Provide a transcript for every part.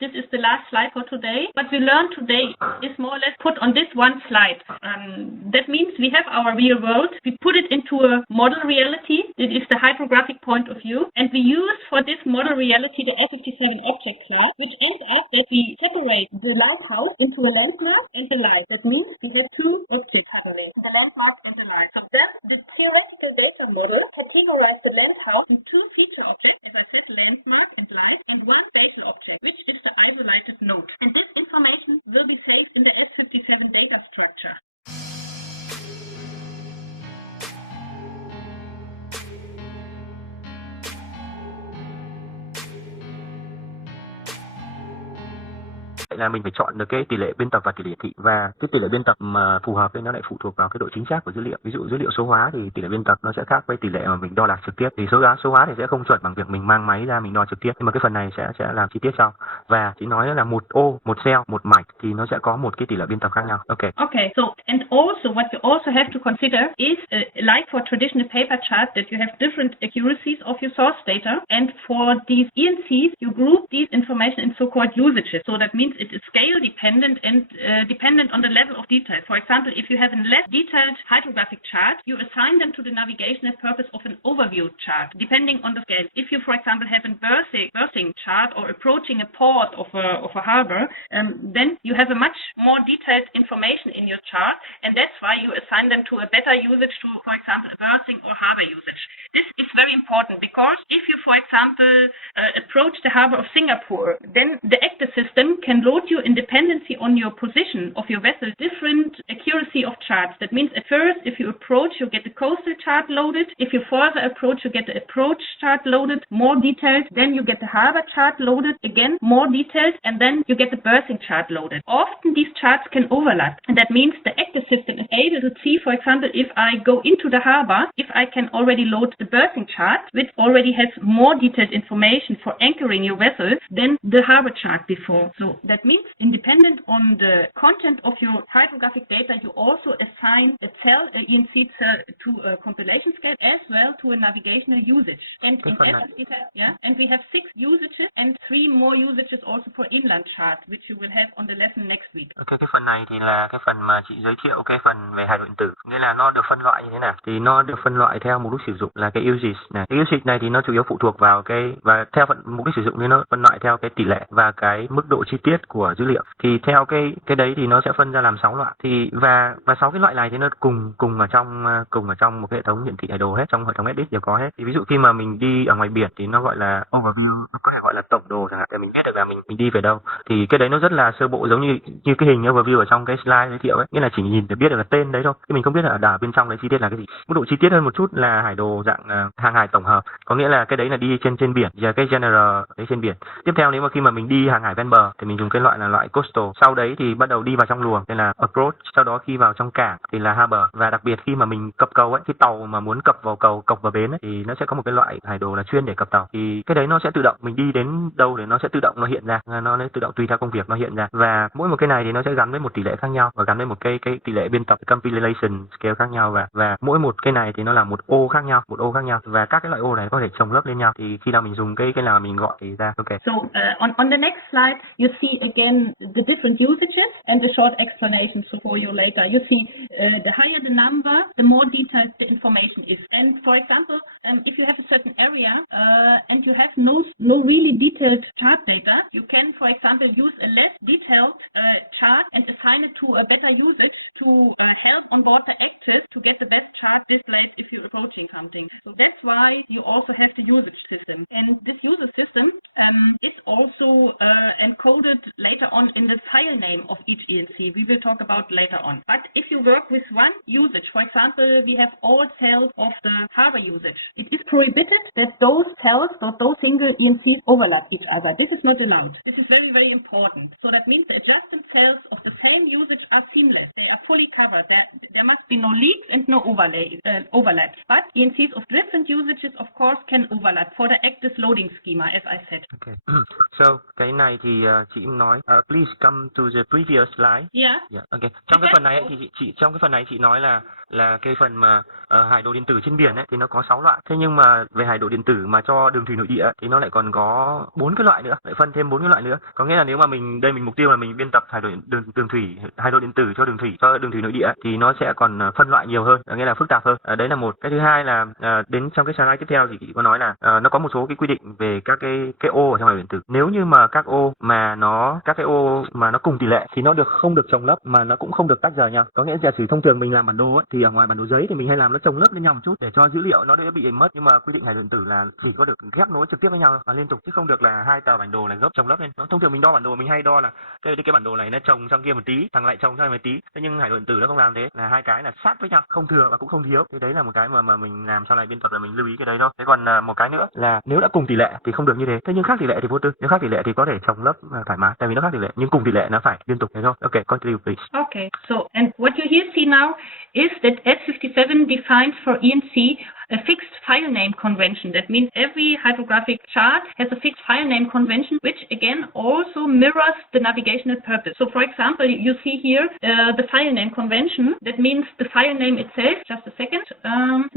This is the last slide for today. What we learned today is more or less put on this one slide. That means we have our real world. We put it into a model reality. It is the hydrographic point of view. And we use for this model reality the S57 object class, which ends up that we separate the lighthouse into a landmark and the light. That means we have two objects suddenly, the landmark and the light. So then the theoretical data model categorized the lighthouse in two feature objects, as I said, landmark and light, and one spatial object, which is the isolated node. And this information will be saved in the S57 data structure. Là mình phải chọn được cái tỷ lệ biên tập và tỷ lệ thị, và cái tỷ lệ biên tập mà phù hợp với nó lại phụ thuộc vào cái độ chính xác của dữ liệu. Ví dụ dữ liệu số hóa thì tỷ lệ biên tập nó sẽ khác với tỷ lệ mà mình đo đạc trực tiếp. Thì số hóa thì sẽ không chuẩn bằng việc mình mang máy ra mình đo trực tiếp. Nhưng mà cái phần này sẽ làm chi tiết sau. Và chỉ nói là một ô, một cell, một mạch thì nó sẽ có một cái tỷ lệ biên tập khác nhau. Okay. Okay. So and also what you also have to consider is like for traditional paper chart that you have different accuracies of your source data, and for these ENCs you group these information in so-called usages. So that means it is scale dependent and dependent on the level of detail. For example, if you have a less detailed hydrographic chart, you assign them to the navigational purpose of an overview chart, depending on the scale. If you, for example, have a berthing chart or approaching a port of a harbor, then you have a much more detailed information in your chart, and that's why you assign them to a better usage to, for example, a berthing or harbor usage. This is very important because if you, for example, approach the harbor of Singapore, then the ECDIS system can load you in dependency on your position of your vessel different accuracy of charts. That means at first, if you approach, you get the coastal chart loaded. If you further approach, you get the approach chart loaded, more detailed. Then you get the harbor chart loaded, again more detailed, and then you get the berthing chart loaded. Often these charts can overlap, and that means the ECDIS system is able to see, for example, if I go into the harbor, if I can already load the berthing chart, which already has more detailed information for anchoring your vessel than the harbor chart before. So that means independent on the content of your hydrographic data, you also assign a cell, a ENC cell, to a compilation scale as well to a navigational usage. And in and we have 6 usages and 3 more usages also for inland chart, which you will have on the lesson next week. Okay, cái phần này thì là cái phần mà chị giới thiệu cái phần về hài điện tử, nghĩa là nó được phân loại như thế nào. Thì nó được phân loại theo mục đích sử dụng là cái usage này. Cái usage này thì nó chủ yếu phụ thuộc vào cái, và theo mục đích sử dụng nên nó phân loại theo cái tỷ lệ và cái mức độ chi tiết của dữ liệu. Thì theo cái đấy thì nó sẽ phân ra làm 6 loại. Thì và 6 cái loại này thì nó cùng ở trong một cái hệ thống hiển thị hải đồ hết, trong hệ thống ECDIS đều có hết. Thì ví dụ khi mà mình đi ở ngoài biển thì nó gọi là overview, nó có thể gọi là tổng đồ chẳng hạn, để mình biết được là mình đi về đâu. Thì cái đấy nó rất là sơ bộ, giống như cái hình overview ở trong cái slide giới thiệu ấy, nghĩa là chỉ nhìn để biết được là tên đấy thôi. Thì mình không biết là ở bên trong đấy chi tiết là cái gì. Mức độ chi tiết hơn một chút là hải đồ dạng hàng hải tổng hợp, có nghĩa là cái đấy là đi trên biển, và cái general đấy trên biển. Tiếp theo nếu mà khi mà mình đi hàng hải ven bờ thì mình dùng cái loại là loại coastal. Sau đấy thì bắt đầu đi vào trong luồng, nên là approach. Sau đó khi vào trong cảng thì là harbor. Và đặc biệt khi mà mình cập cầu ấy, cái tàu mà muốn cập vào cầu, cập vào bến ấy, thì nó sẽ có một cái loại hải đồ là chuyên để cập tàu. Thì cái đấy nó sẽ tự động, mình đi đến đâu thì nó sẽ tự động nó hiện ra, nó tự động tùy theo công việc nó hiện ra. Và mỗi một cái này thì nó sẽ gắn với một tỷ lệ khác nhau, và gắn với một cái tỷ lệ biên tập compilation scale khác nhau, và mỗi một cái này thì nó là một ô khác nhau, và các cái loại ô này có thể chồng lớp lên nhau. Thì khi nào mình dùng cái nào mình gọi thì ra. Okay. So on the next slide you see again the different usages and the short explanation for you later. You see the higher the number, the more detailed the information is. And for example, if you have a certain area and you have no really detailed chart data, you can, for example, use a less detailed chart and assign it to a better usage to help on board the ECDIS to get the best chart displayed if you're approaching something. So that's why you also have the usage system. And this user system is also encoded later on in the file name of each ENC. We will talk about later on. But if you work with one usage, for example, we have all cells of the harbor usage. It is prohibited that those cells or those single ENCs overlap each other. This is not allowed. This is very, very important. So that means the adjacent cells of the same usage are seamless. They are fully covered. There must be no leaks and no overlap. But ENCs of different usages, of course, can overlap for the ECDIS loading schema, as I said. Okay. So cái này thì chị nói nói please come to the previous slide. Yeah. Okay. Trong cái phần này thì trong cái phần này chị nói là cái phần mà hải đồ điện tử trên biển ấy thì nó có 6 loại. Thế nhưng mà về hải đồ điện tử mà cho đường thủy nội địa thì nó lại còn có 4 cái loại nữa, lại phân thêm 4 cái loại nữa. Có nghĩa là nếu mà mình mục tiêu là mình biên tập hải đồ điện tử cho đường thủy nội địa thì nó sẽ còn phân loại nhiều hơn, nghĩa là phức tạp hơn. Đấy là một. Cái thứ hai là đến trong cái slide tiếp theo thì chị có nói là nó có một số cái quy định về các cái ô ở trong hải đồ điện tử. Nếu như mà các ô mà nó cùng tỷ lệ thì nó không được chồng lấp mà nó cũng không được tách rời nhau. Có nghĩa giả sử thông thường mình làm bản đồ ấy, thì ở ngoài bản đồ giấy thì mình hay làm nó chồng lấp lên nhau một chút để cho dữ liệu nó đỡ bị mất, nhưng mà quy định hải đồ điện tử là chỉ có được ghép nối trực tiếp với nhau và liên tục, chứ không được là hai tờ bản đồ là gấp chồng lấp lên. Thông thường mình đo bản đồ mình hay đo là cái bản đồ này nó chồng sang kia một tí, thằng lại chồng sang một tí. Thế nhưng hải đồ điện tử nó không làm thế, là hai cái là sát với nhau, không thừa và cũng không thiếu. Thì đấy là một cái mà mình làm sau này biên tập là mình lưu ý cái đấy thôi. Thế còn một cái nữa là nếu đã cùng tỷ lệ thì không được như thế. Thế nhưng khác tỷ lệ thì vô tư. Nếu khác tỷ lệ thì có thể chồng lấp thoải mái, tại vì nó khác tỷ lệ, nhưng cùng tỷ lệ nó phải liên tục thế thôi. Okay, continue please. Okay. So and what you here see now is that S57 defines for ENC a fixed file name convention. That means every hydrographic chart has a fixed file name convention, which again also mirrors the navigational purpose. So for example, you see here the file name convention. That means the file name itself, just a second,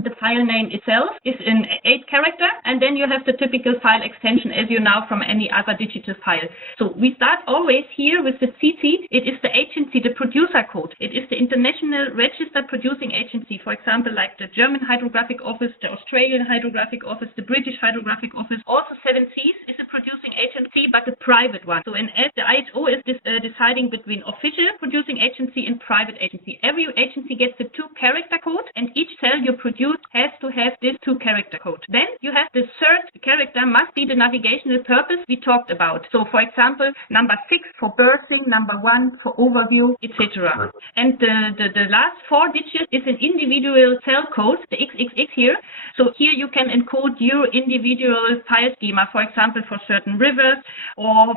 the file name itself is in 8 character, and then you have the typical file extension as you know from any other digital file. So we start always here with the CC. It is the agency, the producer code. It is the international registered producing agency, for example, like the German Hydrographic Office, the Australian Hydrographic Office, the British Hydrographic Office. Also 7 Seas is a producing agency, but a private one. So the IHO is deciding between official producing agency and private agency. Every agency gets a 2-character code, and each cell you produce has to have this 2-character code. Then you have the third character must be the navigational purpose we talked about. So for example, number 6 for berthing, number 1 for overview, etc. And the last 4 digits is an individual cell code, the XXX here. So here you can encode your individual file schema, for example, for certain rivers or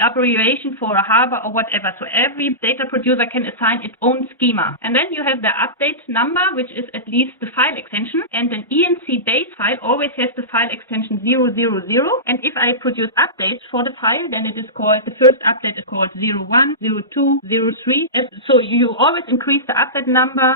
abbreviation for a harbor or whatever. So every data producer can assign its own schema. And then you have the update number, which is at least the file extension. And an ENC base file always has the file extension 000. And if I produce updates for the file, then it is called, the first update is called 01, 02, 03. So you always increase the update number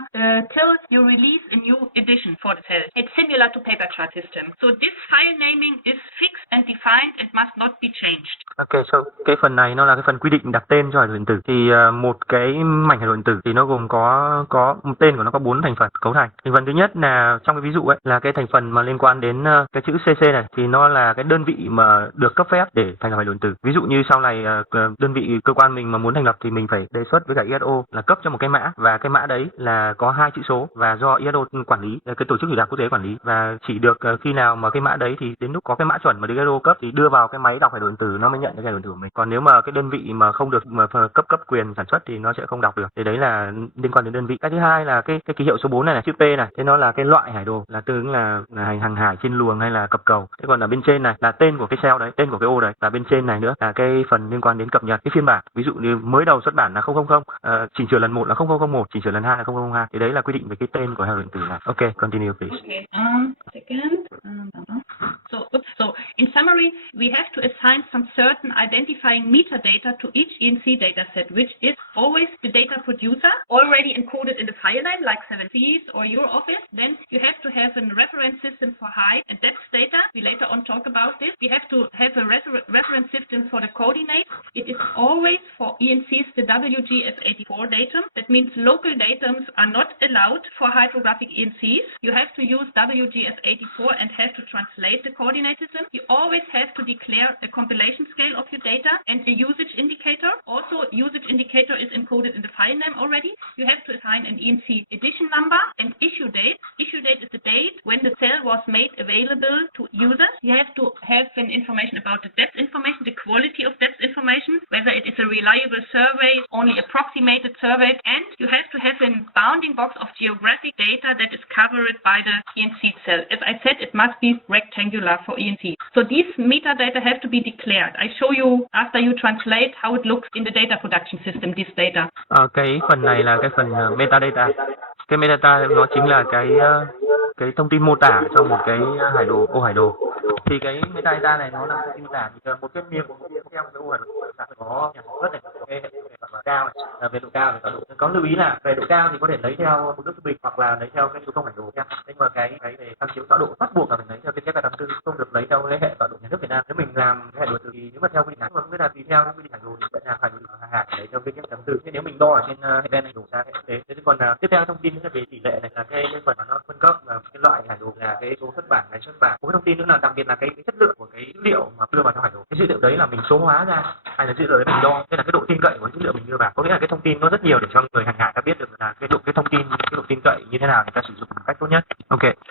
till you release a new edition for the cell. It's similar to paper chart system. So this file naming is fixed and defined and must not be changed. Okay, so cái phần này nó là cái phần quy định đặt tên cho hải đồ điện tử. Thì một cái mảnh hải đồ điện tử thì nó gồm có tên của nó có 4 thành phần cấu thành. Thành phần thứ nhất là trong cái ví dụ ấy là cái thành phần mà liên quan đến cái chữ CC này, thì nó là cái đơn vị mà được cấp phép để thành lập hải đồ điện tử. Ví dụ như sau này đơn vị cơ quan mình mà muốn thành lập thì mình phải đề xuất với cả ISO là cấp cho một cái mã, và cái mã đấy là có 2 chữ số và do ISO quản lý, cái tổ chức thủy đạc quốc tế quản lý, và chỉ được khi nào mà cái mã đấy thì đến lúc có cái mã chuẩn mà được ISO cấp thì đưa vào cái máy đọc hải đồ điện tử nó mới nhận cái hải đồ điện tử của mình. Còn nếu mà cái đơn vị mà không được mà cấp quyền sản xuất thì nó sẽ không đọc được. Thì đấy là liên quan đến đơn vị. Cái thứ hai là cái ký hiệu số 4 này là chữ P này, thế nó là cái loại hải đồ, là tương ứng là hàng hải trên luồng hay là cập cầu. Thế còn ở bên trên này là tên của cái cell đấy, tên của cái ô đấy, và bên trên này nữa là cái phần liên quan đến cập nhật cái phiên bản. Ví dụ như mới đầu xuất bản là 000, chỉnh sửa lần 1 là 0001, chỉnh sửa lần 2 là 0002. Thì đấy là quy định về cái tên của hải đồ điện tử này. Okay, continue please. Okay. Second. So in summary, we have to assign some certain identifying metadata to each ENC dataset, which is always the data producer already encoded in the file name, like 7 Seas or your office. Then you have to have a reference system for height and depth data. We later on talk about this. We have to have a reference system for the coordinates. It is always for ENCs the WGF84 datum. That means local datums are not allowed for hydrographic ENCs. You have to use WGF84 and have to translate the coordinate system. You always have to declare a compilation scale of your data and a usage indicator. Also, usage indicator is encoded in the file name already. You have to assign an ENC edition number and issue date. Issue date is the date when the cell was made available to users. You have to have an information about the depth information, the quality of depth information, whether it is a reliable survey, only approximated survey, and you have to have a bounding box of geographic data that is covered by the ENC cell. As I said, it must be rectangular for ENC. So these metadata have to be declared. I show you after you translate how it looks in the data production system, this data. Cái phần này là cái phần metadata. Cái metadata nó chính là cái thông tin mô tả trong một cái ô hải đồ. Thì cái metadata này nó là thông tin mô tả, thì một cái miếng theo một cái ô hải đồ có nhà sản xuất này, cái cao này, về độ cao này, có lưu ý là về độ cao thì có thể lấy theo mực nước trung bình hoặc là lấy theo cái số không hải đồ nhé. Nhưng mà cái về tham chiếu tọa độ bắt buộc là mình lấy theo cái TF-84, không được lấy theo cái hệ tọa độ nhà nước Việt Nam. Nếu mình làm cái hải đồ từ thì nếu mà theo quy định hải, mà không biết là tùy theo cái quy định hải đồ thì sẽ là hải đồ hàng hải lấy theo cái TF-84. Thế nếu mình đo ở trên hệ đen này đổ ra hệ tế. Thế còn tiếp theo thông tin về tỷ lệ này là cái phần mà nó phân cấp và cái loại hải đồ là cái số xuất bản, ngày xuất bản. Một cái thông tin nữa là đặc biệt là cái chất lượng của cái dữ liệu mà đưa vào trong hải đồ. Cái dữ liệu đấy là mình số hóa ra hay là dữ liệu đấy mình đo, thế là cái độ tin cậy của dữ liệu mình đưa vào. Có nghĩa là cái thông tin nó rất nhiều để cho người hàng hải ta biết được là cái thông tin, cái độ tin cậy như thế nào người ta sử dụng một cách tốt nhất.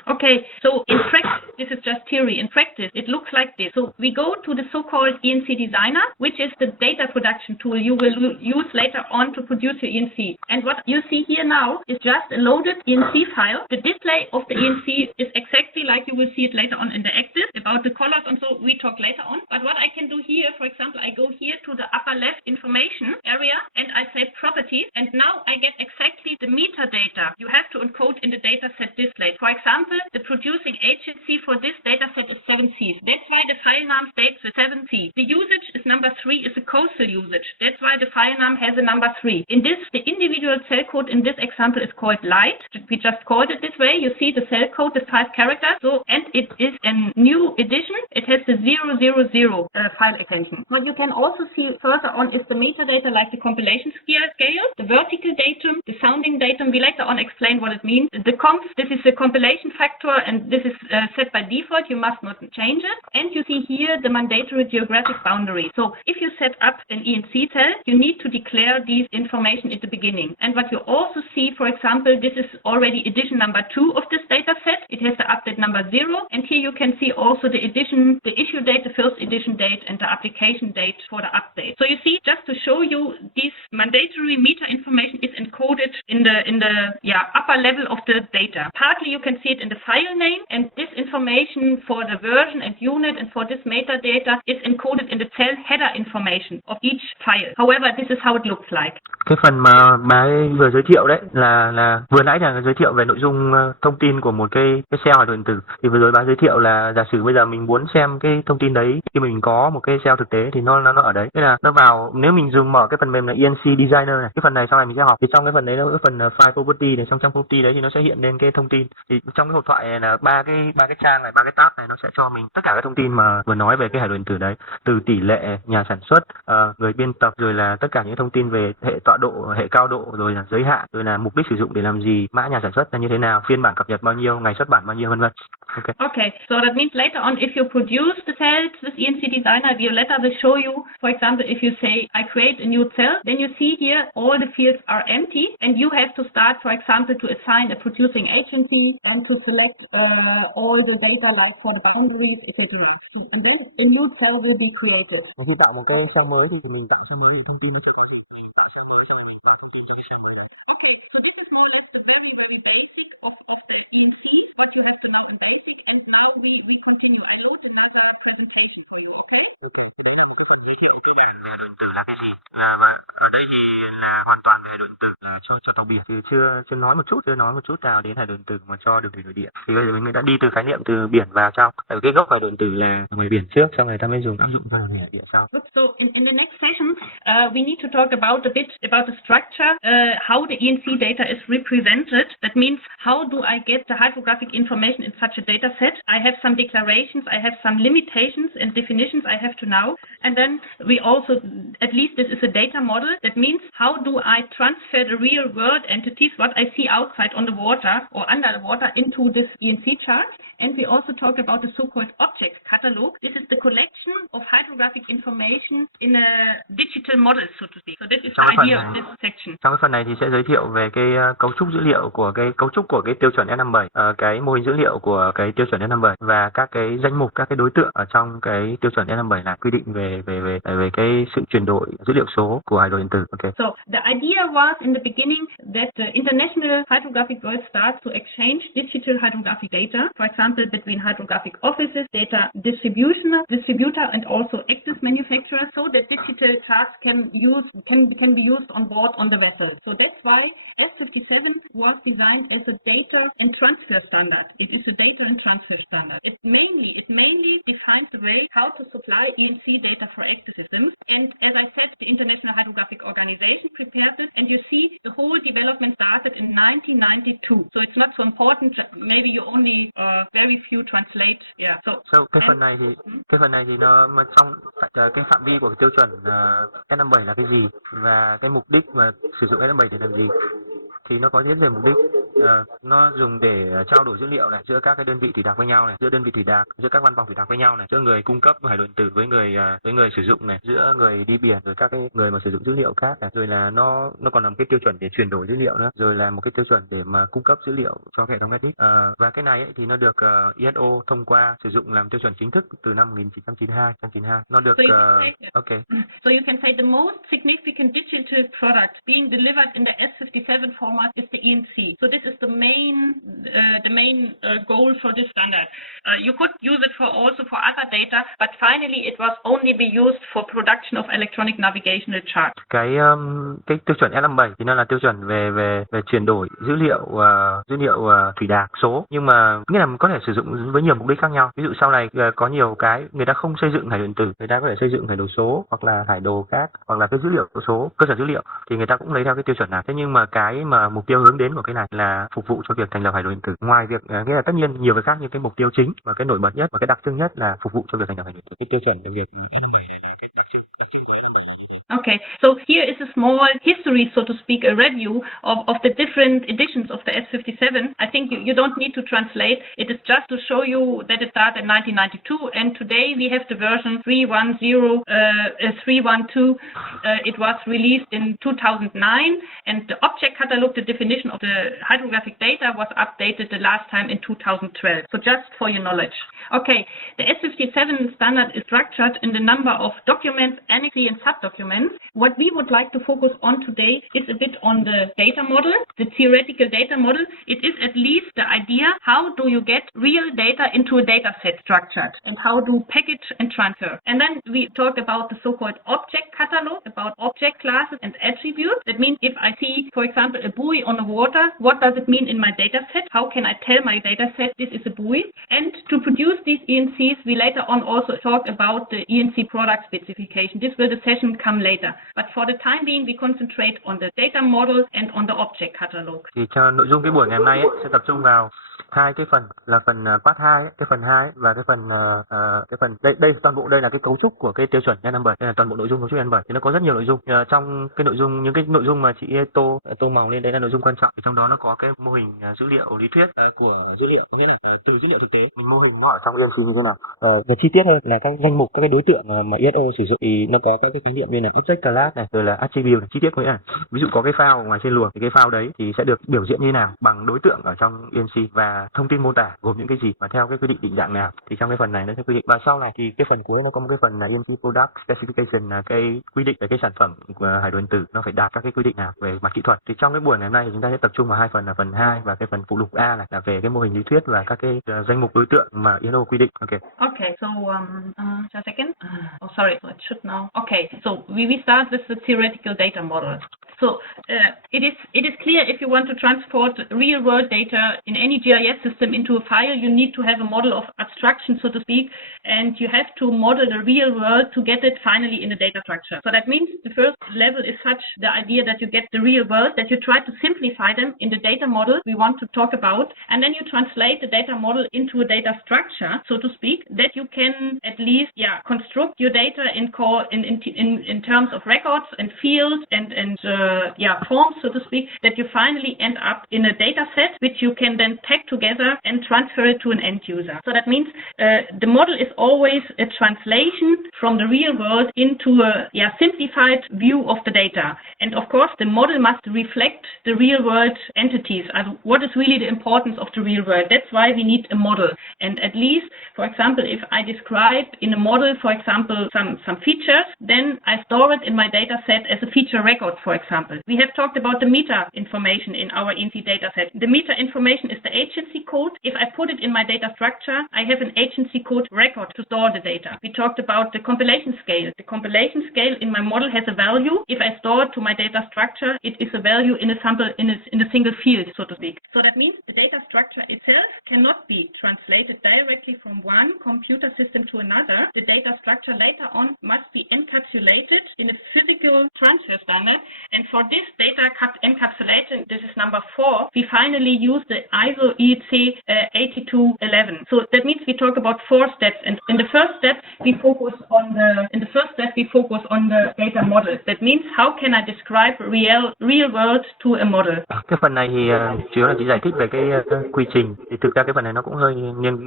Okay, so in practice, this is just theory. In practice, it looks like this. So we go to the so-called ENC designer, which is the data production tool you will use later on to produce your ENC. And what you see here now is just a loaded ENC file. The display of the ENC is exactly like you will see it later on in the ECDIS. About the colors and so we talk later on. But what I can do here, for example, I go here to the upper left information area and I say properties, and now I get exactly the metadata you have to encode in the dataset displayed. For example, the producing agency for this dataset is 7C. That's why the file name states with 7C. The usage is number 3, is a coastal usage. That's why the file name has a number 3. In this, the individual cell code in this example is called light. We just called it this way. You see the cell code, the 5 characters. So, and it is a new edition. It has the 000 file extension. What you can also see further on is the metadata, like the compilation scale, the vertical datum, the sounding datum. We later on explain what it means. The conf, this is the compilation factor, and this is set by default. You must not change it. And you see here the mandatory geographic boundary. So if you set up an ENC cell, you need to declare these information at the beginning. And what you also see, for example, this is already edition number 2 of this data set. It has the update number 0. And here you can see also the edition, the issue date, the first edition date, and the application date for the update. So you see, just to show you, this mandatory meta information is encoded in the upper level of the data. Partly you can see it in the file name, and this information for the version and unit and for this metadata is encoded in the cell header information of each file. However, this is how it looks like. Cái phần mà bà ấy vừa giới thiệu đấy là vừa nãy là giới thiệu về nội dung thông tin của một cái cell hải đồ điện tử. Thì vừa rồi bà giới thiệu là giả sử bây giờ mình muốn xem cái thông tin đấy khi mình có một cái cell thực tế thì nó ở đấy. Thế là nó vào, nếu mình dùng mở cái phần mềm là ENC Designer này, cái phần này sau này mình sẽ học, thì trong cái phần đấy nó có cái phần file property này, trong property đấy thì nó sẽ hiện lên cái thông tin. Thì trong cái hộp thoại này là ba cái trang này, 3 cái tab này, nó sẽ cho mình tất cả các thông tin mà vừa nói về cái hải đồ điện tử đấy, từ tỷ lệ, nhà sản xuất, người biên tập, rồi là tất cả những thông tin về hệ tọa độ, hệ cao độ, rồi là giới hạn, rồi là mục đích sử dụng để làm gì, mã nhà sản xuất là như thế nào, phiên bản cập nhật bao nhiêu, ngày xuất bản bao nhiêu, vân vân. Okay, so that means later on, if you produce the cells with ENC Designer, the letter will show you, for example, if you say, I create a new cell, then you see here all the fields are empty, and you have to start, for example, to assign a producing agency and to select all the data like for the boundaries, etc. So, and then a new cell will be created. Khi tạo một cái cell mới thì mình tạo cell mới thì thông tin nó chưa có gì, mình tạo cell mới xong rồi mình vào thông tin cho cái cell mới đấy. Okay, so this is more or less the very, very basic of the ENC, what you have to know in basic, and now we continue. I load another presentation for you, okay? Okay, thì đấy là một cái phần giới thiệu cơ bản về hải đồ điện tử là cái gì. Và ở đây thì là hoàn toàn về hải đồ điện tử là cho tàu biển, thì chưa nói một chút nào đến hải đồ điện tử mà cho đường thủy nội địa. Thì bây giờ mình đã đi từ khái niệm từ biển vào trong. Tại vì cái gốc hải đồ điện tử là ở ngoài biển trước, xong rồi ta mới dùng áp dụng cho đường thủy nội địa sau. So in the next session, we need to talk about a bit about the structure, how the ENC data is represented. That means how do I get the hydrographic information in such a data set? I have some declarations, I have some limitations and definitions I have to know. And then we also, at least this is a data model. That means how do I transfer the real world entities, what I see outside on the water or under the water, into this ENC chart. And we also talk about the so-called object catalog. This is the collection of hydrographic information in a digital model, so to speak. So this is the idea of this section. Trong cái phần này thì sẽ giới thiệu về cái cấu trúc dữ liệu của cái tiêu chuẩn S57, cái mô hình dữ liệu của cái tiêu chuẩn S57 và các cái danh mục, các cái đối tượng ở trong cái tiêu chuẩn S57 là quy định về cái sự chuyển đổi dữ liệu số của hải đồ điện tử. Okay. So the idea was in the beginning that the international hydrographic world starts to exchange digital hydrographic data, for example, between hydrographic offices, data distributor, and also ECDIS manufacturers, so that digital charts can can be used on board on the vessel. So that's why S57 was designed as a data and transfer standard. It is a data and transfer standard. It mainly defines the way how to supply ENC data for active systems. And as I said, the International Hydrographic Organization prepared it, and you see the whole development started in 1992. So it's not so important. Maybe you only very few translate. Yeah. So cái phần này thì nó trong cái phạm vi của cái tiêu chuẩn S57 là cái gì và cái mục đích mà sử dụng S57 để làm gì thì nó có rất nhiều mục đích. Nó dùng để trao đổi dữ liệu này giữa các cái đơn vị thủy đạc với nhau này, giữa đơn vị thủy đạc, giữa các văn phòng thủy đạc với nhau này, giữa người cung cấp hải đồ điện tử với người sử dụng này, giữa người đi biển rồi các cái người mà sử dụng dữ liệu khác này, rồi là nó còn làm cái tiêu chuẩn để chuyển đổi dữ liệu nữa, rồi là một cái tiêu chuẩn để mà cung cấp dữ liệu cho hệ thống ECDIS. Và cái này ấy, thì nó được ISO thông qua sử dụng làm tiêu chuẩn chính thức từ năm 1992. Nó được okay. So you can say the most significant digital product being delivered in the S57 format is the ENC. So this is the main goal for this standard. You could use it also for other data, but finally it was only be used for production of electronic navigational charts. Cái tiêu chuẩn S57 thì nó là tiêu chuẩn về chuyển đổi dữ liệu thủy đạc số, nhưng mà nghĩa là có thể sử dụng với nhiều mục đích khác nhau. Ví dụ sau này có nhiều cái người ta không xây dựng hải đồ điện tử, người ta có thể xây dựng hải đồ số hoặc là hải đồ khác hoặc là cái dữ liệu số, cơ sở dữ liệu thì người ta cũng lấy theo cái tiêu chuẩn này. Thế nhưng mà cái mà mục tiêu hướng đến của cái này là phục vụ cho việc thành lập hải đồ điện tử. Ngoài việc nghĩa là tất nhiên nhiều việc khác, nhưng cái mục tiêu chính và cái nổi bật nhất và cái đặc trưng nhất là phục vụ cho việc thành lập hải đồ điện tử. Cái tiêu chuẩn của việc S57 này là cái đặc trưng của S57 là như thế. Okay, so here is a small history, so to speak, a review of the different editions of the S57. I think you don't need to translate. It is just to show you that it started in 1992, and today we have the version 3.12. It was released in 2009, and the object catalog, the definition of the hydrographic data, was updated the last time in 2012. So just for your knowledge. Okay, the S57 standard is structured in the number of documents, annexes and subdocuments. What we would like to focus on today is a bit on the data model, the theoretical data model. It is at least the idea, how do you get real data into a data set structured, and how do package and transfer. And then we talk about the so-called object catalog, about object classes and attributes. That means if I see, for example, a buoy on the water, what does it mean in my data set? How can I tell my data set this is a buoy? And to produce these ENCs, we later on also talk about the ENC product specification. This will the session come later. But for the time being, we concentrate on the data model and on the object catalog. Thì cho nội dung cái buổi ngày hôm nay sẽ tập trung vào hai cái phần, là phần part 2, cái phần 2 và cái phần đây toàn bộ đây là cái cấu trúc của cái tiêu chuẩn S57. Đây là toàn bộ nội dung cấu trúc S57. Thì nó có rất nhiều nội dung. Trong cái nội dung, những cái nội dung mà chị tô màu lên đây là nội dung quan trọng. Thì trong đó nó có cái mô hình dữ liệu lý thuyết của dữ liệu, có nghĩa là từ dữ liệu thực tế mình mô hình nó ở trong ENC như thế nào. Và chi tiết hơn là các danh mục, các cái đối tượng mà ISO sử dụng thì nó có các cái khái niệm như là object class này, rồi là attribute này. Chi tiết có nghĩa là ví dụ có cái file ngoài trên luồng thì cái file đấy thì sẽ được biểu diễn như thế nào bằng đối tượng ở trong ENC, và thông tin mô tả gồm những cái gì và theo cái quy định dạng nào. Thì trong cái phần này nó sẽ quy định, và sau này thì cái phần cuối nó có một cái phần là ENC product specification, là cái quy định về cái sản phẩm của hải đồ điện tử nó phải đạt các cái quy định nào về mặt kỹ thuật. Thì trong cái buổi ngày hôm nay thì chúng ta sẽ tập trung vào hai phần, là phần 2 và cái phần phụ lục A là về cái mô hình lý thuyết và các cái danh mục đối tượng mà ISO quy định. Okay, so just a second. Oh, sorry, so it should now. Okay, so we start with the theoretical data model. So it is clear if you want to transport real world data in any GIS system into a file, you need to have a model of abstraction, so to speak, and you have to model the real world to get it finally in a data structure. So that means the first level is such the idea that you get the real world, that you try to simplify them in the data model we want to talk about, and then you translate the data model into a data structure, so to speak, that you can at least construct your data in terms of records and fields and forms, so to speak, that you finally end up in a data set which you can then pack together and transfer it to an end user. So that means the model is always a translation from the real world into a simplified view of the data. And of course, the model must reflect the real world entities. What is really the importance of the real world? That's why we need a model. And at least, for example, if I describe in a model, for example, some features, then I store it in my data set as a feature record, for example. example. We have talked about the meter information in our ENC dataset. The meter information is the agency code. If I put it in my data structure, I have an agency code record to store the data. We talked about the compilation scale. The compilation scale in my model has a value. If I store it to my data structure, it is a value in a sample in a single field, so to speak. So that means the data structure itself cannot be translated directly from one computer system to another. The data structure later on must be encapsulated in a physical transfer standard. And for this data encapsulation, this is number 4, we finally use the ISO EEC 8211. So that means we talk about 4 steps. And in the first step, we focus on the data model. That means how can I describe real world to a model? Cái phần này thì chủ yếu là chỉ giải thích về cái quy trình. Thì thực ra cái phần này nó cũng hơi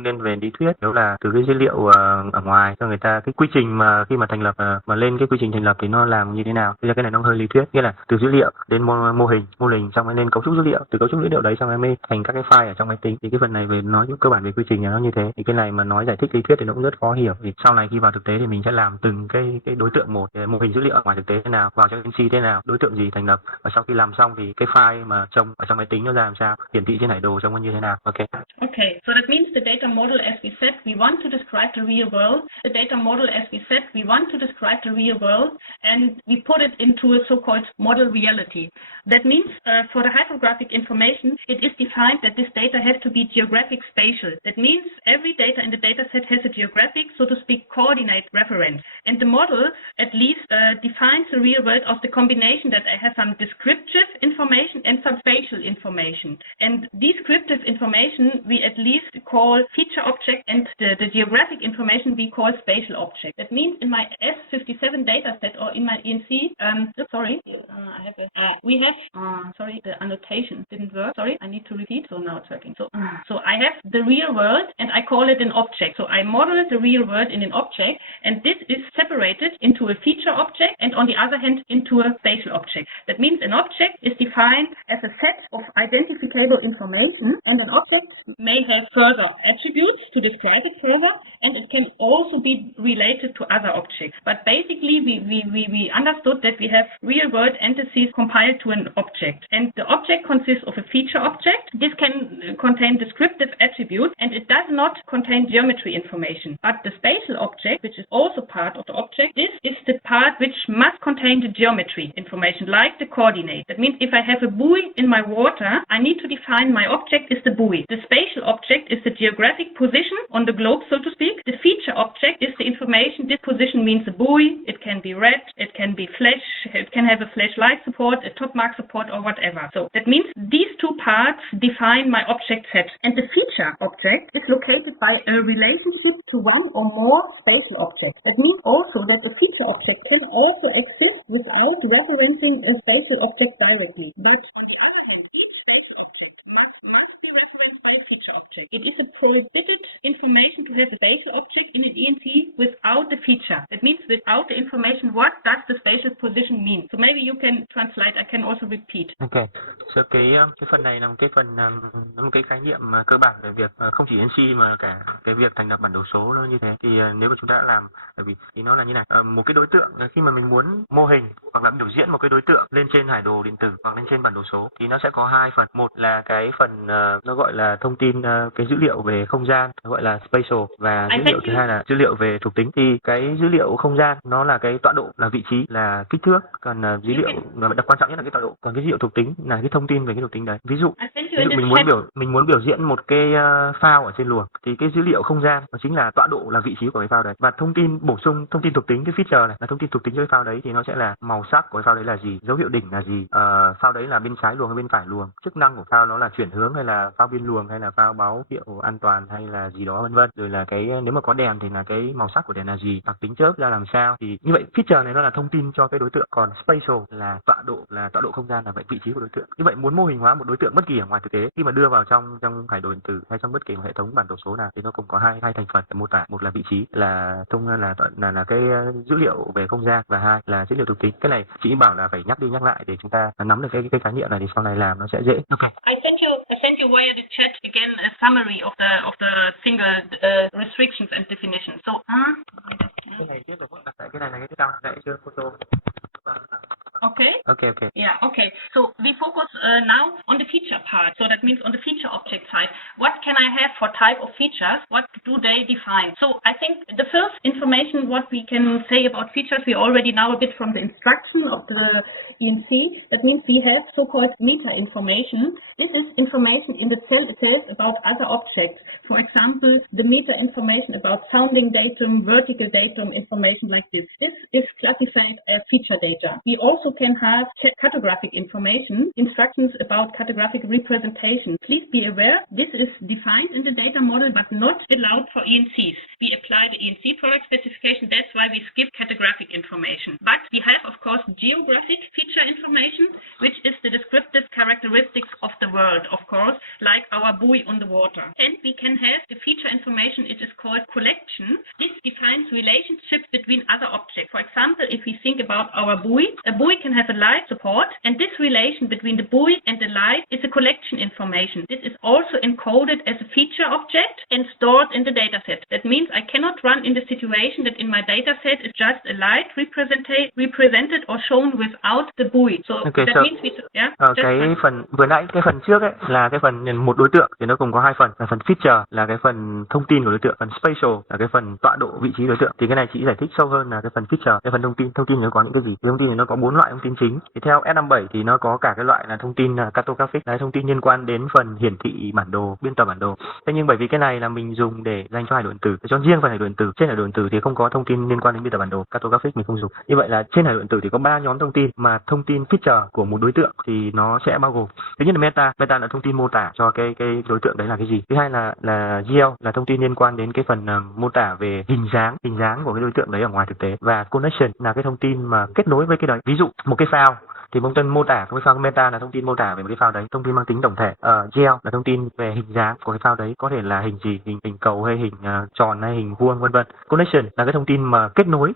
liên về lý thuyết, đó là từ cái dữ liệu ở ngoài cho người ta cái quy trình mà khi mà thành lập mà lên cái quy trình thành lập thì nó làm như thế nào. Thực ra cái này nó hơi lý thuyết, nghĩa là từ dữ liệu đến mô hình xong mới lên cấu trúc dữ liệu, từ cấu trúc dữ liệu đấy xong rồi mới thành các cái file ở trong máy tính. Thì cái phần này về nói cơ bản về quy trình là nó như thế. Thì cái này mà nói giải thích lý thuyết thì nó cũng rất khó hiểu. Thì sau này khi vào thực tế thì mình sẽ làm từng cái đối tượng một, mô hình dữ liệu ở ngoài thực tế thế nào, vào trong ENC thế nào, đối tượng gì thành lập, và sau khi làm xong thì cái file mà trông ở trong máy tính nó ra làm sao, hiển thị trên hải đồ trông nó như thế nào. Okay, so that means the data model, as we said, we want to describe the real world. The data model, as we said, we want to describe the real world, and we put it into a so-called model reality. That means for the hydrographic information, it is defined that this data has to be geographic spatial. That means every data in the dataset has a geographic, so to speak, coordinate reference. And the model at least defines the real world of the combination that I have some descriptive information and some spatial information. And descriptive information we at least call feature object, and the geographic information we call spatial object. That means in my S57 dataset or in my ENC, the annotation didn't work. Sorry, I need to repeat. So now it's working. So I have the real world and I call it an object. So I model the real world in an object, and this is separated into a feature object and on the other hand into a spatial object. That means an object is defined as a set of identifiable information, and an object may have further attributes to describe it further, and it can also be related to other objects. But basically we understood that we have real world entities compiled to an object, and the object consists of a feature object. This can contain descriptive attributes and it does not contain geometry information. But the spatial object, which is also part of the object, this is the part which must contain the geometry information, like the coordinate. That means if I have a buoy in my water, I need to define my object is the buoy. The spatial object is the geographic position on the globe, so to speak. The feature object is the information. This position means a buoy. It can be red, it can be flash, it can have a flashlight support, a top mark support, or whatever. So that means these two parts define my object set. And the feature object is located by a relationship to one or more spatial objects. That means also that a feature object can also exist without referencing a spatial object directly. But on the other hand, each spatial object must be referenced by a feature object. It is a prohibited information to have a spatial object in an ENC without the feature. That means without the information, what does the spatial position mean? So maybe you can translate, I can also repeat. Okay. So cái phần này là một cái khái niệm cơ bản về việc không chỉ ENC mà cả cái việc thành lập bản đồ số nó như thế. Thì nếu mà chúng ta đã làm, bởi vì thì nó là như này, một cái đối tượng khi mà mình muốn mô hình hoặc là biểu diễn một cái đối tượng lên trên hải đồ điện tử hoặc lên trên bản đồ số thì nó sẽ có hai phần. Một là cái phần nó gọi là thông tin, cái dữ liệu về không gian, nó gọi là spatial, và dữ liệu thứ hai là dữ liệu về thuộc tính. Thì cái dữ liệu không gian nó là cái tọa độ, là vị trí, là kích thước, còn dữ liệu đặc quan trọng nhất là cái tọa độ, còn cái dữ liệu thuộc tính là cái thông tin về cái thuộc tính đấy. Ví dụ mình muốn biểu diễn một cái phao ở trên luồng thì cái dữ liệu không gian nó chính là tọa độ, là vị trí của cái phao đấy, và thông tin bổ sung, thông tin thuộc tính, cái feature này là thông tin thuộc tính cho cái phao đấy, thì nó sẽ là màu sắc của cái phao đấy là gì, dấu hiệu đỉnh là gì, phao đấy là bên trái luồng hay bên phải luồng, chức năng của phao nó là chuyển hướng hay là phao biên luồng hay là phao báo hiệu an toàn hay là gì đó vân vân. Rồi là cái nếu mà có đèn thì là cái màu sắc của đèn là gì, đặc tính chớp ra làm sao. Thì như vậy feature này nó là thông tin cho cái đối tượng, còn spatial là tọa độ không gian, là vậy vị trí của đối tượng. Như vậy muốn mô hình hóa một đối tượng bất kỳ ở ngoài thực tế, khi mà đưa vào trong hải đồ điện tử hay trong bất kỳ một hệ thống bản đồ số nào thì nó cũng có hai thành phần mô tả, một là vị trí, là cái dữ liệu về không gian, và hai là dữ liệu thuộc tính. Cái này chị bảo là phải nhắc đi nhắc lại để chúng ta nắm được cái khái niệm này thì sau này làm nó sẽ dễ. Okay. I sent you via the chat again a summary of the single restrictions and definitions. So cái này tiếp là đặt tại cái này là cái cao lại chưa photo. Okay? Okay. Yeah, okay. So we focus now on the feature part. So that means on the feature object side. What can I have for type of features? What do they define? So I think the first information what we can say about features, we already know a bit from the instruction of the ENC. That means we have so-called meta information. This is information in the cell itself about other objects. For example, the meta information about sounding datum, vertical datum, information like this. This is classified as feature data. We also can have cartographic information, instructions about cartographic representation. Please be aware, this is defined in the data model but not allowed for ENCs. We apply the ENC product specification, that's why we skip cartographic information. But we have, of course, geographic feature information, which is the descriptive characteristics of the world, of course, like our buoy on the water. And we can have the feature information, it is called collection. This defines relationships between other objects. For example, if we think about our buoy, a buoy can have a light support, and this relation between the buoy and the light is a collection information. This is also encoded as a feature object and stored in the dataset. That means I cannot run in the situation that in my dataset is just a light represented or shown without the buoy. So okay, that means cái phần vừa nãy, cái phần trước ấy là cái phần một đối tượng thì nó cùng có hai phần, là phần feature là cái phần thông tin của đối tượng, phần spatial là cái phần tọa độ vị trí đối tượng. Thì cái này chị giải thích sâu hơn là cái phần feature, cái phần thông tin nó có những cái gì. Thì thông tin thì nó có 4 loại thông tin chính. Thì theo S57 thì nó có cả cái loại là thông tin cartographic, là thông tin liên quan đến phần hiển thị bản đồ, biên tập bản đồ. Thế nhưng bởi vì cái này là mình dùng để dành cho hải đồ điện tử, cho riêng phần hải đồ điện tử, trên hải đồ điện tử thì không có thông tin liên quan đến biên tập bản đồ, cartographic mình không dùng. Như vậy là trên hải đồ điện tử thì có 3 nhóm thông tin, mà thông tin feature của một đối tượng thì nó sẽ bao gồm, thứ nhất là meta là thông tin mô tả cho cái đối tượng đấy là cái gì. Thứ hai là geo là thông tin liên quan đến cái phần mô tả về hình dáng của cái đối tượng đấy ở ngoài thực tế, và connection là cái thông tin mà kết nối với cái đấy. Ví dụ một cái file thì thông tin mô tả của cái file meta là thông tin mô tả về một cái file đấy, thông tin mang tính tổng thể. Geo là thông tin về hình dáng của cái file đấy, có thể là hình gì, hình cầu hay hình tròn hay hình vuông vân vân. Connection là cái thông tin mà kết nối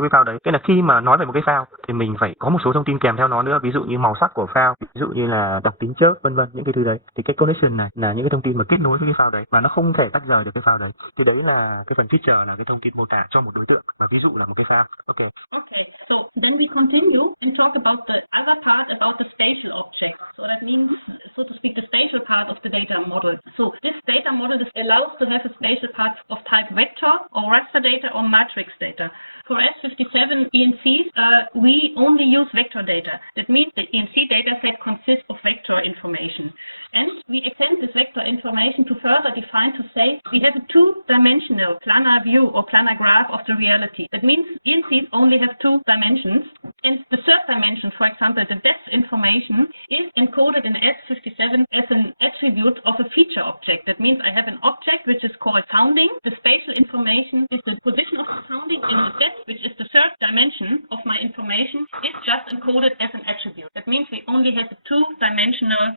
với file đấy. Cái là khi mà nói về một cái file thì mình phải có một số thông tin kèm theo nó nữa, ví dụ như màu sắc của file, ví dụ như là đặc tính chớp vân vân, những cái thứ đấy. Thì cái connection này là những cái thông tin mà kết nối với cái file đấy và nó không thể tách rời được cái file đấy. Thì đấy là cái phần feature, là cái thông tin mô tả cho một đối tượng, và ví dụ là một cái file. Okay, so then we continue and talk about the other part, about the spatial object. So that means, so to speak, the spatial part of the data model. So this data model is allows to have a spatial part of type vector or raster data or matrix data. For S57 ENCs, we only use vector data. That means the ENC dataset consists of vector information. And we extend this vector information to further define, to say we have a two-dimensional planar view or planar graph of the reality. That means ENCs only have 2 dimensions. And the third dimension, for example, the depth information, is encoded in S57 as an attribute of a feature object. That means I have an object which is called sounding. The spatial information is the position of the sounding, and the depth, which is the third dimension of my information, is just encoded as an attribute. That means we only have a two-dimensional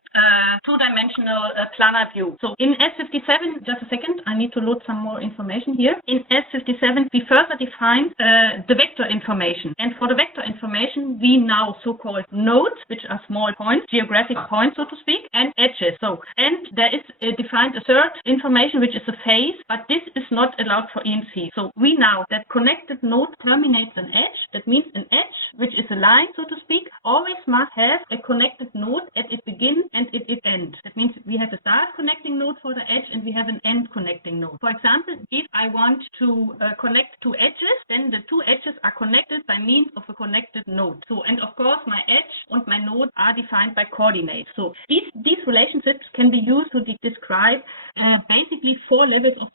planar view. So in S57, just a second, I need to load some more information here. In S57, we further define the vector information. And for the vector information, we now so-called nodes, which are small points, geographic points, so to speak, and edges. So, and there is defined a third information, which is a phase, but this is not allowed for ENC. So we know that connected node terminates an edge. That means an edge, which is a line, so to speak, always must have a connected node at its begin and at its end. That means we have a start connecting node for the edge and we have an end connecting node. For example, if I want to connect 2 edges, then the 2 edges are connected by means of a connected node. So, and of course, my edge and my node are defined by coordinates. So these relationships can be used to describe basically 4 levels of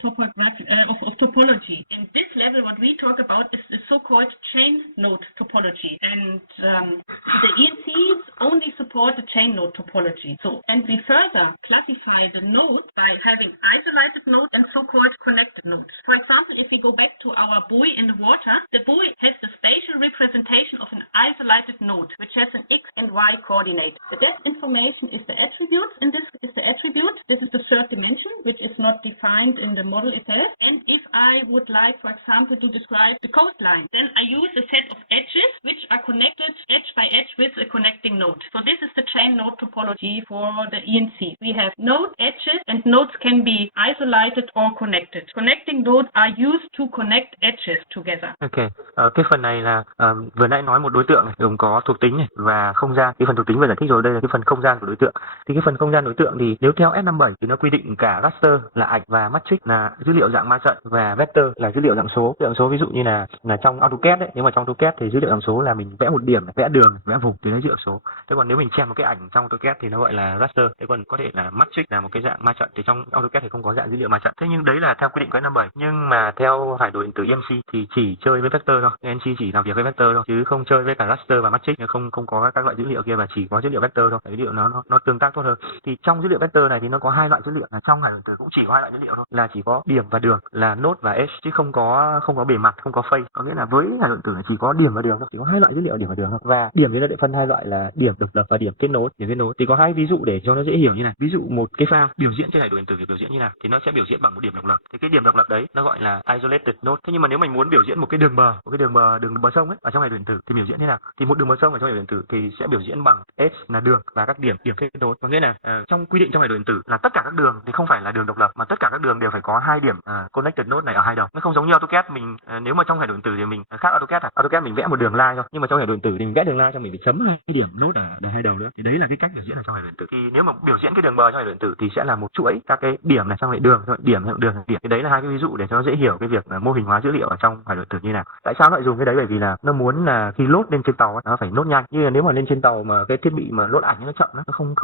topology. In this level, what we talk about is the so-called chain node topology. And the ENCs only support the chain node topology. So, and we further classify the node by having isolated nodes and so-called connected nodes. For example, if we go back to our buoy in the water, the buoy has the spatial representation of an isolated node, which has an x and y coordinate. The depth information is the attributes, and this is the attribute. This is the third dimension, which is not defined in the model itself. And if I would like, for example, to describe the coastline, then I use a set of edges which are connected edge by edge with a connecting node. node. So this is the chain node topology for the ENC. We have node edges and nodes can be isolated or connected. Connecting nodes are used to connect edges together. Ok, cái phần này là vừa nãy nói một đối tượng này, gồm có thuộc tính này và không gian. Cái phần thuộc tính vừa giải thích rồi, đây là cái phần không gian của đối tượng. Thì cái phần không gian đối tượng thì nếu theo S57 thì nó quy định cả raster là ảnh và matrix là dữ liệu dạng ma trận và vector là dữ liệu dạng số. Dạng số ví dụ như là trong AutoCAD đấy, nếu mà trong AutoCAD thì dữ liệu dạng số là mình vẽ một điểm, vẽ đường, vẽ vùng thì đấy dữ liệu số. Thế còn nếu mình chèn một cái ảnh trong AutoCAD thì nó gọi là raster. Thế còn có thể là matrix là một cái dạng ma trận, thì trong AutoCAD thì không có dạng dữ liệu ma trận. Thế nhưng đấy là theo quy định của S57. Nhưng mà theo hải đồ điện tử ENC thì chỉ chơi với vector thôi. ENC chỉ làm việc với vector thôi, chứ không chơi với cả raster và matrix, không có các loại dữ liệu kia, và chỉ có dữ liệu vector thôi. Dữ liệu nó tương tác tốt hơn. Thì trong dữ liệu vector này thì nó có hai loại dữ liệu, là trong hải đồ điện tử cũng chỉ có hai loại dữ liệu thôi, là chỉ có điểm và đường, là node và edge, chứ không có bề mặt, không có face. Có nghĩa là với hải đồ điện tử này chỉ có điểm và đường thôi, chỉ có hai loại dữ liệu điểm và đường thôi. Và điểm thì nó lại phân hai loại là điểm độc lập và điểm kết nối. Thì có hai ví dụ để cho nó dễ hiểu như này. Ví dụ một cái file biểu diễn trên hải đồ điện tử thì biểu diễn như nào, thì nó sẽ biểu diễn bằng một điểm độc lập. Thì cái điểm độc lập đấy nó gọi là isolated node. Thế nhưng mà nếu mình muốn biểu diễn một cái đường bờ sông ấy ở trong hải đồ điện tử thì biểu diễn thế nào? Thì một đường bờ sông ở trong hải đồ điện tử thì sẽ biểu diễn bằng edge là đường và các điểm kết nối. Có nghĩa là trong quy định trong hải đồ điện tử là tất cả các đường thì không phải là đường độc lập, mà tất cả các đường đều phải có hai điểm connected node này ở hai đầu. Nó không giống như AutoCAD mình, nếu mà trong hải đồ điện tử thì mình khác AutoCAD mình vẽ một đường line thôi, nhưng mà trong hải đồ điện tử thì mình vẽ đường line cho mình bị chấm hai điểm node ở hai đầu nữa. Thì đấy là cái cách biểu diễn ở trong hải đồ điện tử. Thì nếu mà biểu diễn cái đường bờ trong hải đồ điện tử thì sẽ là một chuỗi các cái điểm này, xong lại đường, điểm. Thì đấy là hai cái ví dụ để cho nó dễ hiểu cái việc mô hình hóa dữ liệu ở trong hải đồ điện tử như nào. Tại sao nó lại dùng cái đấy? Bởi vì là nó muốn là khi load lên trên tàu ấy, nó phải load nhanh. Như là nếu mà lên trên tàu mà cái thiết bị mà load ảnh nó chậm, nó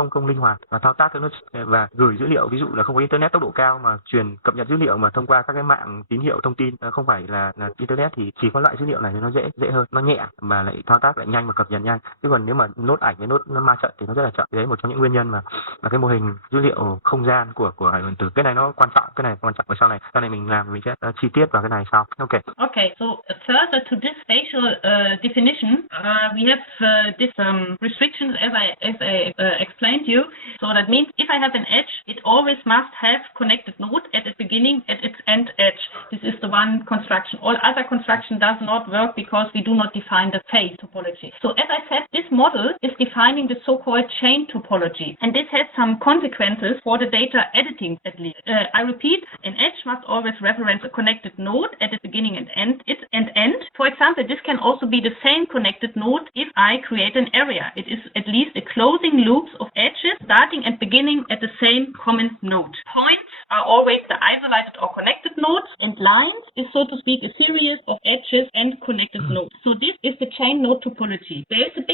không linh hoạt và thao tác nó, và gửi dữ liệu, ví dụ là không có internet tốc độ cao mà truyền cập nhật dữ liệu mà thông qua các cái mạng tín hiệu thông tin, không phải là internet, thì chỉ có loại dữ liệu này thì nó dễ hơn, nó nhẹ mà lại thao tác lại nhanh và cập nhật nhanh. Chứ còn nếu mà load ảnh với load nó ma trận thì nó rất là chậm. Đấy một trong những nguyên nhân mà cái mô hình dữ liệu không gian của hải đồ điện tử, cái này nó quan trọng, và sau này mình sẽ chi tiết vào cái này sau. Okay, so further to this spatial definition, we have this restrictions as I explained you. So that means if I have an edge, it always must have connected node at its beginning, at its end edge. This is the one construction. All other construction does not work because we do not define the phase topology. So as I said, this model is defining the so-called chain topology, and this has some consequences for the data editing at least. I repeat, an edge must always reference a connected node at its beginning and end. For example, this can also be the same connected node if I create an area. It is at least a closing loops of edges starting and beginning at the same common node. Points are always the isolated or connected nodes, and lines is, so to speak, a series of edges and connected nodes. So this is the chain node topology. There is a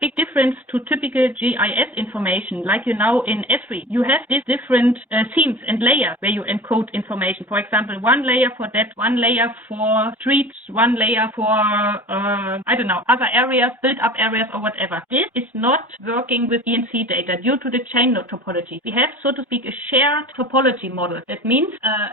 big difference to typical GIS information, like you know in S3. You have these different themes and layers where you encode information. For example, one layer for that, one layer for streets, one layer for other areas, built-up areas or whatever. This is not working with ENC data due to the chain node topology. We have, so to speak, a shared topology model. That means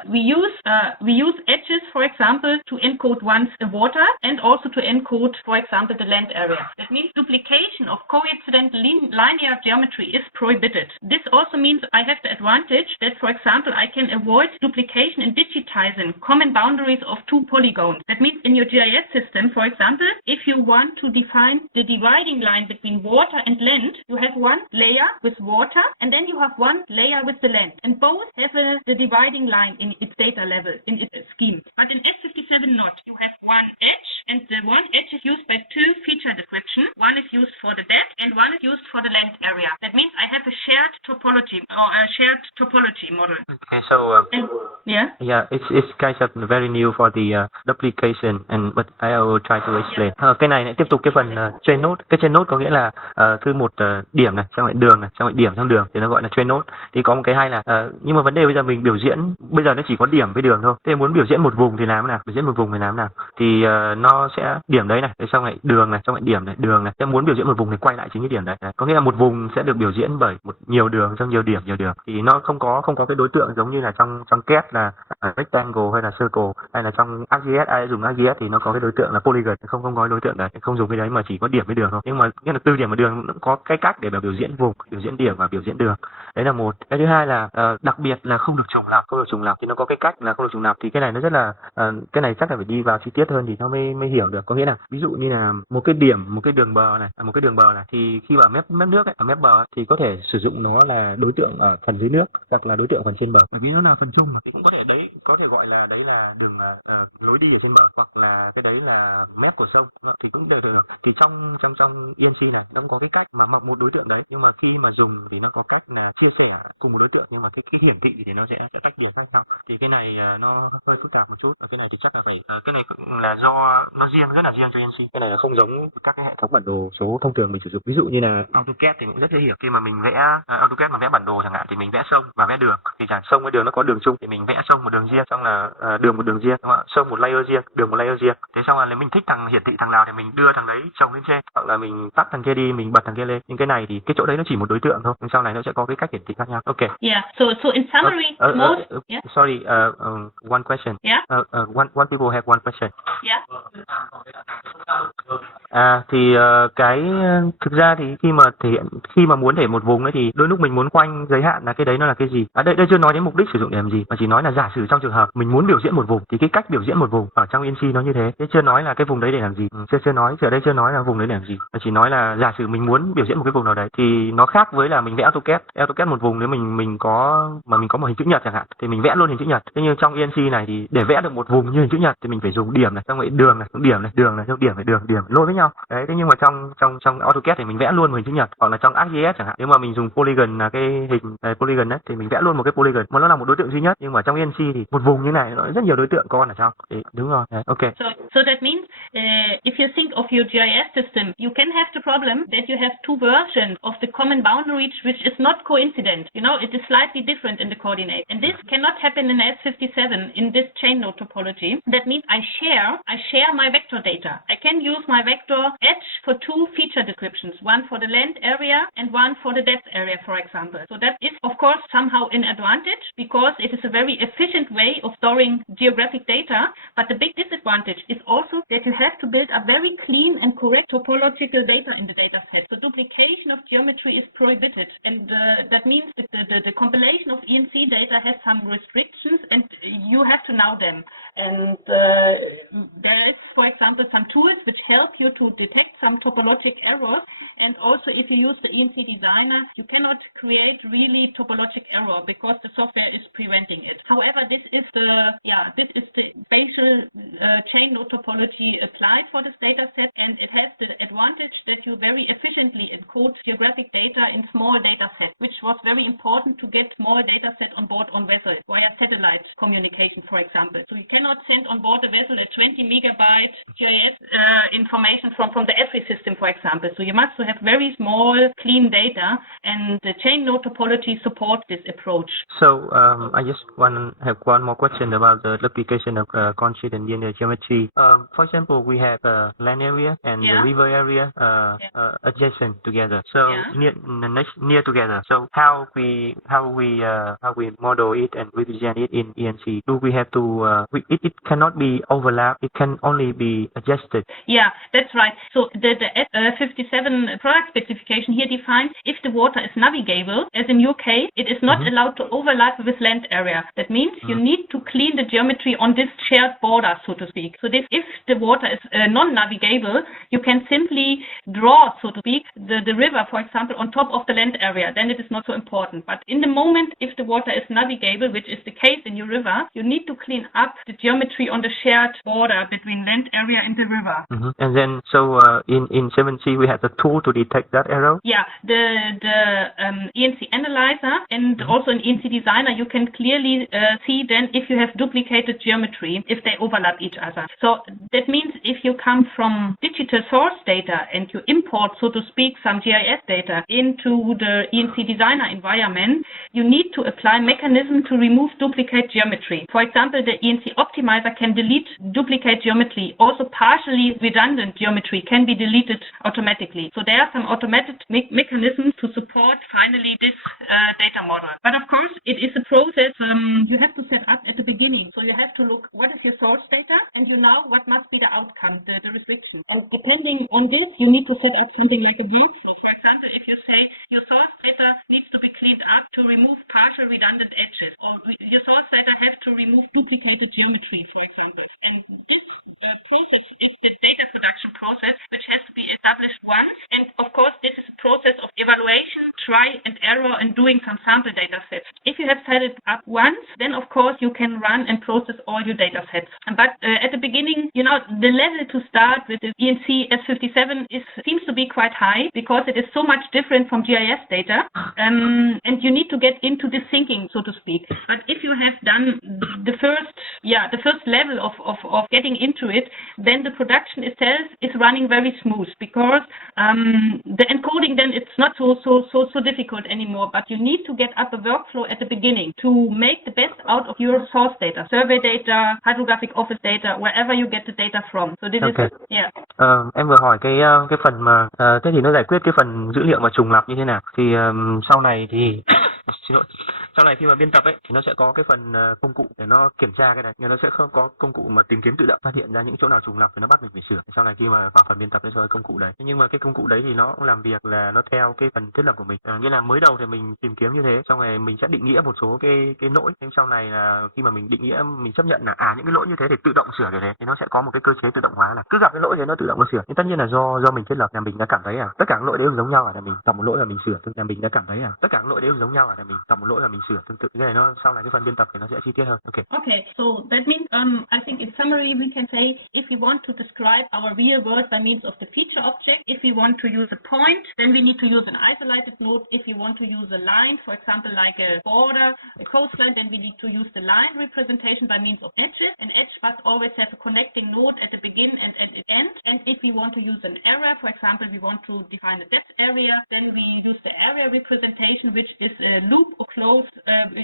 we use edges, for example, to encode once the water and also to encode, for example, the land area. That means duplication of coincident linear geometry is prohibited. This also means I have the advantage that, for example, I can avoid duplication in digitizing common boundaries of two polygons. That means in your GIS system, for example, if you want to define the dividing line between water and land, you have one layer with water and then you have one layer with the land, and both have the dividing line in its data level, in its scheme. But in S57 not. You have one edge, and the one edge is used by two feature description. One is used for the depth and one is used for the land area. That means I have a shared topology or a shared topology model. Okay, so yeah, it's kind of very new for the duplication, but I will try to explain. Cái này lại tiếp tục cái phần chain node. Cái chain node có nghĩa là cứ một điểm này, xong lại đường này, xong lại điểm trong đường thì nó gọi là chain node. Thì có một cái hay là nhưng mà vấn đề bây giờ mình biểu diễn, bây giờ nó chỉ có điểm với đường thôi. Thế muốn biểu diễn một vùng thì làm thế nào? Biểu diễn một vùng thì làm thế nào? Thì nó sẽ điểm đấy này, xong lại đường này, xong lại điểm này, đường này. Thế muốn biểu diễn một vùng thì quay lại chính cái điểm đấy. Có nghĩa là một vùng sẽ được biểu diễn bởi nhiều đường, xong nhiều điểm. Thì nó không có cái đối tượng giống như là trong CAD là rectangle hay là circle, hay là trong ArcGIS ai dùng ArcGIS thì nó có cái đối tượng là polygon, không có đối tượng đấy, không dùng cái đấy mà chỉ có điểm với đường thôi. Nhưng mà nghĩa là từ điểm và đường nó có cái cách để mà biểu diễn vùng, biểu diễn điểm và biểu diễn đường. Đấy là một. Cái thứ hai là đặc biệt là không được trùng lặp thì nó có cái cách là không được trùng lặp. Thì cái này nó rất là cái này chắc là phải đi vào chi tiết hơn thì nó mới hiểu được. Có nghĩa là ví dụ như là một cái đường bờ bờ này, thì khi mà mép nước ấy, ở mép bờ ấy, thì có thể sử dụng nó là đối tượng ở phần dưới nước hoặc là đối tượng phần trên bờ, bởi vì nó là phần chung mà, thì cũng có thể gọi là đấy là đường lối đi ở trên bờ, hoặc là cái đấy là mép của sông, thì cũng đều được. Thì trong ENC này nó cũng có cái cách mà một đối tượng đấy, nhưng mà khi mà dùng thì nó có cách là chia sẻ cùng một đối tượng, nhưng mà cái hiển thị thì nó sẽ tách biệt khác nhau. Thì cái này nó hơi phức tạp một chút, và cái này thì chắc là phải cái này cũng là do nó rất là riêng cho ENC. Cái này là không giống các cái hệ thống bản đồ số thông thường mình sử dụng. Ví dụ như là AutoCAD thì cũng rất dễ hiểu, khi mà mình vẽ AutoCAD mà vẽ bản đồ chẳng hạn, thì mình vẽ sông và vẽ đường, thì chẳng sông với đường nó có đường chung, thì mình vẽ sông một đường riêng, xong là đường một đường riêng, đúng không ạ? Sông một layer riêng, đường một layer riêng. Thế xong là nếu mình thích hiển thị thằng nào thì mình đưa thằng đấy trồng lên trên, hoặc là mình tắt thằng kia đi, mình bật thằng kia lên. Nhưng cái này thì cái chỗ đấy nó chỉ một đối tượng thôi, nhưng sau này nó sẽ có cái cách hiển thị khác nhau. Okay. Yeah. So in summary, yeah. Sorry, one question. Yeah. One people have one question. Yeah. Thì cái thực ra thì khi mà muốn thể một vùng ấy, thì đôi lúc mình muốn khoanh giới hạn là cái đấy nó là cái gì. Đây chưa nói đến mục đích sử dụng để làm gì, mà chỉ nói là giả sử trong trường hợp mình muốn biểu diễn một vùng thì cái cách biểu diễn một vùng ở trong ENC nó như thế. Thế chưa nói là cái vùng đấy để làm gì. Chưa nói là vùng đấy để làm gì. Mà chỉ nói là giả sử mình muốn biểu diễn một cái vùng nào đấy, thì nó khác với là mình vẽ AutoCAD một vùng, nếu mình có một hình chữ nhật chẳng hạn, thì mình vẽ luôn hình chữ nhật. Thế nhưng trong ENC này thì để vẽ được một vùng như hình chữ nhật thì mình phải dùng điểm này, xong rồi đường này, điểm này, đường này, xong điểm này, điểm nối với nhau. Đấy, thế nhưng mà trong AutoCAD thì mình vẽ luôn một hình chữ nhật, hoặc là trong ArcGIS chẳng hạn, nếu mà mình dùng polygon là cái hình polygon đấy, thì mình vẽ luôn một cái polygon mà nó là một đối tượng duy nhất. Nhưng mà trong ENC thì một vùng như này nó rất nhiều đối tượng con ở trong. Thì đúng rồi. Đấy, okay. So that means if you think of your GIS system, you can have the problem that you have two versions of the common boundary which is not coincident. You know, it is slightly different in the coordinate, and this cannot happen in S57 in this chain node topology. That means I share my vector data. I can use my vector edge for two feature descriptions, one for the land area and one for the depth area, for example. So that is, of course, somehow an advantage because it is a very efficient way of storing geographic data. But the big disadvantage is also that you have to build a very clean and correct topological data in the data set. So duplication of geometry is prohibited, and that means the compilation of ENC data has some restrictions, and you have to know them. And there is, for example, some tools which help you to detect some topologic errors. And also, if you use the ENC designer, you cannot create really topologic error because the software is preventing it. However, this is the spatial chain node topology applied for this data set, and it has the advantage that you very efficiently encode geographic data in small data sets, which was very important to get small data set on board on vessel via satellite communication, for example. So you cannot send on board a vessel a 20 megabyte GIS information from the ESRI system, for example. So you must have very small, clean data, and the chain node topology supports this approach. So I just have one more question about the application of concrete and linear geometry. For example, we have land area and the river area adjacent together. So near together. So how we model it and represent it in ENC? Do we have to? It cannot be overlap. It can only be adjusted. Yeah, that's right. So the S57 product specification here defines if the water is navigable, as in your case, it is not allowed to overlap with land area. That means you need to clean the geometry on this shared border, so to speak. So this, if the water is non-navigable, you can simply draw, so to speak, the river, for example, on top of the land area. Then it is not so important. But in the moment, if the water is navigable, which is the case in your river, you need to clean up the geometry on the shared border between land area and the river. And then, so in 7C, we have the tool to detect that error? Yeah, the ENC analyzer and also in ENC designer, you can clearly see then if you have duplicated geometry, if they overlap each other. So that means if you come from digital source data and you import, so to speak, some GIS data into the ENC designer environment, you need to apply mechanism to remove duplicate geometry. For example, the ENC optimizer can delete duplicate geometry. Also partially redundant geometry can be deleted automatically. So there are some automated mechanisms to support finally this data model. But of course, it is a process you have to set up at the beginning. So you have to look what is your source data, and you know what must be the outcome, the restriction. And depending on this, you need to set up something like a workflow. For example, if you say your source data needs to be cleaned up to remove partial redundant edges, or your source data have to remove duplicated geometry, for example. And this process is the data production process, which has to be established once. And of course, this is a process of evaluation, try and error, and doing some sample data sets. If you have set it up once, then of course you can run and process all your data sets. But at the beginning, the level to start with the ENC S57 seems to be quite high because it is so much different from GIS data, and you need to get into the thinking, so to speak. But if you have done the first level of getting into it, then the production itself is running very smooth because the encoding then it's not so difficult anymore. But you need to get up a workflow at the beginning to make the best out of your source data, survey data, hydrographic office data, wherever you get the data from. So this is em vừa hỏi cái phần mà thế thì nó giải quyết cái phần dữ liệu mà trùng lặp như thế nào, thì sau này thì sau này khi mà biên tập ấy thì nó sẽ có cái phần công cụ để nó kiểm tra cái này, nhưng nó sẽ không có công cụ mà tìm kiếm tự động phát hiện ra những chỗ nào trùng lặp thì nó bắt mình phải sửa. Sau này khi mà vào phần biên tập nó sẽ có công cụ đấy, nhưng mà cái công cụ đấy thì nó cũng làm việc là nó theo cái phần thiết lập của mình, nghĩa là mới đầu thì mình tìm kiếm như thế, xong rồi mình sẽ định nghĩa một số cái lỗi, nhưng sau này là khi mà mình định nghĩa, mình chấp nhận là những cái lỗi như thế thì tự động sửa được đấy, thì nó sẽ có một cái cơ chế tự động hóa là cứ gặp cái lỗi thì nó tự động nó sửa. Nhưng tất nhiên là do mình thiết lập là mình đã cảm thấy tất cả các lỗi đều giống nhau là mình gặp một lỗi là mình sửa, là mình đã cảm thấy tất cả các lỗi đều giống nhau là mình gặp một lỗi là mình sửa tương tự. Cái này nó sau này cái phần biên tập thì nó sẽ chi tiết hơn. Okay, so that means I think in summary we can say if we want to describe our real world by means of the feature object, if we want to use a point, then we need to use an isolated node. If we want to use a line, for example like a border, a coastline, then we need to use the line representation by means of edges. An edge must always have a connecting node at the begin and at the end. And if we want to use an area, for example we want to define a depth area, then we use the area representation, which is a loop of closed,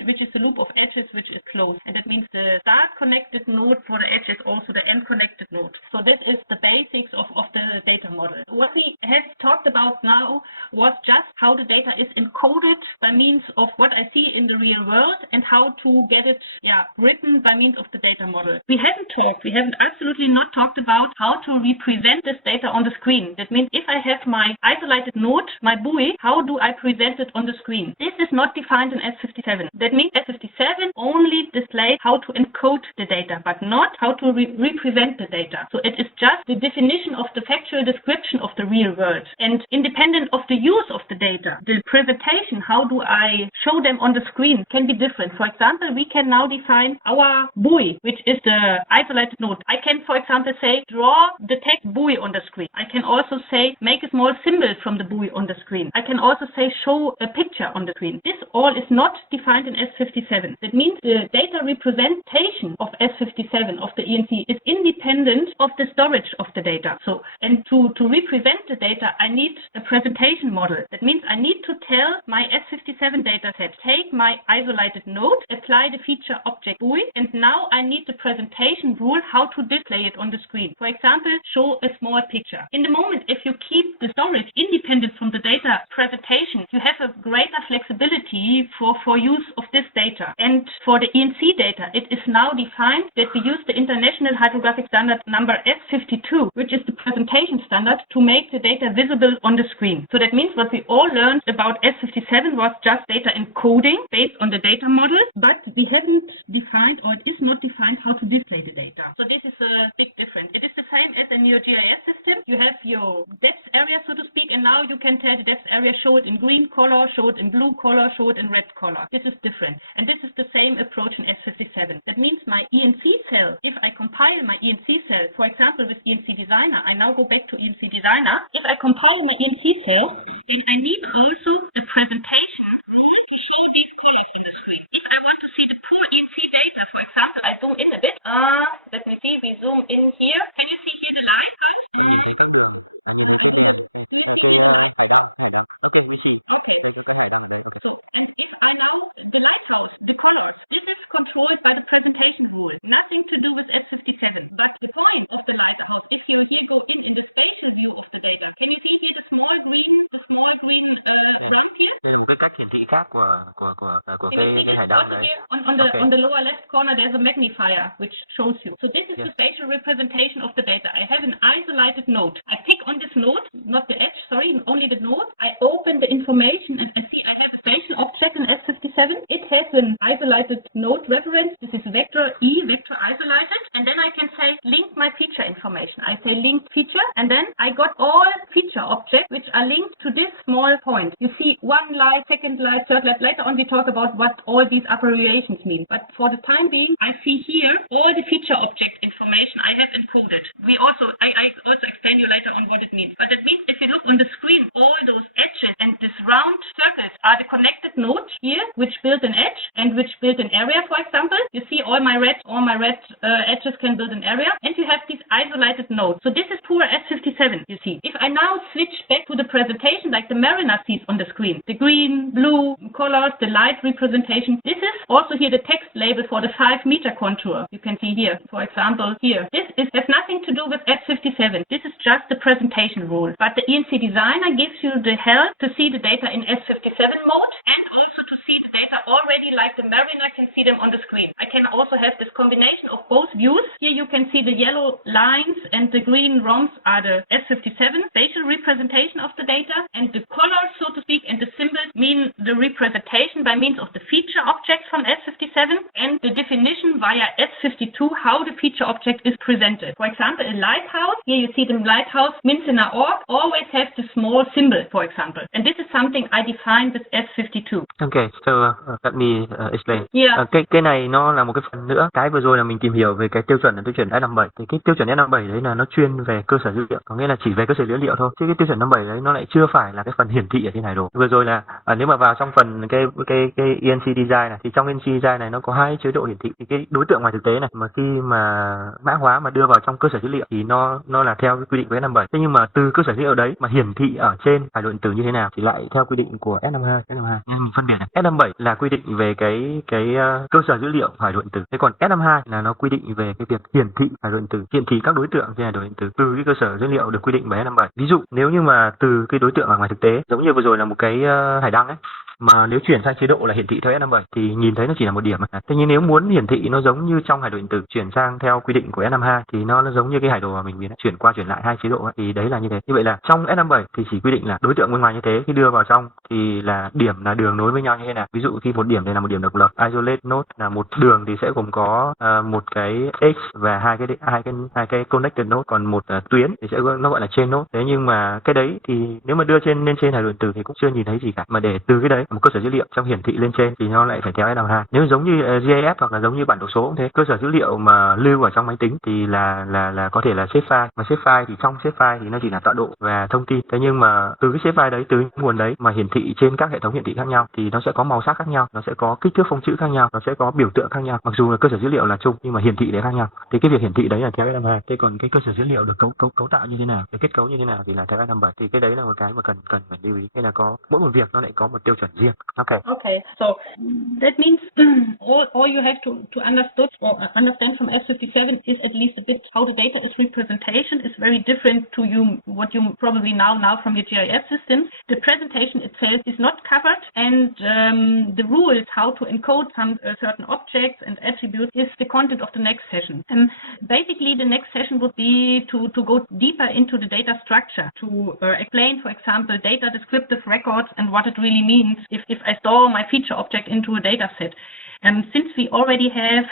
which is a loop of edges which is closed. And that means the start connected node for the edge is also the end connected node. So this is the basics of the data model. What we have talked about now was just how the data is encoded by means of what I see in the real world and how to get it written by means of the data model. We haven't absolutely not talked about how to represent this data on the screen. That means if I have my isolated node, my buoy, how do I present it on the screen? This is not defined in S57. That means S57 only displays how to encode the data, but not how to represent the data. So it is just the definition of the factual description of the real world. And independent of the use of the data, the presentation, how do I show them on the screen, can be different. For example, we can now define our buoy, which is the isolated node. I can, for example, say, draw the text buoy on the screen. I can also say, make a small symbol from the buoy on the screen. I can also say, show a picture on the screen. This all is not defined in S57. That means the data representation of S57, of the ENC, is independent of the storage of the data. So, and to represent the data, I need a presentation model. That means I need to tell my S57 data set, take my isolated node, apply the feature object buoy, and now I need the presentation rule how to display it on the screen. For example, show a small picture. In the moment, if you keep the storage independent from the data presentation, you have a greater flexibility for use of this data. And for the ENC data, it is now defined that we use the International Hydrographic Standard number S52, which is the presentation standard, to make the data visible on the screen. So that means what we all learned about S57 was just data encoding based on the data model, but we haven't defined, or it is not defined, how to display the data. So this is a big difference. It is the same as in your GIS system. You have your depth area, so to speak, and now you can tell the depth area, show it in green color, show it in blue color, show it in red color. This is different. And this is the same approach in S57. That means my ENC cell, if I compile my ENC cell, for example with ENC Designer, I now go back to ENC Designer. If I compile my ENC cell, then I need also a presentation rule to show these colors on the screen. If I want to see the poor ENC data, for example, I zoom in a bit. Let me see, we zoom in here. Can you see here the lighthouse? Con nhìn thấy các đường. Nhìn thấy cái đèn, cái hải đăng. Okay, we see. Okay. Đây có cái hải đăng ở đây. Okay. So, and if I now, the lighthouse, the colors, this is controlled by the presentation rule. Nothing to do with S57. But the point of the lighthouse, if you here go in the spatial view of the data, can you see here the small green rump here? Đây là một cái cách hiển thị khác của cái hải đăng đấy. On the lower left corner, there's a magnifier which shows you. So this is the spatial representation of the data. I have an isolated node. I pick on this node, not the edge, sorry, only the node. I open the information and I see I have a spatial object in S57. It has an isolated node reference. This is vector E, vector isolated. And then I can say link my feature information. I say linked feature, and then I got all feature objects which are linked to this small point. You see one light, second light, third light. Later on we talk about what all these abbreviations mean. But for the time being, I see here all the feature object information I have encoded. I also explain you later on what it means. But that means if you look on the screen, all those edges and these round circles are the connected nodes here, which build an edge and which build an area, for example. You see all my red edges can build an area, and you have these isolated nodes. So this is pure S57, you see. If I now switch back to the presentation like the mariner sees on the screen, the green, blue colors, the light representation, this is also here the text label for the 5-meter contour. You can see here, for example, here. This has nothing to do with S57. This is just the presentation rule. But the ENC designer gives you the help to see the data in S57 mode and also to see the data already like the mariner can see them on the screen. I can also have this combination of both views. Here you can see the yellow lines and the green romps are the S57 spatial representation of the data, and the colors, so to speak, and the symbols mean the representation by means of the feature object from S57 and the definition via S52 how the feature object is presented. For example, a lighthouse, here you see the lighthouse Mincener org always has the small symbol, for example, and this is something I define with S52. Okay, so let me explain. Yeah. Cái này nó là một cái phần nữa. Cái vừa rồi là mình tìm hiểu về cái tiêu chuẩn S57. Thì cái tiêu chuẩn S57 đấy là nó chuyên về cơ sở dữ liệu, có nghĩa là chỉ về cơ sở dữ liệu thôi. Chứ cái tiêu chuẩn 57 đấy nó lại chưa phải là cái phần hiển thị ở trên hải đồ. Vừa rồi là nếu mà vào trong phần cái ENC design này, thì trong ENC design này nó có 2 chế độ hiển thị. Thì cái đối tượng ngoài thực tế này mà khi mà mã hóa mà đưa vào trong cơ sở dữ liệu thì nó là theo cái quy định của S57. Thế nhưng mà từ cơ sở dữ liệu đấy mà hiển thị ở trên hải đồ điện tử như thế nào thì lại theo quy định của S52. Nên mình phân biệt này. S57 là quy định về cái cơ sở dữ liệu hải đồ điện tử. Thế còn S52 là nó quy định về cái việc hiển thị hải đồ điện tử, hiển thị các đối tượng trên hải đồ điện tử từ cái cơ sở dữ liệu được quy định bởi S57. Ví dụ nếu như mà từ cái đối tượng ở ngoài thực tế, giống như vừa rồi là một cái hải đăng ấy, mà nếu chuyển sang chế độ là hiển thị theo S57 thì nhìn thấy nó chỉ là một điểm. Thế nhưng nếu muốn hiển thị nó giống như trong hải đồ điện tử chuyển sang theo quy định của S52 thì nó giống như cái hải đồ mà mình biến chuyển qua chuyển lại 2 chế độ ấy. Thì đấy là như thế. Như vậy là trong S57 thì chỉ quy định là đối tượng bên ngoài như thế, khi đưa vào trong thì là điểm là đường nối với nhau như thế nào. Ví dụ khi một điểm này là một điểm độc lập, isolate node là một đường thì sẽ gồm có một cái edge và hai cái connected node, còn một tuyến thì sẽ nó gọi là chain node. Thế nhưng mà cái đấy thì nếu mà đưa lên trên hải đồ điện tử thì cũng chưa nhìn thấy gì cả, mà để từ cái đấy một cơ sở dữ liệu trong hiển thị lên trên thì nó lại phải theo S52. Nếu giống như GIS hoặc là giống như bản đồ số cũng thế, cơ sở dữ liệu mà lưu ở trong máy tính thì là có thể là shape file, mà shape file thì trong shape file thì nó chỉ là tọa độ và thông tin. Thế nhưng mà từ cái shape file đấy, từ nguồn đấy mà hiển thị trên các hệ thống hiển thị khác nhau thì nó sẽ có màu sắc khác nhau, nó sẽ có kích thước phông chữ khác nhau, nó sẽ có biểu tượng khác nhau. Mặc dù là cơ sở dữ liệu là chung nhưng mà hiển thị đấy khác nhau. Thì cái việc hiển thị đấy là theo S52. Thế còn cái cơ sở dữ liệu được cấu tạo như thế nào, được kết cấu như thế nào thì là theo S57. Thì cái đấy là một cái mà cần phải lưu ý. Nên là có mỗi một việc nó lại có một tiêu chuẩn riêng. Okay, so that means all you have to understand from S57 is at least a bit how the data is representation is very different to what you probably know from your GIS systems. The presentation itself is not covered, and the rules how to encode some certain objects and attributes is the content of the next session. Basically, the next session would be to go deeper into the data structure, to explain, for example, data descriptive records and what it really means if I store my feature object into a data set. Since we already have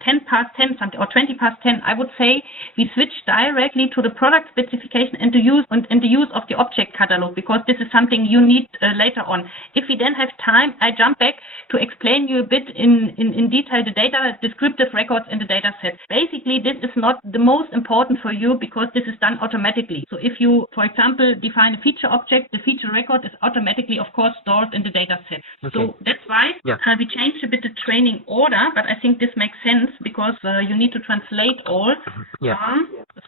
10 past 10 something or 20 past 10, I would say we switch directly to the product specification and the use of the object catalog, because this is something you need later on. If we then have time, I jump back to explain you a bit in detail the data descriptive records in the data set. Basically, this is not the most important for you because this is done automatically. So if you, for example, define a feature object, the feature record is automatically, of course, stored in the data set. Okay. So that's why we changed a bit the training order, but I think this makes sense because you need to translate all.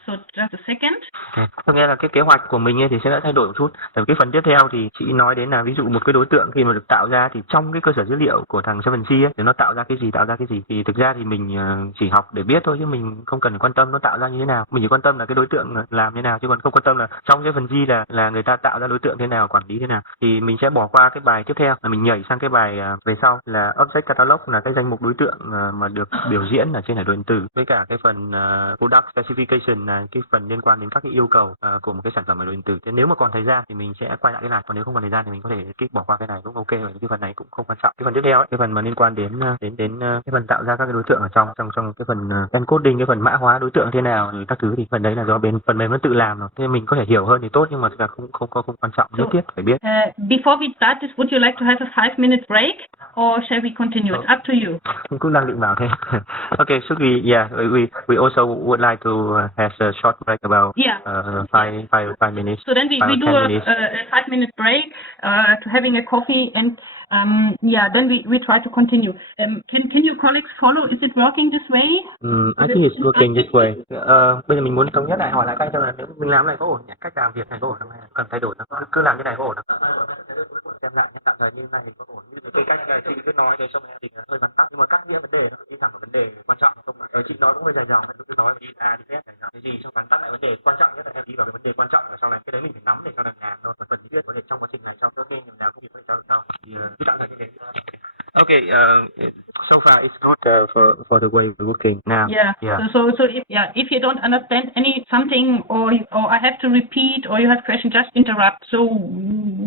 So just a second. Okay. Có nghĩa là cái kế hoạch của mình ấy thì sẽ đã thay đổi một chút. Tại vì cái phần tiếp theo thì chị nói đến là ví dụ một cái đối tượng khi mà được tạo ra thì trong cái cơ sở dữ liệu của thằng 7G ấy thì nó tạo ra cái gì thì thực ra thì mình chỉ học để biết thôi chứ mình không cần quan tâm nó tạo ra như thế nào. Mình chỉ quan tâm là cái đối tượng làm thế nào chứ còn không quan tâm là trong cái phần G là người ta tạo ra đối tượng thế nào, quản lý thế nào. Thì mình sẽ bỏ qua cái bài tiếp theo là mình nhảy sang cái bài về sau là Object Catalog, là cái danh mục đối tượng mà được biểu diễn ở trên hải đồ điện tử, với cả cái phần Product Specification là cái phần liên quan đến các cái yêu cầu của một cái sản phẩm hải đồ điện tử. Thế nếu mà còn thời gian thì mình sẽ quay lại cái này, còn nếu không còn thời gian thì mình có thể skip bỏ qua cái này cũng ok, bởi cái phần này cũng không quan trọng. Cái phần tiếp theo ấy, cái phần mà liên quan đến cái phần tạo ra các cái đối tượng ở trong cái phần encoding, cái phần mã hóa đối tượng thế nào rồi các thứ, thì phần đấy là do phần mềm nó tự làm rồi. Thế mình có thể hiểu hơn thì tốt, nhưng mà thực ra không quan trọng, nhất thiết phải biết. Before we start this, would you like to have a 5-minute break or shall we continue? It's up to you. Mình cũng đang định bảo thế. Okay, so we also would like to have a short break about 5 minutes. So then we do a 5-minute break to having a coffee and then we try to continue. Can your colleagues follow? Is it working this way? I think it's working this way. Bây giờ mình muốn thống nhất lại, hỏi lại cách cho là nếu mình làm này có ổn nhỉ? Cách làm việc này có ổn không, hay là cần thay đổi nó? Cứ làm như này có ổn không? Xem lại nhé, tạm thời như này thì có ổn. Như cái cách chị cứ nói thế xong rồi thì hơi bắn tắt, nhưng mà cắt nghĩa vấn đề nó đi thẳng vào vấn đề quan trọng không? Chị nói cũng hơi dài dòng, cứ nói đi A đi Z dài dòng. Cái gì xong bắn tắt lại vấn đề quan trọng nhất là em đi vào cái vấn đề quan trọng, và sau này cái đấy mình phải nắm để sau này làm thôi. Phần lý thuyết có thể trong quá trình này sau khi mình làm không kịp có thể trao được sau. Thì cứ tạm thời như thế. Okay, so far it's good for the way we're working now. So if you don't understand something or I have to repeat or you have questions, just interrupt. So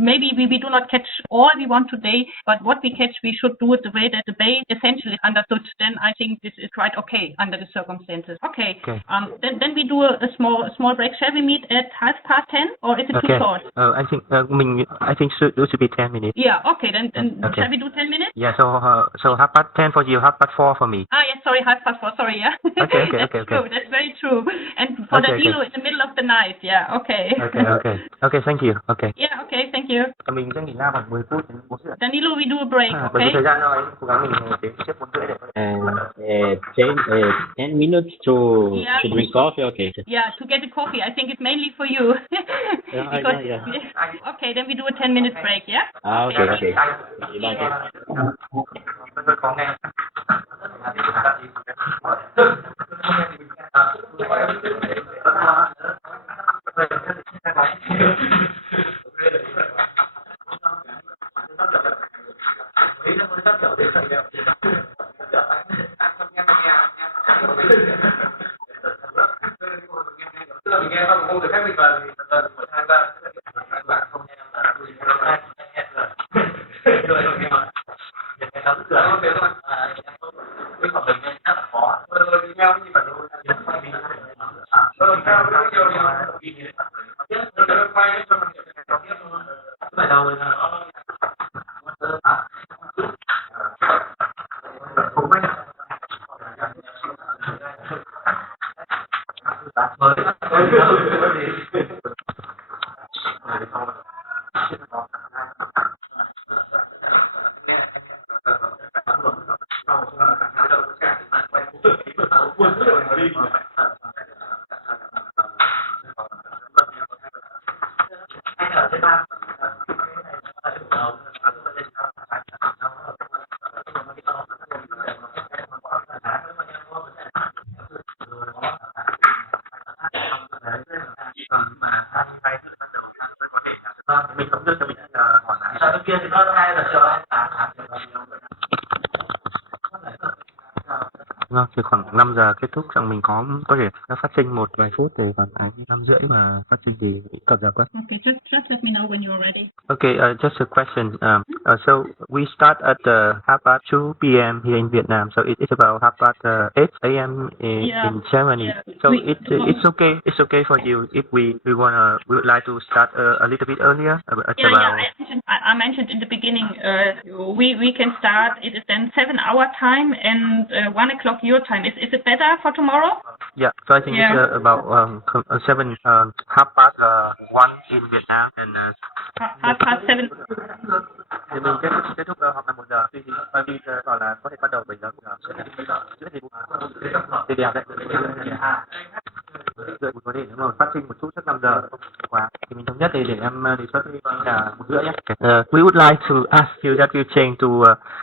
maybe we do not catch all we want today, but what we catch we should do it the way that the base essentially is understood. Then I think this is quite okay under the circumstances. Okay. Then we do a small break. Shall we meet at 10:30 or is it too short? I think it should be 10 minutes. Yeah. Okay. Then shall we do 10 minutes? Yeah. So 10:30 for you, 4:30 for me. Yes. Sorry, 4:30. Sorry. Yeah. Okay. True. That's very true. And for Danilo, it's the middle of the night. Yeah. Okay. Okay. Thank you. Okay. Yeah. Okay. Thank you. Mình sẽ nghỉ ra khoảng 10 phút đến 4 rưỡi. Danilo, we do a break. Okay. Bởi vì thời gian rồi, cố gắng mình đến trước 4 rưỡi để. 10 minutes to drink coffee. Okay. Yeah, to get a coffee. I think it's mainly for you. Okay, then we do a 10-minute break. Yeah. Okay. Có nghe. Thì khoảng 5 giờ kết thúc, xong mình có thể nó phát sinh một vài phút để còn 5:30 mà phát sinh thì cập giờ quá. Okay, just let me know when you are ready. Okay, just a question. So we start at 2:30 p.m. here in Vietnam. So it's about 8 a.m. in Germany. Yeah. So it's okay. It's okay for you if we would like to start a little bit earlier. I mentioned in the beginning. We can start. It is then 7-hour time and 1 o'clock your time. Is it better for tomorrow? Yeah. So I think it's about 1:30 in Vietnam and 7:30. thì mình kết thúc học là 1 giờ, tuy nhiên bởi vì gọi là có thể bắt đầu 7 giờ thì đẹp đấy. Rưỡi có thể nếu mà phát sinh một chút chắc 5 giờ không quá thì mình thống nhất để em đề xuất là 1:30 nhé. We would like to ask you that you change to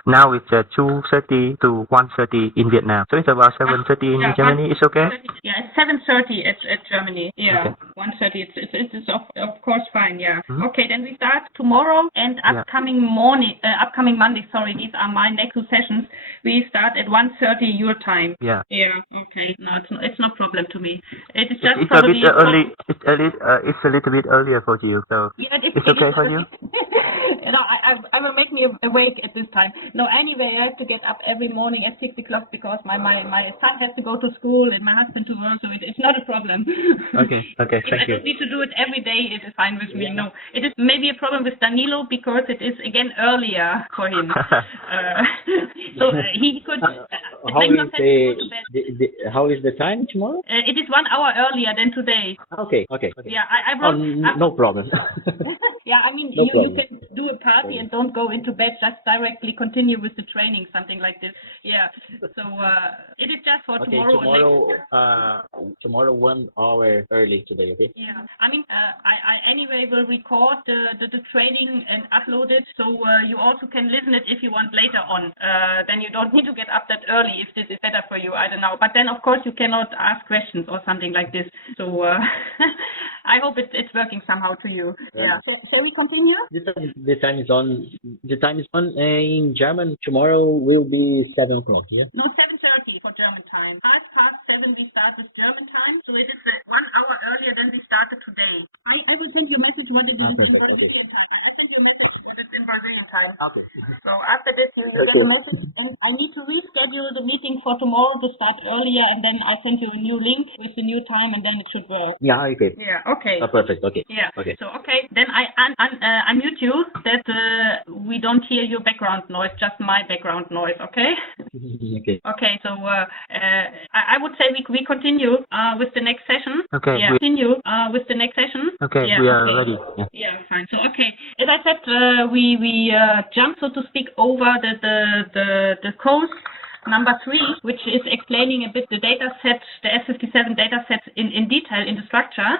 now it's 2:30 to 1:30 in Vietnam. So it's about 7:30 in Germany. It's okay? Yeah, it's 7:30 at Germany. Yeah, okay. 1:30. It's of course fine. Yeah. Okay, then we start tomorrow and upcoming Monday. Sorry, these are my next 2 sessions. We start at 1:30 your time. Yeah. Yeah. Okay. No, it's no problem to me. It is just it's probably a bit early. It's a little bit earlier for you, so yeah, it's okay for you. No, I will make me awake at this time. No, anyway, I have to get up every morning at 6 o'clock because my son has to go to school and my husband to work, so it's not a problem. Okay, If thank I you. don't need to do it every day, it is fine with me. No, it is maybe a problem with Danilo because it is again earlier for him. So he could. How is the time tomorrow? It is 1 hour earlier than today. Okay. Yeah, I wrote. No problem. Yeah, I mean, No you problem. can do a party and don't go into bed, just directly continue with the training, something like this. Yeah. So it is just for tomorrow. Tomorrow 1 hour early today, okay? Yeah. I mean, I anyway will record the training and upload it, so you also can listen it if you want later on. Then you don't need to get up that early if this is better for you. I don't know. But then, of course, you cannot ask questions or something like this. So I hope it's working somehow to you. Yeah. Shall we continue? The time is on. The time is on in German. Tomorrow will be 7 o'clock. Yeah. No, 7:30 for German time. 7:30 we start with German time, so it is 1 hour earlier than we started today. I will send you a message what it is perfect, in Brazilian time. I sent you a message what it's in Brazilian time. Okay. So after this you get a message, and I need to reschedule the meeting for tomorrow to start earlier, and then I send you a new link with the new time, and then it should work. Yeah. Okay. Yeah. Okay. Perfect. Okay. Yeah. Okay. So then I unmute you that we don't hear your background noise, just my background noise. Okay. Okay. Okay. So I would say we continue with the next session. Okay. Yeah. Continue with the next session. Okay. Yeah, We are okay. ready. Yeah. Yeah. Fine. So okay. As I said, we jump, so to speak, over the course number 3, which is explaining a bit the data set, the S57 data set in detail in the structure,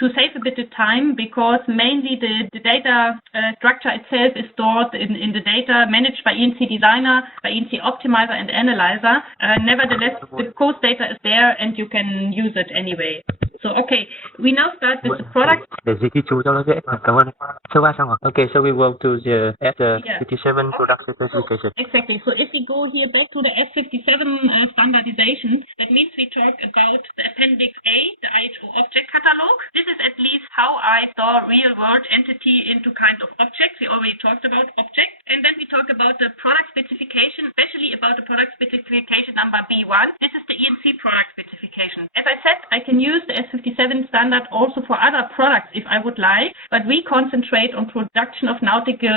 to save a bit of time, because mainly the data structure itself is stored in the data managed by ENC Designer, by ENC Optimizer and Analyzer. Nevertheless, the course data is there and you can use it anyway. So okay, we now start with the product. Để dịch ghi chú cho nó dễ. Cảm ơn. So far xong rồi. Okay, so we go to the S57 production specification. Exactly. So if we go here back to the S57 standardization, that means we talk about the Appendix A, the IHO object catalog. This is at least how I store real-world entity into kind of objects. We already talked about objects. And then we talk about the product specification, especially about the product specification number B1. This is the ENC product specification. As I said, I can use the S57 standard also for other products if I would like, but we concentrate on production of nautical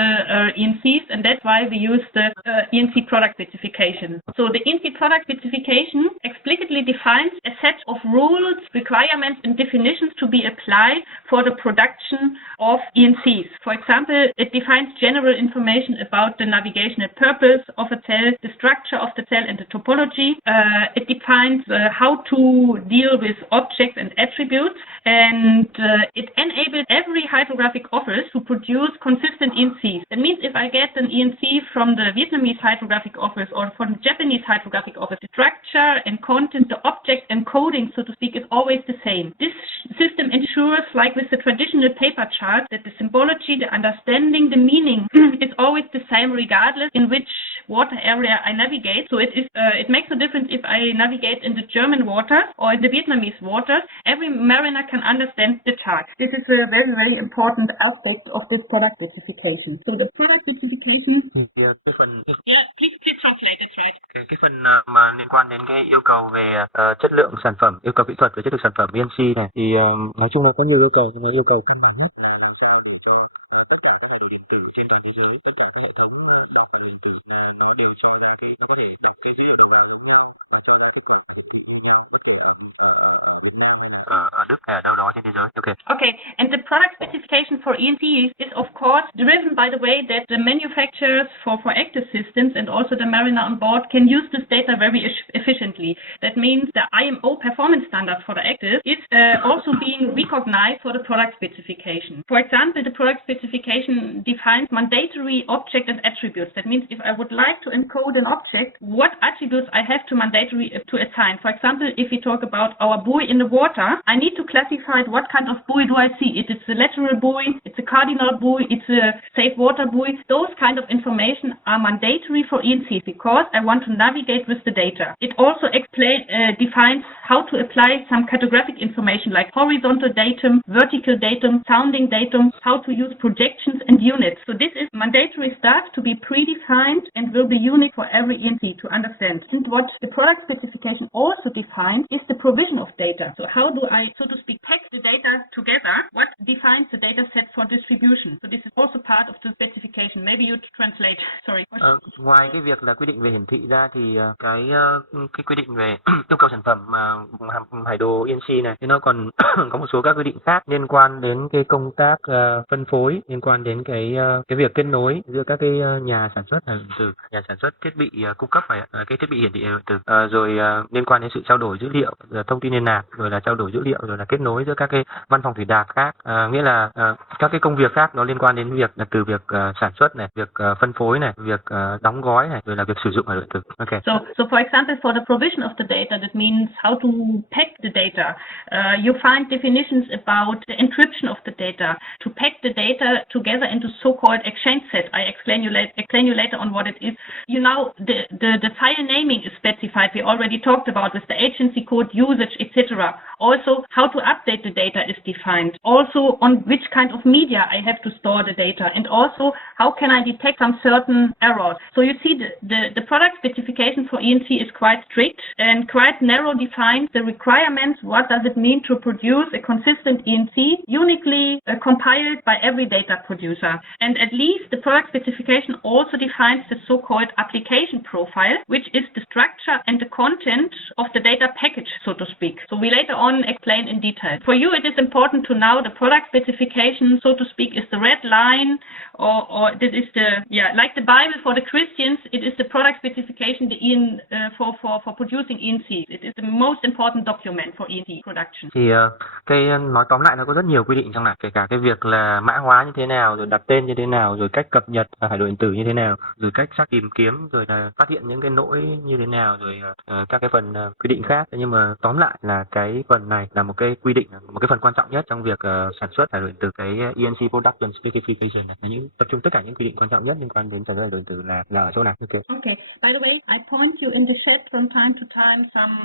ENCs, and that's why we use the ENC product specification. So the ENC product specification explicitly defines a set of rules, requirements, and definitions to be applied for the production of ENCs. For example, it defines general information about the navigational purpose of a cell, the structure of the cell, and the topology. It defines how to deal with objects and attributes, and it enables every hydrographic office to produce consistent ENCs. That means if I get an ENC from the Vietnamese hydrographic office or from the Japanese hydrographic office, the structure and content, the object encoding, so to speak, is always the same. This system ensures, like with the traditional paper chart, that the symbology, the understanding, the meaning is always the same regardless in which water area I navigate. So it makes no difference if I navigate in the German waters or in the Vietnamese waters. Every mariner can understand the chart. This is a very, very important aspect of this product specification. So the product specification. Thì cái phần Yeah, please translate. That's right. cái phần mà liên quan đến cái yêu cầu về chất lượng sản phẩm, yêu cầu kỹ thuật về chất lượng sản phẩm ENC này thì nói chung là có nhiều yêu cầu, nhưng mà yêu cầu căn bản nhất là làm sao để cho tất cả các hải đồ điện tử trên toàn thế giới, tất cả các hệ thống đọc hải đồ điện tử là nó đều cho ra nó có thể đọc cái dữ liệu đầu vào giống nhau và cho ra kết quả hiển thị như nhau, bất kể ở Việt Nam hay là ở Đức hay là ở đâu đó trên thế giới. Okay, and the product specification for ENCs is of course driven by the way that the manufacturers for active systems and also the mariner on board can use this data very efficiently. That means the IMO performance standard for the active is also being recognized for the product specification. For example, the product specification defines mandatory object and attributes. That means if I would like to encode an object, what attributes I have to mandatory to assign. For example, if we talk about our buoy in the water, I need to classify what kind of buoy do I see. If it's a lateral buoy, it's a cardinal buoy, it's a safe water buoy. Those kind of information are mandatory for ENCs because I want to navigate with the data. It also defines how to apply some cartographic information like horizontal datum, vertical datum, sounding datum, how to use projections and units. So this is mandatory stuff to be predefined and will be unique for every ENC to understand. And what the product specification also defines is the provision of data. So how do I, so to speak, pack the data together? What defines the data set for distribution? So this is also part of the specification. Maybe you translate. Sorry. Ngoài cái việc là quy định về hiển thị ra thì cái quy định về yêu cầu sản phẩm hải đồ ENC này thì nó còn có một số các quy định khác liên quan đến cái công tác phân phối, liên quan đến cái việc kết nối giữa các cái nhà sản xuất hải đồ điện tử, nhà sản xuất thiết bị cung cấp cái thiết bị hiển thị hải đồ điện tử, rồi liên quan đến sự trao đổi dữ liệu, thông tin liên lạc, rồi là trao đổi dữ liệu, rồi là kết nối giữa các cái văn phòng thủy đạc khác, nghĩa là các cái công việc khác nó liên quan đến việc là từ việc sản xuất này, việc phân phối này, việc đóng gói này, rồi là việc sử dụng hải đồ điện tử. Okay. So for example, for the provision of the data, that means how to pack the data. You find definitions about the encryption of the data, to pack the data together into so-called exchange sets. I explain you later on what it is. You know, the file naming is specified. We already talked about with the agency code, usage, etc. Also, how to update the data is defined. Also, on which kind of media I have to store the data, and also how can I detect some certain errors. So you see, the product specification for ENC is quite strict and quite narrow defines the requirements. What does it mean to produce a consistent ENC uniquely compiled by every data producer? And at least the product specification also defines the so-called application profile, which is the structure and the content of the data package, so to speak. So we later on explain in detail. For you, it is important to know the product specification, so to speak, is the red line, or this is the, like the Bible for the Christians, it is the product specification for producing ENCs. It is the most important document for ENC production. Thì cái nói tóm lại nó có rất nhiều quy định trong này, kể cả cái việc là mã hóa như thế nào, rồi đặt tên như thế nào, rồi cách cập nhật hải đồ điện tử như thế nào, rồi cách tìm kiếm, rồi là phát hiện những cái lỗi như thế nào, rồi các cái phần quy định khác. Nhưng mà tóm lại là cái phần này là một cái quy định, một cái phần quan trọng nhất trong việc sản xuất hải đồ điện tử. Cái ENC Production Specification này là tập trung tất cả những quy định quan trọng nhất liên quan đến sản xuất hải đồ điện tử là ở chỗ này. Okay. By the way, I point you in the chat from time to time some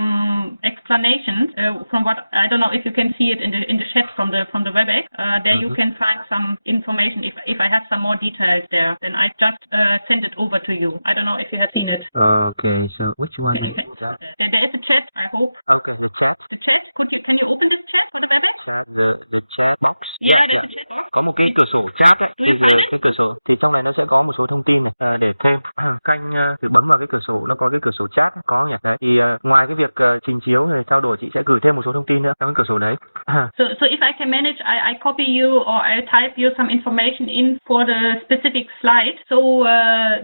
explanations from what I don't know if you can see it in the chat from the WebEx. There you can find some information. If I have some more details there, then I just send it over to you. I don't know if you have seen it. Okay, so which one? There is a chat. I hope. Okay, the chat. The chat. Can you open this chat for the WebEx? Chat, the chat box. Yeah, there's a chat box. Có một cái cửa sổ chat đấy. Do you find it? Cái cửa sổ thì trong này nó sẽ có một số thông tin này để thêm. Canh thử bấm vào cái cửa sổ, nó có cái cửa sổ chat có nhỉ? Đấy. Thì ngoài cái việc trình chiếu rồi trao đổi, chị sẽ gửi thêm một số thông tin nữa trong cái cửa sổ đấy. So if I can manage, I copy you or I type you some information in for the specific slide so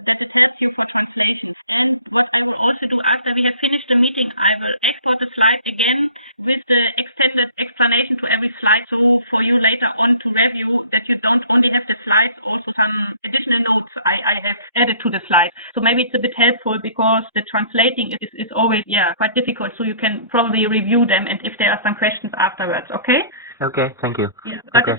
that it helps you for translation. And what I will also do after we have finished the meeting, I will export the slide again with the extended explanation to every slide. So for you later on to review that you don't only have the slides, also some additional notes I have added to the slides. So maybe it's a bit helpful because the translating is always quite difficult. So you can probably review them and if there are some questions afterwards. Okay? Okay, thank you. Yeah, okay,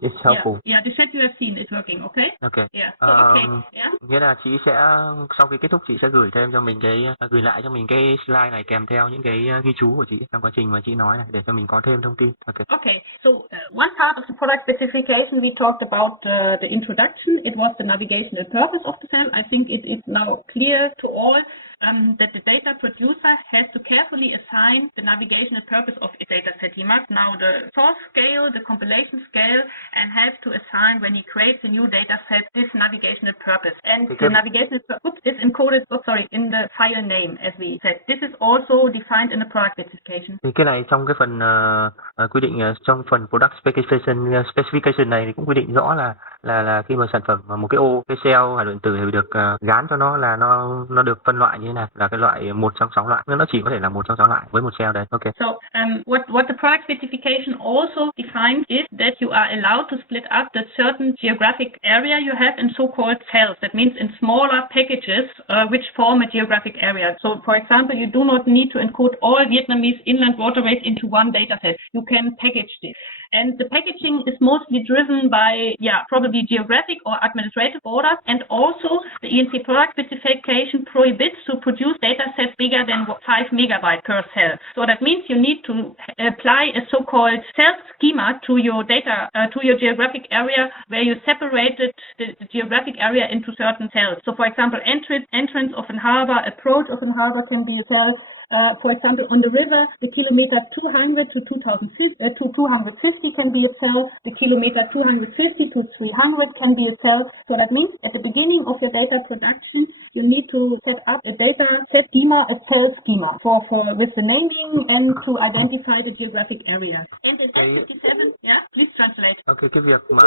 it's helpful. Yeah, the chat you have seen is working, okay? Okay. Yeah. So okay. Yeah. Nghĩa là chị sẽ sau khi kết thúc chị sẽ gửi thêm cho mình gửi lại cho mình cái slide này kèm theo những cái ghi chú của chị trong quá trình mà chị nói này để cho mình có thêm thông tin. Okay. Okay. So one part of the product specification we talked about the introduction. It was the navigational purpose of the cell. I think it's now clear to all that the data producer has to carefully assign the navigational purpose of its data set. He must know the source scale, the compilation scale, and have to assign when he creates a new data set this navigational purpose. And the navigational purpose is encoded, in the file name, as we said. This is also defined in the product specification. Thì cái này trong cái phần quy định trong phần product specification này thì cũng quy định rõ là khi mà sản phẩm một cái ô, cái cell hạt điện tử thì được gán cho nó là nó được phân loại như thế nào, là cái loại 1 trong 6 loại, nó chỉ có thể là 1 trong 6 loại với một cell đấy. Okay. So what the product specification also defines is that you are allowed to split up the certain geographic area you have in so-called cells. That means in smaller packages which form a geographic area. So for example, you do not need to encode all Vietnamese inland waterways into one data set. You can package this. And the packaging is mostly driven by, probably geographic or administrative orders. And also the ENC product specification prohibits to produce data sets bigger than 5 megabytes per cell. So that means you need to apply a so-called cell schema to your data, to your geographic area, where you separated the geographic area into certain cells. So for example, entrance of a harbor, approach of a harbor can be a cell. For example, on the river, the kilometer 200 to 250 can be a cell. The kilometer 250 to 300 can be a cell. So that means at the beginning of your data production, you need to set up a data set schema, a cell schema for with the naming and to identify the geographic area. And in S57, please translate. Okay, cái việc mà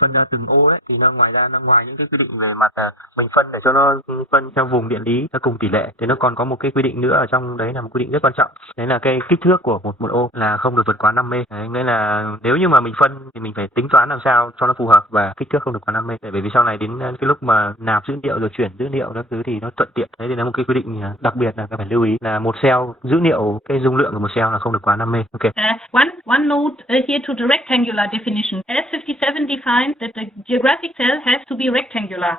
phân ra từng ô đấy thì nó ngoài những cái quy định về mặt mình phân để cho nó phân theo vùng địa lý theo cùng tỷ lệ, thì nó còn có một cái quy định nữa ở trong đấy là một quy định rất quan trọng. Đấy là cái kích thước của một ô là không được vượt quá 5 m. Đấy, nên là nếu như mà mình phân thì mình phải tính toán làm sao cho nó phù hợp và kích thước không được quá 5 m. Bởi vì sau này đến cái lúc mà nạp dữ liệu rồi chuyển dữ liệu các thứ thì nó thuận tiện. Đấy thì là một cái quy định đặc biệt là phải lưu ý là một cell dữ liệu, cái dung lượng của một cell là không được quá 5 m. Okay. One note here to the rectangular definition. S57 defines that the geographic cell has to be rectangular.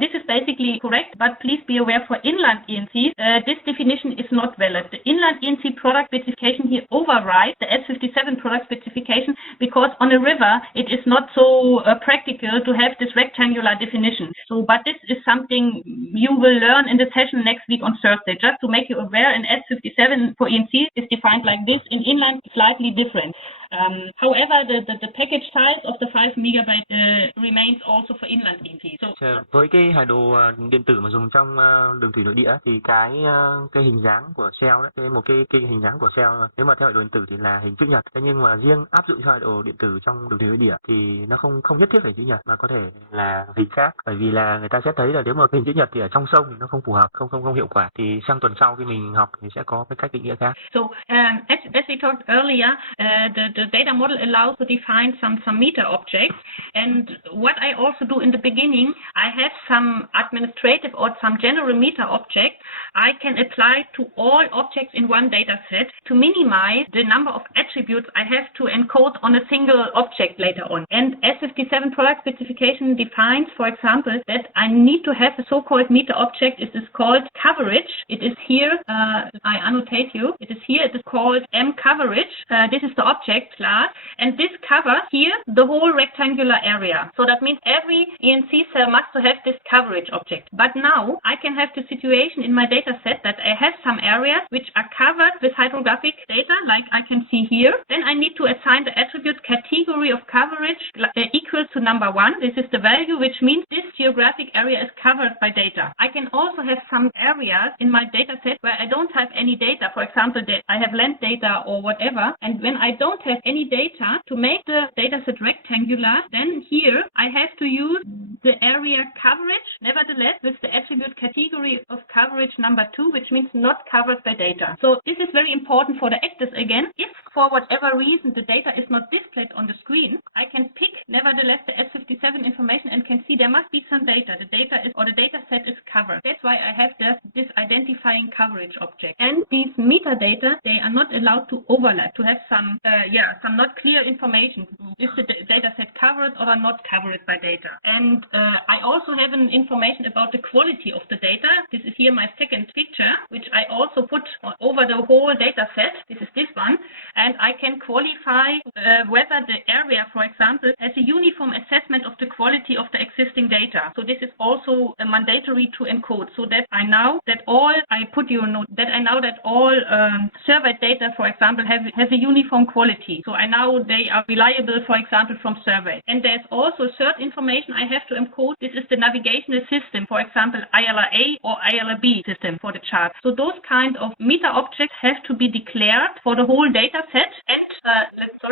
This is basically correct, but please be aware for inland ENCs, this definition is not valid. The inland ENC product specification here overrides the S57 product specification because on a river it is not so practical to have this rectangular definition. So, but this is something you will learn in the session next week on Thursday. Just to make you aware, in S57 for ENC is defined like this. In inland, slightly different. However, the package size of the 5 megabyte remains also for inland ENC. So, với cái hải đồ điện tử mà dùng trong đường thủy nội địa thì cái hình dáng của cell đấy, cái hình dáng của cell nếu mà theo hải đồ điện tử thì là hình chữ nhật. Thế nhưng mà riêng áp dụng cho hải đồ điện tử trong đường thủy nội địa thì nó không nhất thiết phải chữ nhật mà có thể là hình khác, bởi vì là người ta sẽ thấy là nếu mà hình chữ nhật thì ở trong sông thì nó không phù hợp, không hiệu quả. Thì sang tuần sau khi mình học thì sẽ có cái cách định nghĩa khác. So as we talked earlier, the data model allows to define some meter objects, and what I also do in the beginning, I have some administrative or some general meter objects I can apply to all objects in one data set to minimize the number of attributes I have to encode on a single object later on. And S57 product specification defines, for example, that I need to have a so-called meter object. It is called coverage. It is here, I annotate you. It is here, it is called M coverage. This is the object class, and this covers here the whole rectangular area. So that means every ENC cell must have this coverage object. But now I can have the situation in my data set that I have some areas which are covered with hydrographic data, like I can see here. Then I need to assign the attribute category of coverage equals to number 1. This is the value, which means this geographic area is covered by data. I can also have some areas in my data set where I don't have any data. For example, I have land data or whatever. And when I don't have any data to make the data set rectangular, then here I have to use the area coverage, nevertheless, with the attribute category of coverage number 2, which means not covered by data. So this is very important for the actors again. If for whatever reason the data is not displayed on the screen, I can pick nevertheless the S57 information and can see there must be some data. The data is, or the data set is covered. That's why I have this identifying coverage object. And these metadata, they are not allowed to overlap, to have some not clear information. Is the data set covered or not covered by data? And I also have an information about the quality of the data. This is here my second picture, which I also put over the whole data set. This is this one. And I can qualify whether the area, for example, has a uniform assessment of the quality of the existing data. So this is also mandatory to encode, so that I know that all surveyed data, for example, has a uniform quality. So I know they are reliable, for example, from survey. And there's also third information I have to encode. This is the navigational system, for example, ILRA or ILRB system for the chart. So those kind of meta objects have to be declared for the whole data set. And so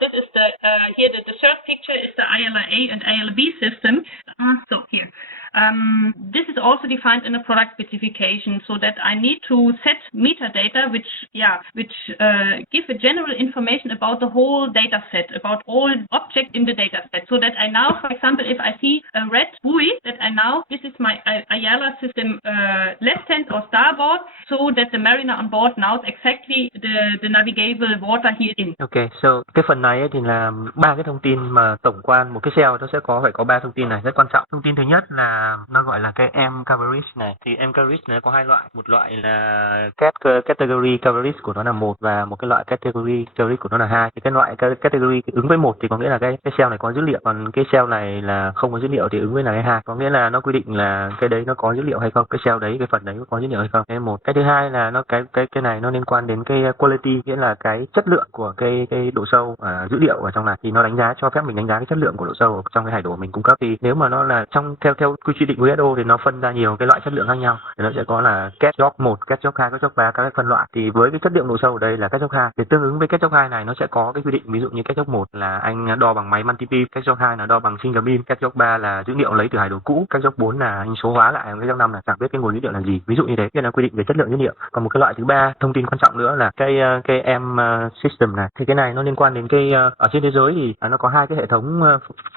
this is the third picture is the ILRA and ILRB system. So here, this is also defined in a product specification, so that I need to set metadata, which give a general information about the whole data set, about all objects in the data set, so that I know, for example, if I see a red buoy, that I know this is my ILRA system left hand or starboard, so that the mariner on board knows exactly the navigable water here in. Okay, so cái phần này ấy thì là ba cái thông tin mà tổng quan một cái cell nó sẽ phải có ba thông tin này rất quan trọng. Thông tin thứ nhất là nó gọi là cái M coverage này. Thì M coverage nó có hai loại, một loại là category coverage của nó là 1 và một cái loại category coverage của nó là 2. Thì cái loại category ứng với 1 thì có nghĩa là cái cell này có dữ liệu, còn cái cell này là không có dữ liệu thì ứng với là cái 2. Có nghĩa là nó quy định là cái đấy nó có dữ liệu hay không, cái cell đấy, cái phần đấy có dữ liệu hay không. Cái một. Cái thứ hai là nó cái này nó liên quan đến cái quality, nghĩa là cái chất lượng của cái độ sâu dữ liệu ở trong này, thì nó cho phép mình đánh giá cái chất lượng của độ sâu trong cái hải đồ mình cung cấp. Thì nếu mà nó là theo quy định của ISO thì nó phân ra nhiều cái loại chất lượng khác nhau, thì nó sẽ có là catch 1, catch 2, catch 3, các phân loại. Thì với cái chất lượng độ sâu ở đây là catch 2, thì tương ứng với catch 2 này nó sẽ có cái quy định, ví dụ như catch 1 là anh đo bằng máy multi-beam, catch 2 là đo bằng single beam, catch 3 là dữ liệu lấy từ hải đồ cũ, catch 4 là anh số hóa lại, catch 5 là chẳng biết cái nguồn dữ liệu là gì, ví dụ như thế. Đây là quy định về chất lượng dữ liệu. Còn một cái loại thứ ba, thông tin quan trọng nữa là cái M system này. Thì cái này nó liên quan đến cái ở trên thế giới thì nó có hai cái hệ thống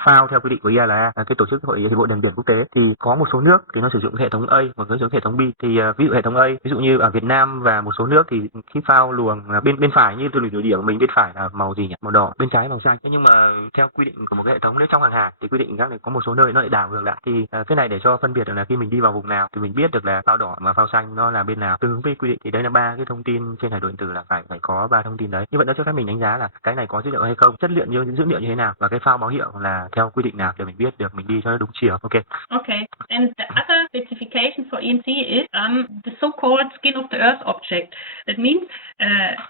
phao theo quy định của ILA, cái tổ chức hiệp hội đường biển quốc tế. Thì có một số nước thì nó sử dụng hệ thống A, một số sử dụng hệ thống B. Thì ví dụ hệ thống A, ví dụ như ở Việt Nam và một số nước thì khi phao luồng là bên phải, như từ lùi địa của mình, bên phải là màu gì nhỉ, màu đỏ, bên trái màu xanh. Thế nhưng mà theo quy định của một cái hệ thống, nếu trong hàng hải thì quy định khác này, có một số nơi nó lại đảo ngược lại. Thì cái này để cho phân biệt được là khi mình đi vào vùng nào thì mình biết được là phao đỏ và phao xanh nó là bên nào, tương ứng với quy định. Thì đấy là ba cái thông tin trên hải đồ điện tử, là phải có ba thông tin đấy. Như vậy nó cho phép mình đánh giá là cái này có dữ liệu hay không, chất lượng dữ liệu như thế nào, và cái phao báo hiệu là theo quy định nào, để mình biết được mình đi cho nó đúng chiều. Okay, and the other specification for ENC is the so-called skin of the earth object. That means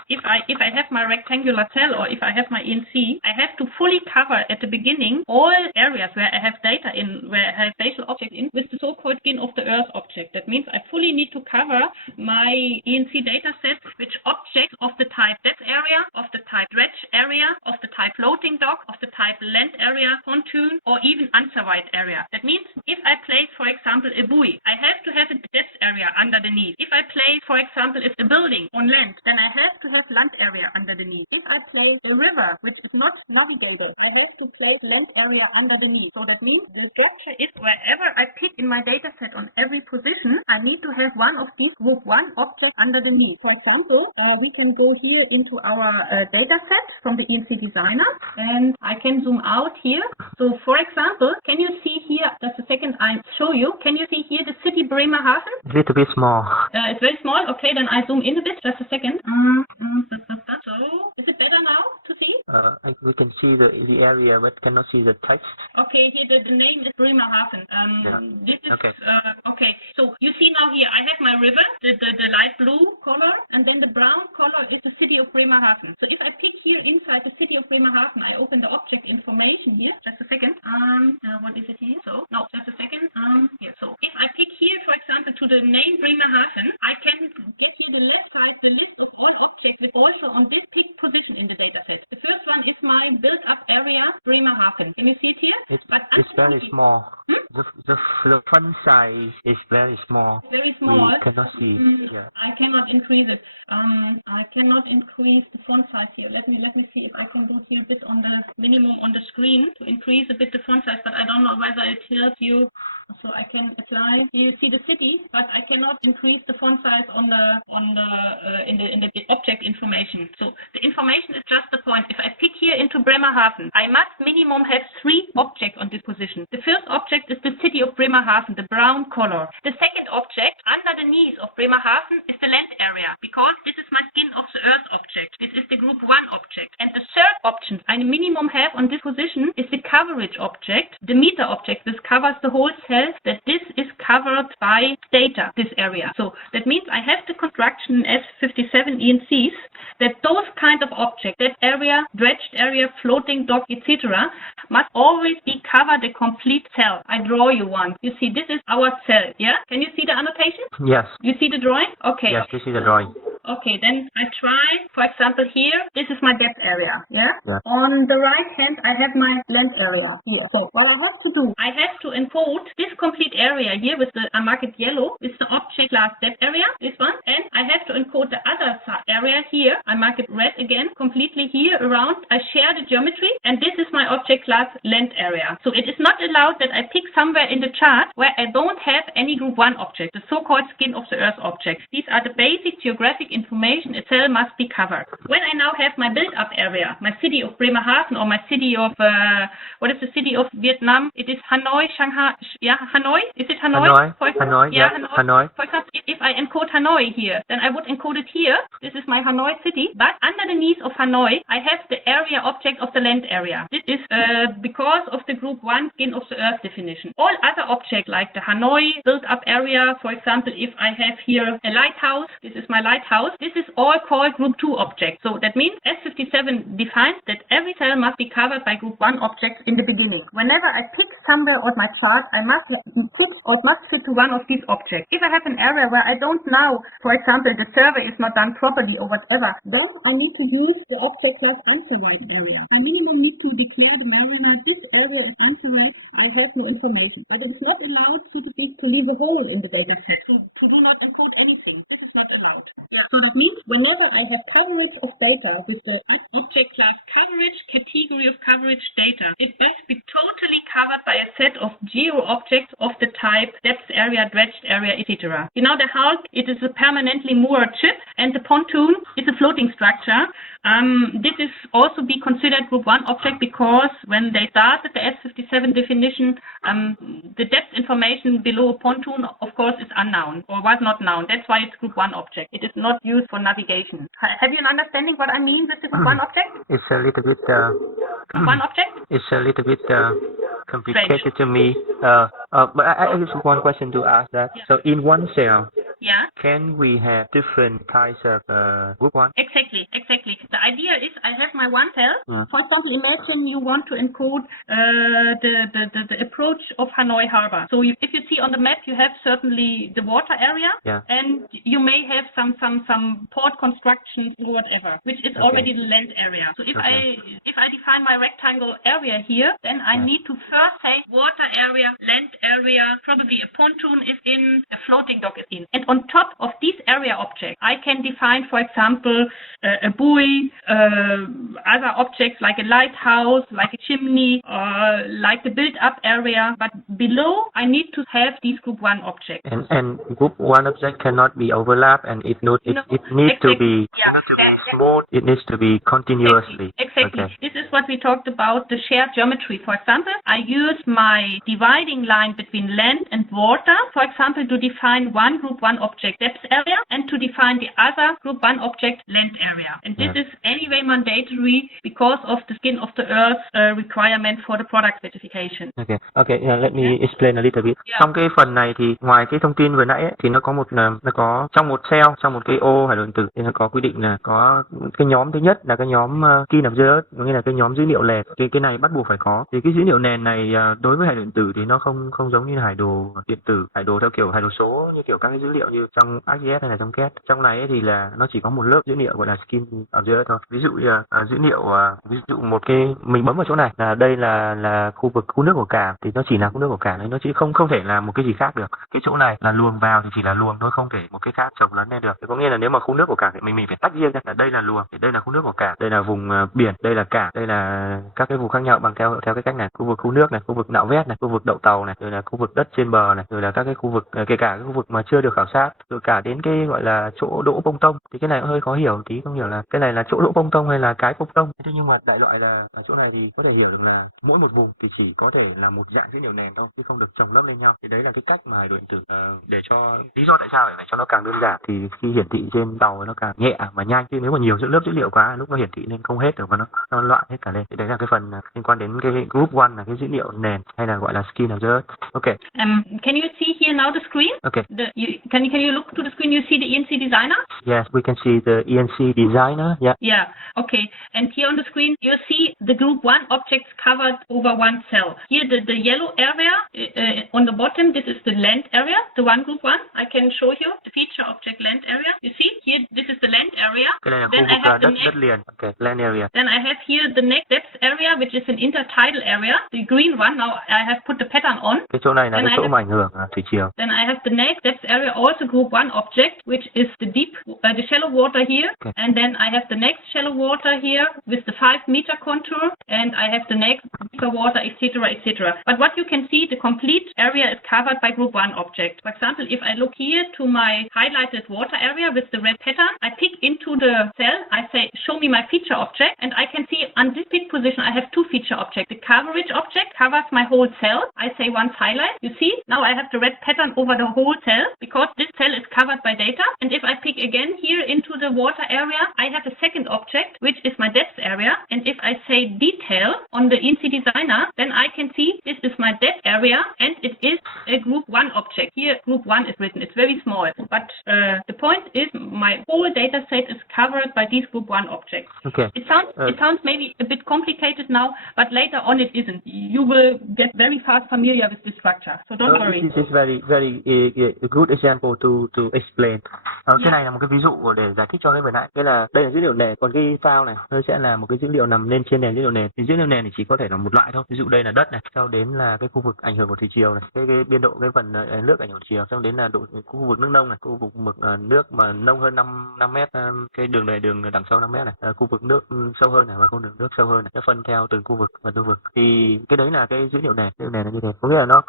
if I have my rectangular cell, or if I have my ENC, I have to fully cover at the beginning all areas where I have data in, where I have spatial objects in, with the so-called skin of the earth object. That means I fully need to cover my ENC data set with objects of the type depth area, of the type dredge area, of the type floating dock, of the type land area, pontoon, or even unsurveyed area. That means if I place, for example, a buoy, I have to have a depth area underneath. If I place, for example, a building on land, then I have to have land area underneath. If I place a river which is not navigable, I have to place land area underneath. So that means the structure is wherever I pick in my data set on every position, I need to have one of these group 1 object underneath. For example, we can go here into our data set from the ENC designer, and I can zoom out here. So for example, can you see here, just a second, I show you, can you see here the city Bremerhaven? A little bit small. It's very small. Okay, then I zoom in a bit, just a second. So is it better now to see? We can see the area but cannot see the text. Okay, here the name is Bremerhaven. This is okay. Okay, so you see now here I have my river, the light blue color, and then the brown color is the city of Bremerhaven. So if I pick here inside the city of Bremerhaven, I open the object information here. Just a second. What is it here? So no, just a second. Here. So if I pick here, for example, to the name Bremerhaven, I can get here the left side the list of all objects with also on this picked position in the dataset. The first one is my built-up area Bremerhaven. Can you see it here? It's very small. the font size is very small. Very small. We cannot see. Yeah. I cannot increase it. I cannot increase the font size here. Let me see if I can do here a bit on the minimum on the screen to increase a bit the font size, but I don't know whether it tells you. So I can apply. Here you see the city, but I cannot increase the font size in the object information. So the information is just the point. If I pick here into Bremerhaven, I must minimum have 3 objects on this position. The first object is the city of Bremerhaven, the brown color. The second object underneath of Bremerhaven is the land area, because this is my skin of the earth object. This is the group 1 object. And the third option I minimum have on this position is the coverage object, the meter object. This covers the whole cell, that this is covered by data, this area. So that means I have the construction S57 ENCs that those kind of objects, that area, dredged area, floating dock, etc., must always be covered the complete cell. I draw you one. You see, this is our cell, yeah? Can you see the annotation? Yes. You see the drawing? Okay. Yes, you see the drawing. Okay, then I try, for example, here, this is my depth area, yeah? Yeah. On the right hand, I have my land area here. So what I have to do, I have to encode this complete area here with the, I mark it yellow, with the object class depth area, this one, and I have to encode the other area here, I mark it red again, completely here around, I share the geometry, and this is my object class land area. So it is not allowed that I pick somewhere in the chart where I don't have any group 1 object, the so-called skin of the earth objects. These are the basic geographic information itself must be covered. When I now have my build-up area, my city of Bremerhaven or my city of, what is the city of Vietnam? It is Hanoi, Shanghai, yeah, Hanoi? Is it Hanoi? Hanoi, yeah, Hanoi. For example, if I encode Hanoi here, then I would encode it here. This is my Hanoi city, but underneath of Hanoi, I have the area object of the land area. This is because of the group 1 skin of the earth definition. All other objects like the Hanoi build-up area, for example, if I have here a lighthouse, this is my lighthouse, this is all called group 2 objects. So that means S57 defines that every cell must be covered by group 1 objects in the beginning. Whenever I pick somewhere on my chart, I must fit, or it must fit to one of these objects. If I have an area where I don't know, for example, the survey is not done properly or whatever, then I need to use the object class unsurveyed area. I minimum need to declare the mariner, this area is unsurveyed, I have no information. But it is not allowed, so to speak, to leave a hole in the data set, to do not encode anything. This is not allowed. Yeah. So that means whenever I have coverage of data with the object class coverage, category of coverage data, it must be totally covered by a set of geo objects of the type depth area, dredged area, etc. You know, the hull, it is a permanently moored ship, and the pontoon is a floating structure. This is also be considered group 1 object because when they started the S57 definition, the depth information below a pontoon, of course, is unknown or was not known. That's why it's group 1 object. It is not used for navigation. Have you an understanding what I mean with the group 1 object? It's a little bit group 1 object? It's a little bit complicated to me. But I just one question to ask that. Yeah. So in one cell, yeah, can we have different types of group 1? Exactly. The idea is I have my one cell. Yeah. For example, imagine you want to encode the approach of Hanoi Harbor. So if you see on the map, you have certainly the water area, yeah, and you may have some port constructions or whatever, which is already the land area. So if I define my rectangle area here, then I need to first say water area, land area, probably a pontoon is in, a floating dock is in. And on top of these area objects, I can define, for example, a buoy, other objects like a lighthouse, like a chimney, like the build-up area. But below, I need to have these group 1 objects. And group 1 object cannot be overlapped, and it needs to be smooth. It needs to be continuously. Exactly. Okay. This is what we talked about, the shared geometry. For example, I use my dividing line between land and water, for example, to define one group 1 object depth area and to define the other group 1 object land area. And this is anyway mandatory because of the skin of the earth requirement for the product specification. Okay. Let me explain a little bit. Trong cái phần này thì ngoài cái thông tin vừa nãy ấy, thì nó có trong một cell, trong một cái ô hải đồ điện tử thì nó có quy định là có cái nhóm thứ nhất là cái nhóm key nằm dưới, có nghĩa là cái nhóm dữ liệu lẻ. Cái này bắt buộc phải có. Thì cái dữ liệu nền này đối với hải đồ điện tử thì nó không giống như hải đồ điện tử, hải đồ theo kiểu hải đồ số như kiểu các cái dữ liệu như trong ArcGIS hay là trong CAD. Trong này ấy thì là nó chỉ có một lớp dữ liệu gọi là skin observer thôi. Ví dụ như dữ liệu ví dụ một cái mình bấm vào chỗ này là đây là khu nước của cảng, thì nó chỉ là khu nước của cảng đấy, nó chỉ không thể là một cái gì khác được. Cái chỗ này là luồng vào thì chỉ là luồng thôi, không thể một cái khác chồng lấn lên được. Thì có nghĩa là nếu mà khu nước của cảng thì mình phải tách riêng ra, là đây là luồng thì đây là khu nước của cảng, đây là vùng biển, đây là cảng, đây là các cái vùng khác nhau bằng theo cái cách này. Khu nước này, khu vực nạo vét này, khu vực đậu tàu này, rồi là khu vực đất trên bờ này, rồi là các cái khu vực kể cả cái khu vực mà chưa được khảo sát, rồi cả đến cái gọi là chỗ đỗ bông tông. Thì cái này cũng hơi khó hiểu tí, không hiểu là cái này là chỗ đỗ bông tông hay là cái bông tông. Thế nhưng mà đại loại là ở chỗ này thì có thể hiểu được là mỗi một vùng thì chỉ có thể là một dạng dữ liệu nền thôi, chứ không được chồng lớp lên nhau. Thì đấy là cái cách mà hải đồ điện tử để cho lý do tại sao để cho nó càng đơn giản, thì khi hiển thị trên tàu nó càng nhẹ và nhanh. Chứ nếu mà nhiều lớp dữ liệu quá lúc nó hiển thị lên không hết được và nó loạn hết cả lên. Thì đấy là cái phần liên quan đến cái group 1 là cái dữ liệu nền hay là gọi là skin observer. Okay. Can you see here now the screen? Okay. Can you look to the screen? You see the ENC designer? Yes, we can see the ENC designer. Yeah. Yeah. Okay. And here on the screen you see the group 1 objects covered over one cell. Here the yellow area on the bottom, this is the land area, the one group 1. I can show you the feature object land area. You see here, this is the land area. Cái này là then khu vực đất liền. Okay, land area. Then I have here the next depth area, which is an intertidal area. The green one. Now I have put the pattern on. Cái chỗ này là cái chỗ mà ảnh hưởng thủy triều. Then I have the next depth area, also group 1 object, which is the deep, the shallow water here. Okay. And then I have the next shallow water here with the 5-meter contour, and I have the next deeper water, etc., etc. But what you can see, the complete area is covered by group 1 object. For example, if I look here to my highlighted water area with the red pattern, I pick into the cell, I say, show me my feature object, and I can see on this pick position I have 2 feature objects. The coverage object covers my whole cell. I say once highlight. You see, now I have the red pattern over the whole cell because this cell is covered by data. And if I pick again here into the water area, I have a second object, which is my depth area. And if I say detail on the ENC designer, then I can see this is my depth area, and it is a group 1 object. Here group 1 is written. It's very small. But the point is my whole data set is covered by these group 1 objects. Okay. It sounds maybe a bit complicated now, but later on it isn't. You will get very fast familiar with this structure. So don't worry. This is very good example to explain. Cái này là một cái ví dụ để giải thích cho cái vừa nãy. Nghĩa là đây là dữ liệu nền, còn cái file này nó sẽ là một cái dữ liệu nằm lên trên nền dữ liệu nền. Thì dữ liệu nền thì chỉ có thể là một loại thôi. Ví dụ đây là đất này, sau đến là cái khu vực ảnh hưởng của thủy triều này, cái biên độ cái phần nước ảnh hưởng thủy triều, sau đến là khu vực nước nông này, khu vực mực nước mà nông hơn 5 mét, cái đường đằng sâu 5 mét này, khu vực nước sâu hơn này và khu vực nước sâu hơn này, nó phân theo từng khu vực và lưu vực. Thì cái đấy là cái dữ liệu nền là như thế. Có nghĩa là nó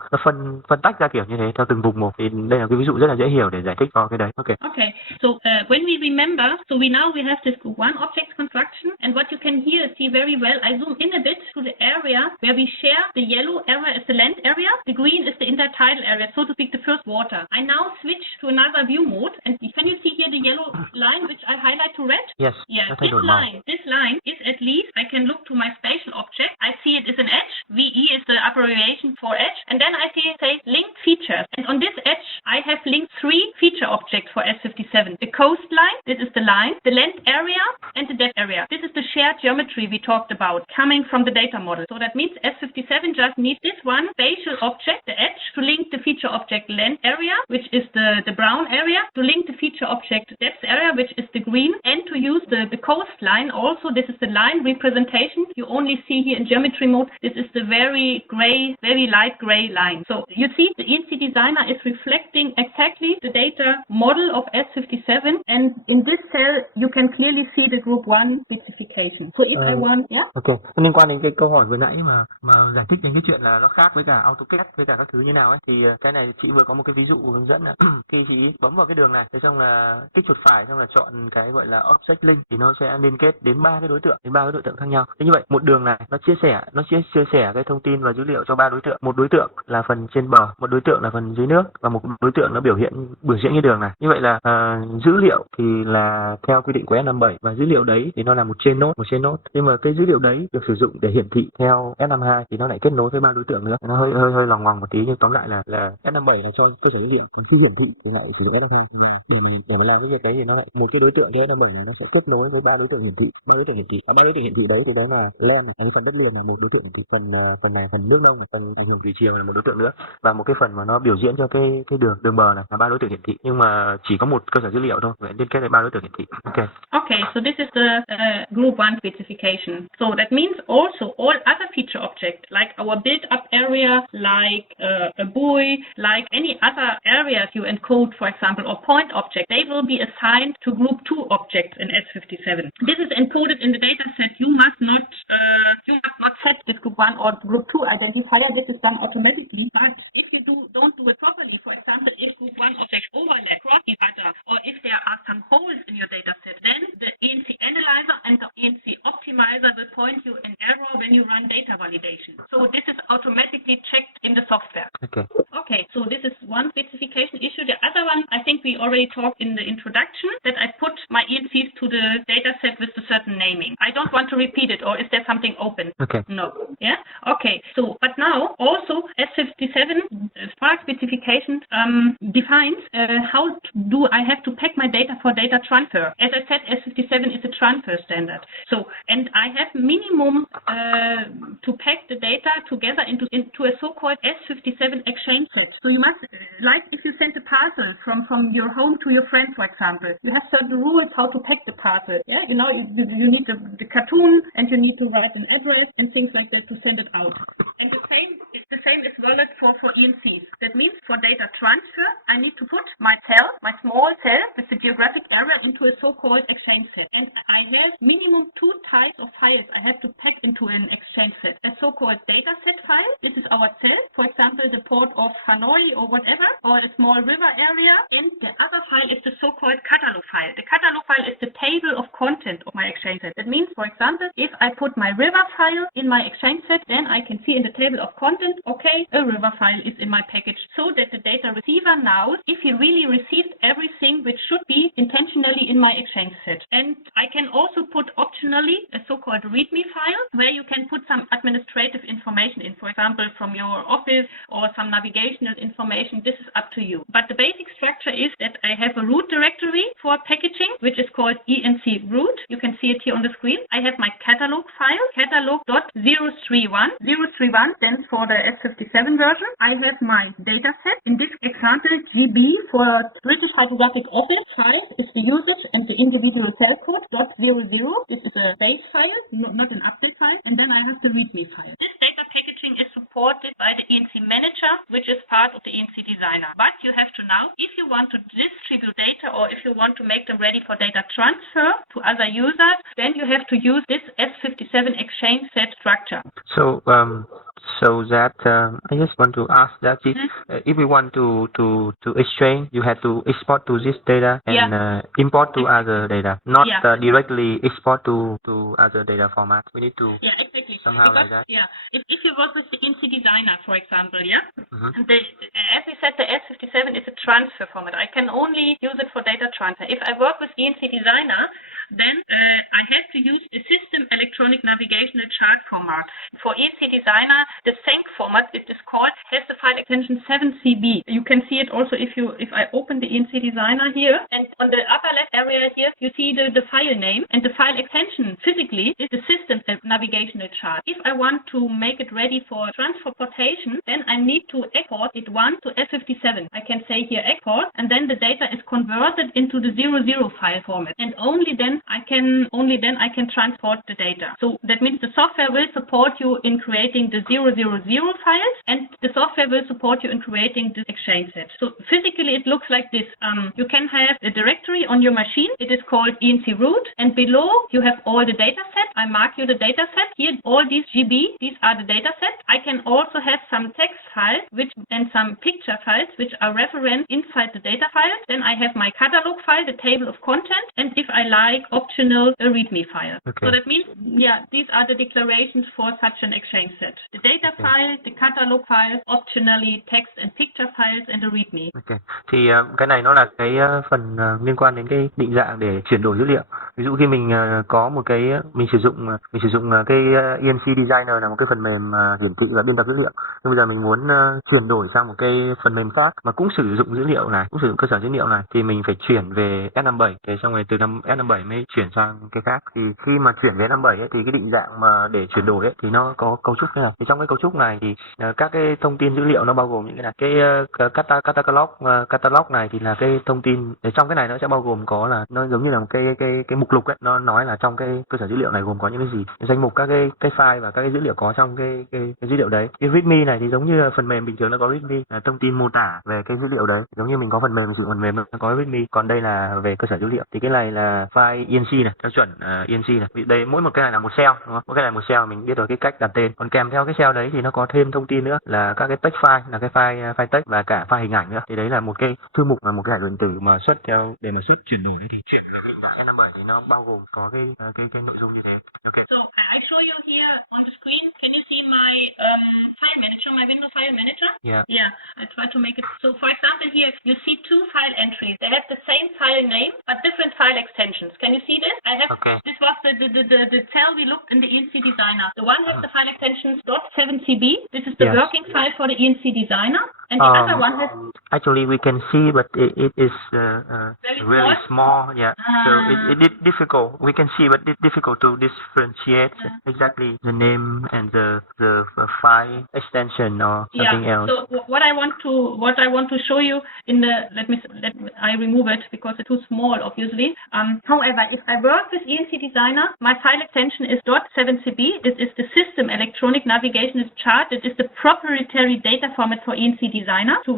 phân tách ra kiểu như thế theo từng vùng một. Thì đây là cái ví dụ rất là dễ hiểu để giải thích cho cái đấy. Okay. So when we remember, so now we have this group 1 object construction, and what you can here see very well, I zoom in a bit to the area where we share the yellow area is the land area, the green is the intertidal area, so to speak the first water. I now switch to another view mode, and can you see here the yellow line which I highlight to red? Yes. Yeah, this line is at least, I can look to my spatial object, I see it is an edge, VE is the abbreviation for edge, and then I see say linked features, and on this edge I have linked 3 feature objects for S57. The coastline, this is the line, the land area, and the depth area. This is the shared geometry we talked about coming from the data model. So that means S57 just needs this one spatial object, the edge, to link the feature object land area, which is the brown area, to link the feature object depth area, which is the green, and to use the coastline also. This is the line representation you only see here in geometry mode. This is the very gray, very light gray line. So you see the ENC designer is reflecting exactly the data model of S57, and in this cell you can clearly see the group 1 specification. So if I want, Okay. Liên quan đến cái câu hỏi vừa nãy mà giải thích đến cái chuyện là nó khác với cả AutoCAD với cả các thứ như nào ấy, thì cái này chị vừa có một cái ví dụ hướng dẫn là khi chị bấm vào cái đường này, thế xong là kích chuột phải, xong là chọn cái gọi là object link, thì nó sẽ liên kết đến 3 cái đối tượng khác nhau. Thế như vậy một đường này nó chia sẻ cái thông tin và dữ liệu cho 3 đối tượng. Một đối tượng là phần trên bờ, một đối tượng là phần dưới nước, và một đối tượng nó biểu diễn cái đường này. Như vậy là dữ liệu thì là theo quy định của S57, và dữ liệu đấy thì nó là một chain node. Nhưng mà cái dữ liệu đấy được sử dụng để hiển thị theo S52 thì nó lại kết nối với 3 đối tượng nữa. Nó hơi lòng ngoằng một tí, nhưng tóm lại là S57 S57 là cho cơ sở dữ liệu, còn khi hiển thị thì lại sử dụng S52. Và để mà làm cái việc đấy thì nó lại một cái đối tượng theo S57 này nó sẽ kết nối với ba đối tượng hiển thị. Ba đối tượng hiển thị đấy thì đấy là land này, cái phần đất liền là một đối tượng hiển thị, phần này phần nước nông này, phần ảnh hưởng thủy triều là một đối tượng nữa, và một cái phần mà nó biểu diễn cho cái đường bờ này là ba đối tượng hiển thị, nhưng mà chỉ có một cơ sở dữ liệu thôi, vậy liên kết với ba đối tượng hiển thị. Okay, so this is the group 1 specification. So that means also all other feature objects, like our build-up area, like a buoy, like any other areas you encode, for example, or point object, they will be assigned to group 2 objects in S57. This is encoded in the data set. You must not set this group 1 or group 2 identifier. This is done automatically. But if you don't do it properly, for example, if group 1 objects overlap, cross each other, or if there are some holes in your data set, then the ENC analyzer and the ENC optimizer will point you an error when you run data validation. So this is automatically checked in the software. Okay, so this is one specification issue. The other one, I think we already talked in the introduction, that I put my ENCs to the data set with a certain naming. I don't want to repeat it, or is there something open? No. Yeah? Okay, so, but now also S57 product specification defines how do I have to pack my data for data transfer. As I said, S57 is a transfer standard. So, and I have minimum to pack the data together into a so-called S57 exchange set. So you must, like if you send a parcel from your home to your friend, for example, you have certain rules how to pack the parcel. Yeah, you know, you need the cartoon, and you need to write an address and things like that to send it out. And the same is valid for ENCs. That means for data transfer, I need to put my small cell with the geographic area into a so-called exchange set. And I have minimum 2 types of files I have to pack into an exchange set. A so-called data set file. This is our cell, for example, the port of Hanoi or whatever, or a small river area. And the other file is the so-called catalog file. The catalog file is the table of content of my exchange set. That means, for example, if I put my river file in my exchange set, then I can see in the table of content, okay, a river file is in my package, so that the data receiver knows if he really received everything which should be intentionally in my exchange set. And I can also put optionally a so-called README file where you can put some administrative information in, for example, from your office or some navigational information. This is up to you. But the basic structure is that I have a root directory for packaging, which is called ENC root. You can see it here on the screen. I have my catalog file, catalog.031. 031 stands for the S57 version. I have my data set. In this example, GB for British Hydrographic Office. 5 is the usage and the individual cell code. .00. This is a base file, not an update file. And then I have the README file. This data packaging is supported by the ENC Manager, which is part of the ENC Designer. But you have to now, if you want to distribute data or if you want to make them ready for data transfer to other users, then you have to use this S57 exchange set structure. So that I just want to ask that if we want to exchange, you have to export to this data and import to other data, not directly export to other data format. We need to somehow because, like that. Yeah, if you work with the ENC Designer, for example, as we said, the S57 is a transfer format. I can only use it for data transfer. If I work with ENC Designer, then I have to use a system electronic navigational chart format. For ENC Designer, the SENC format, it is called, has the file extension 7CB. You can see it also if I open the ENC Designer here, and on the upper left area here, you see the file name, and the file extension physically is the system navigational chart. If I want to make it ready for transportation, then I need to export it once to S57. I can say here export, and then the data is converted into the 00 file format, and only then I can transport the data. So that means the software will support you in creating the 000 files, and the software will support you in creating the exchange set. So physically it looks like this. You can have a directory on your machine. It is called ENC root, and below you have all the data set. I mark you the data set. Here all these GB, these are the data set. I can also have some text files and some picture files which are referenced inside the data files. Then I have my catalog file, the table of content, and if I like like optional a README file. Okay. So that means, these are the declarations for such an exchange set. The data file, the catalog file, optionally text and picture files, and a README. Okay. Thì cái này nó là cái phần liên quan đến cái định dạng để chuyển đổi dữ liệu. Ví dụ khi mình có một cái mình sử dụng cái ENC Designer là một cái phần mềm hiển thị và biên tập dữ liệu. Nhưng bây giờ mình muốn chuyển đổi sang một cái phần mềm khác mà cũng sử dụng dữ liệu này, cũng sử dụng cơ sở dữ liệu này, thì mình phải chuyển về S57, thế xong rồi từ S57 mới chuyển sang cái khác. Thì khi mà chuyển về S57 ấy, thì cái định dạng mà để chuyển đổi ấy, thì nó có cấu trúc như này. Thì trong cái cấu trúc này thì các cái thông tin dữ liệu nó bao gồm những cái này. Cái catalog này thì là cái thông tin, trong cái này nó sẽ bao gồm có là nó giống như là một cái mục lục ấy, nó nói là trong cái cơ sở dữ liệu này gồm có những cái gì, danh mục các cái file và các cái dữ liệu có trong cái dữ liệu đấy. Cái readme này thì giống như phần mềm bình thường nó có readme, thông tin mô tả về cái dữ liệu đấy, giống như mình có phần mềm, mình sử dụng phần mềm nó có readme. Còn đây là về cơ sở dữ liệu. Thì cái này là file ENC này, theo chuẩn ENC này. Đây mỗi một cái này là một cell, đúng không? Mỗi cái này là một cell, mình biết rồi cái cách đặt tên. Còn kèm theo cái cell đấy thì nó có thêm thông tin nữa là các cái text file, là cái file text và cả file hình ảnh nữa. Thì đấy là một cái thư mục và một cái hải đồ điện tử mà xuất theo để mà xuất chuyển đổi ấy, thì chuyển về cái định dạng S57 thì nó bao gồm có cái nội dung như thế. Okay. So I show you here on the screen. Can you see my file manager, my Windows file manager? Yeah. Yeah. I try to make it. So for example, here you see two file entries. They have the same file name but different file extensions. Can you see this? I have. Okay. This was the cell we looked in the ENC Designer. The one has the file extensions .7cb. This is the working file for the ENC Designer. And the other one has... Actually, we can see, but it is really small. Yeah. So it is difficult. We can see, but it's difficult to differentiate exactly the name and the file extension or something else. So what I want to show you in the I remove it because it's too small, obviously. However, if I work with ENC Designer, my file extension is .7cb. It is the system electronic navigation chart. It is the proprietary data format for ENC Designer to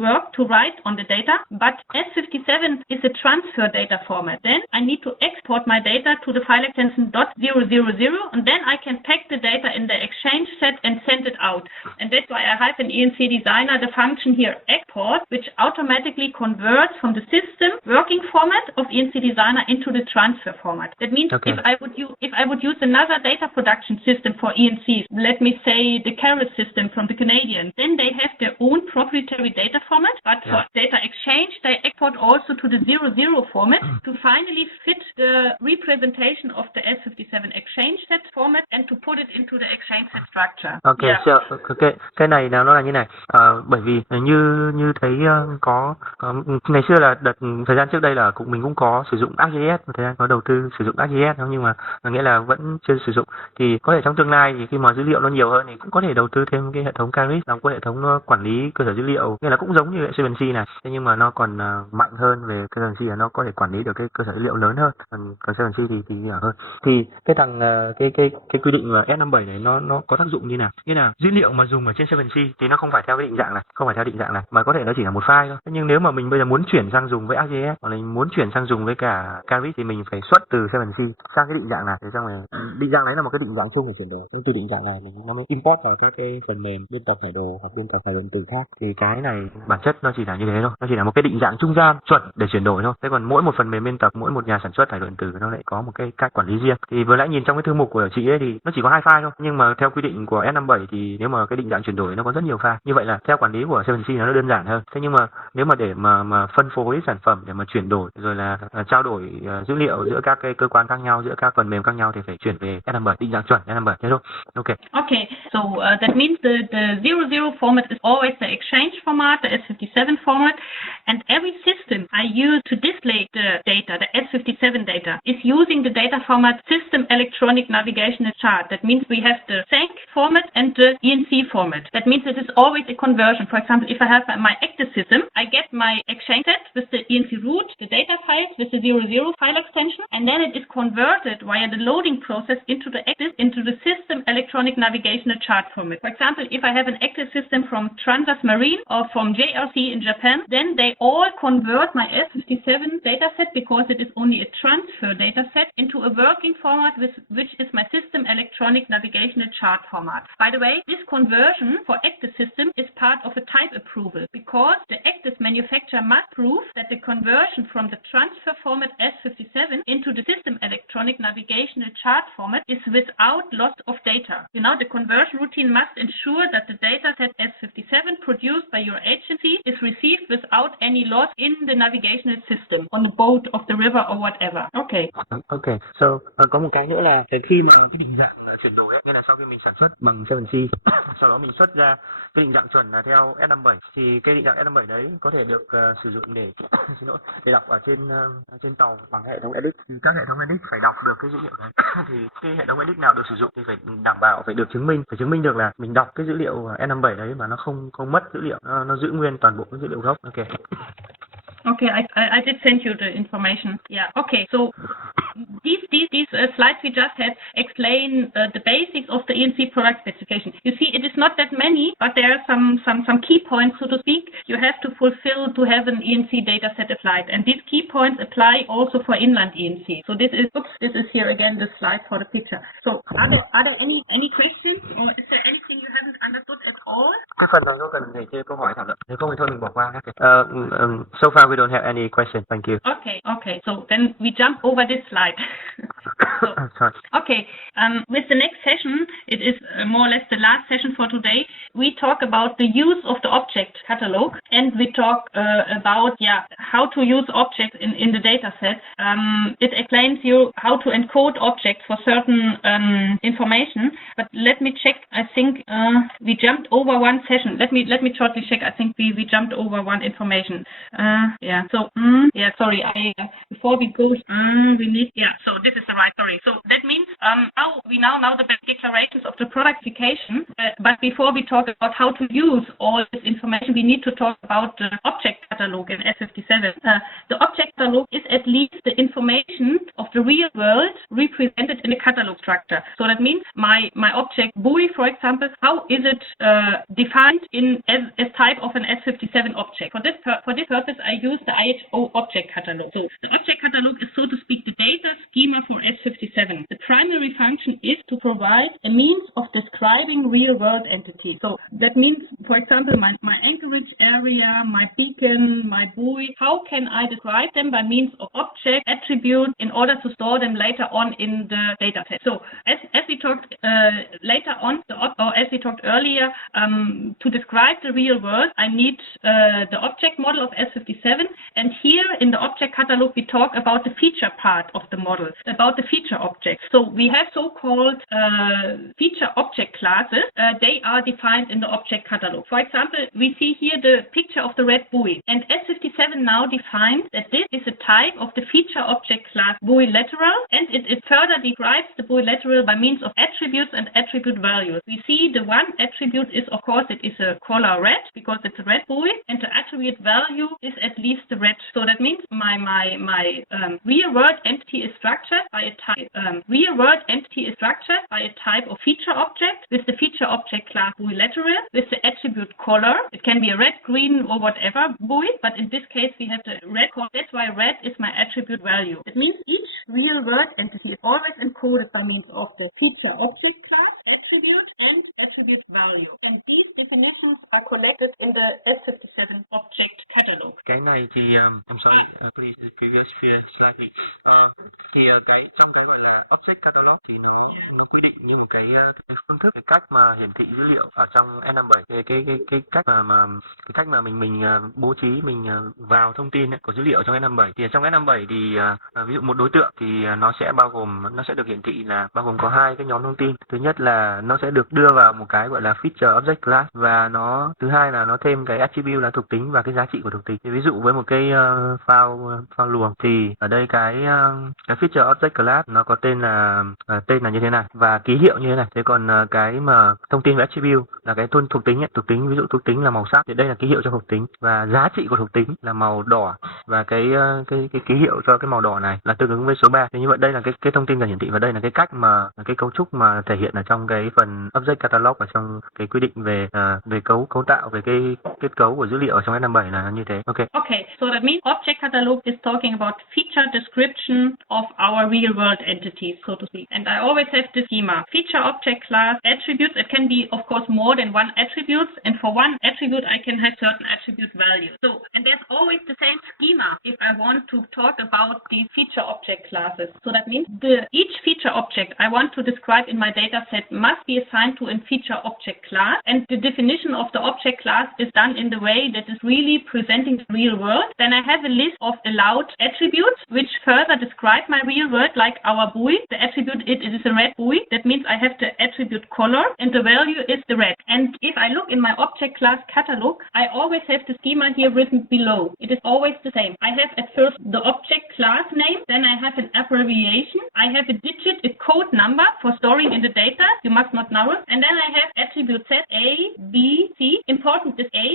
write on the data, but S57 is a transfer data format. Then I need to export my data to the file extension .000, and then I can pack the data in the exchange set and send it out. And that's why I have in ENC Designer the function here export, which automatically converts from the system working format of ENC Designer into the transfer format. That means if I would use another data production system for ENCs, let me say the Carrot system from the Canadians, then they have their own proprietary data format, but for data exchange they export also to the 00 format to finally fit the representation of the S57 exchange set format and to put it into the exchange set structure. Cái này nó là như này, bởi vì như thấy có ngày xưa là thời gian trước đây là mình cũng có sử dụng ArcGIS, thời gian có đầu tư sử dụng ArcGIS, nhưng mà nghĩa là vẫn chưa sử dụng. Thì có thể trong tương lai thì khi mà dữ liệu nó nhiều hơn thì cũng có thể đầu tư thêm cái hệ thống Caris, làm cái hệ thống quản lý cơ sở dữ liệu, nghĩa là cũng giống như S7C này, thế nhưng mà nó còn mạnh hơn về cơ sở C, là nó có thể quản lý được cái cơ sở dữ liệu lớn hơn, còn S7C thì nhỏ hơn. Thì cái cái quy định mà S57 này nó có tác dụng như nào? Nghĩa là dữ liệu mà dùng ở trên S7C thì nó không phải theo cái định dạng này, mà có thể nó chỉ là một file thôi. Thế nhưng nếu mà mình bây giờ muốn chuyển sang dùng với ArcGIS hoặc là mình muốn chuyển sang dùng với cả Caris thì mình phải xuất từ S7C sang cái định dạng này, thế xong rồi định dạng này là một cái định dạng chung để chuyển đổi. Xong từ định dạng này nó mới import vào các cái phần mềm biên tập hải đồ hoặc biên tập hải đồ điện tử khác. Thì cái này bản chất nó chỉ là như thế thôi, nó chỉ là một cái định dạng trung gian chuẩn để chuyển đổi thôi. Thế còn mỗi một phần mềm biên tập, mỗi một nhà sản xuất hải đồ điện tử nó lại có một cái cách quản lý riêng. Thì vừa nãy nhìn trong cái thư mục của chị ấy thì nó chỉ có 2 file thôi, nhưng mà theo quy định của S57 thì nếu mà cái định dạng chuyển đổi nó có rất nhiều file. Như vậy là theo quản lý của 7C nó đơn giản hơn. Thế nhưng mà nếu mà để mà phân phối sản phẩm, để mà chuyển đổi rồi là trao đổi dữ liệu giữa các cái cơ quan khác nhau, giữa các phần mềm khác nhau thì phải chuyển về S57, định dạng chuẩn S57, thế thôi. Okay, so that means the 00 format is always the exchange format, the S57 format, and every system I use to display the data, the S57 data, is using the data format System Electronic Navigation Chart. That means we have the SENC format and the ENC format. That means it is always a conversion. For example, if I have my active system, I get my exchange set with the ENC root, the data files with the 00 file extension, and then it is converted via the loading process into the System Electronic Navigation Chart format. For example, if I have an active system from Transas Marine, or from JRC in Japan, then they all convert my S57 dataset, because it is only a transfer dataset, into a working format which is my system electronic navigational chart format. By the way, this conversion for ECDIS system is part of a type approval, because the ECDIS manufacturer must prove that the conversion from the transfer format S57 into the system electronic navigational chart format is without loss of data. The conversion routine must ensure that the dataset S57 produced by your agency is received without any loss in the navigational system, on the boat, of the river or whatever. Okay. Okay. So có một cái nữa là khi mà cái định dạng chuyển đổi ấy, nghĩa là sau khi mình sản xuất bằng 7C, sau đó mình xuất ra cái định dạng chuẩn là theo S57, thì cái định dạng S57 đấy có thể được sử dụng để xin lỗi, để đọc ở trên tàu bằng hệ thống edit. Thì các hệ thống edit phải đọc được cái dữ liệu đấy. Thì cái hệ thống edit nào được sử dụng thì phải đảm bảo, phải được chứng minh được là mình đọc cái dữ liệu S57 đấy mà nó không mất dữ liệu, nó giữ nguyên toàn bộ cái dữ liệu gốc. Okay. Okay, I did send you the information. Yeah. Okay. So these slides we just had explain the basics of the ENC product specification. You see, it is not that many, but there are some key points, so to speak, you have to fulfill to have an ENC data set applied, and these key points apply also for inland ENC. So this is here again the slide for the picture. So are there any questions, or is there anything you haven't understood at all? Cái phần này có cần thầy thêm câu hỏi thảo luận, nếu không thì thôi mình bỏ qua. So far we don't have any question. Thank you. Okay. So then we jump over this slide. Okay. With the next session, it is more or less the last session for today. We talk about the use of the object catalog, and we talk about how to use objects in the data set. It explains you how to encode objects for certain information. But let me check. I think we jumped over one session. Let me shortly check. I think we jumped over one information. So sorry. Before we go, we need. So this is the right. Sorry. So that means now we know the basic declarations of the productification. But before we talk about how to use all this information, we need to talk about the object catalog in S57. The object catalog is at least the information of the real world represented in the catalog structure. So that means my object buoy, for example, how is it defined as type of an S57 object? For this purpose, I use the IHO object catalog. So the object catalog is, so to speak, the data schema for S57. The primary function is to provide a means of describing real-world entities. So that means, for example, my anchorage area, my beacon, my buoy, how can I describe them by means of object attribute in order to store them later on in the data set? So as we talked later on, as we talked earlier, to describe the real world, I need the object model of S57, and here in the object catalog we talk about the feature part of the model, about the feature objects. So we have so-called feature object classes. They are defined in the object catalog. For example, we see here the picture of the red buoy, and S57 now defines that this is a type of the feature object class buoy lateral, and it further describes the buoy lateral by means of attributes and attribute values. We see the one attribute is, of course, it is a color red because it's a red buoy, and the attribute value is at least the red. So that means my real world entity is structured by a type. Of feature object with the feature object class buoy lateral with the attribute color. It can be a red, green, or whatever buoy, but in this case we have the red color. That's why red is my attribute value. It means each real world entity is always encoded by means of the feature object class, attribute, and attribute value. And these definitions are collected in the S57 object catalog. Cái này thì I'm sorry, please previous slightly. Thì trong cái gọi là object catalog thì nó quy định như một cái phương thức, cái cách mà hiển thị dữ liệu ở trong N57, cái cách mà mình bố trí, mình vào thông tin của dữ liệu trong N57. Thì trong N57 thì ví dụ một đối tượng thì nó sẽ được hiển thị là bao gồm có hai cái nhóm thông tin. Thứ nhất là nó sẽ được đưa vào một cái gọi là feature object class, và thứ hai là nó thêm cái attribute là thuộc tính và cái giá trị của thuộc tính. Thì ví ví dụ với một cái file luồng thì ở đây cái feature object class nó có tên là như thế này và ký hiệu như thế này. Thế còn cái mà thông tin về attribute là cái thuộc tính ấy, thuộc tính ví dụ thuộc tính là màu sắc thì đây là ký hiệu cho thuộc tính và giá trị của thuộc tính là màu đỏ và cái ký hiệu cho cái màu đỏ này là tương ứng với số 3. Thì như vậy đây là cái thông tin cần hiển thị và đây là cái cách mà cái cấu trúc mà thể hiện ở trong cái phần object catalog ở trong cái quy định về cấu tạo về cái kết cấu của dữ liệu ở trong S57 là như thế. Okay, so that means object catalog is talking about feature description of our real world entities, so to speak. And I always have this schema. Feature object class attributes. It can be of course more than one attribute, and for one attribute I can have certain attribute values. So, and there's always the same schema if I want to talk about these feature object classes. So that means each feature object I want to describe in my data set must be assigned to a feature object class, and the definition of the object class is done in the way that is really presenting the real world. Then I have a list of allowed attributes which further describe my real world, like our buoy. The attribute it is a red buoy. That means I have the attribute color and the value is the red. And if I look in my object class catalog, I always have the schema here written below. It is always the same. I have at first the object class name, then I have an abbreviation, I have a digit, a code number for storing in the data. You must not know it. And then I have attribute set A, B, C. Important is A.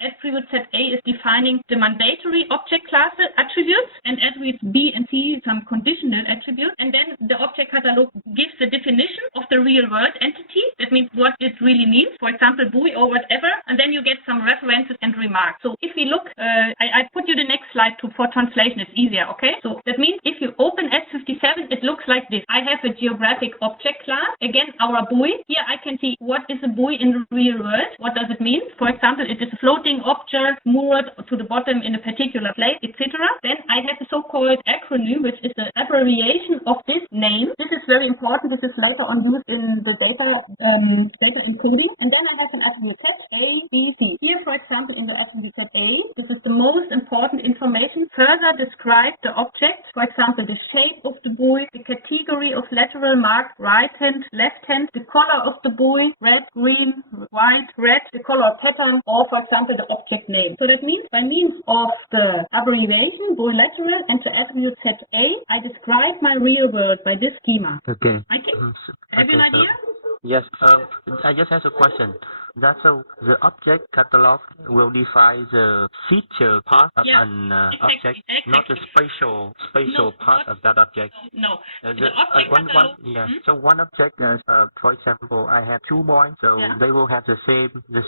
Attribute set A is defining the mandatory object class attributes, and attributes B and C some conditional attributes. And then the object catalog gives the definition of the real world entity. That means what it really means. For example, buoy or whatever. And then you get some references and remarks. So if we look, I put you the next slide for translation. It's easier, okay? So that means if you open S57, it looks like this. I have a geographic object class. Again, our buoy. Here I can see what is a buoy in the real world. What does it mean? For example, it is a floating object moored to the bottom in a particular place, etc. Then I have a so-called acronym, which is the abbreviation of this name. This is very important. This is later on used in the data encoding. And then I have an attribute set A, B, C. Here, for example, in the attribute set A, this is the most important information. Further describe the object. For example, the shape of the buoy, the category of lateral mark, right hand, left hand, the color of the buoy, red, green, white, red, the color pattern, or for example, the object name. So that means by means of the abbreviation, buoy lateral, and the attribute set A, I describe my real world by this schema. Okay. Have you an idea? Yes. I just have a question. That's so the object catalog will define the feature part of an object, not the spatial part of that object. No. The object catalog. So one object, for example, I have 2 points, so they will have the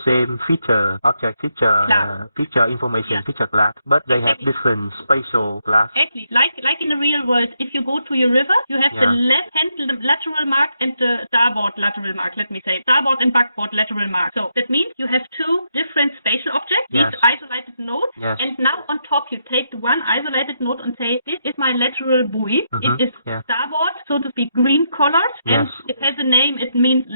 same feature object, feature information, feature class, but they have different spatial class. Exactly. Like in the real world, if you go to your river, you have the left hand lateral mark and the starboard lateral mark. Let me say starboard and backboard lateral mark. So that means you have 2 different spatial objects, these isolated nodes, and now on top you take the one isolated node and say, this is my lateral buoy. It is starboard, so to speak, green colored, and it has a name. It means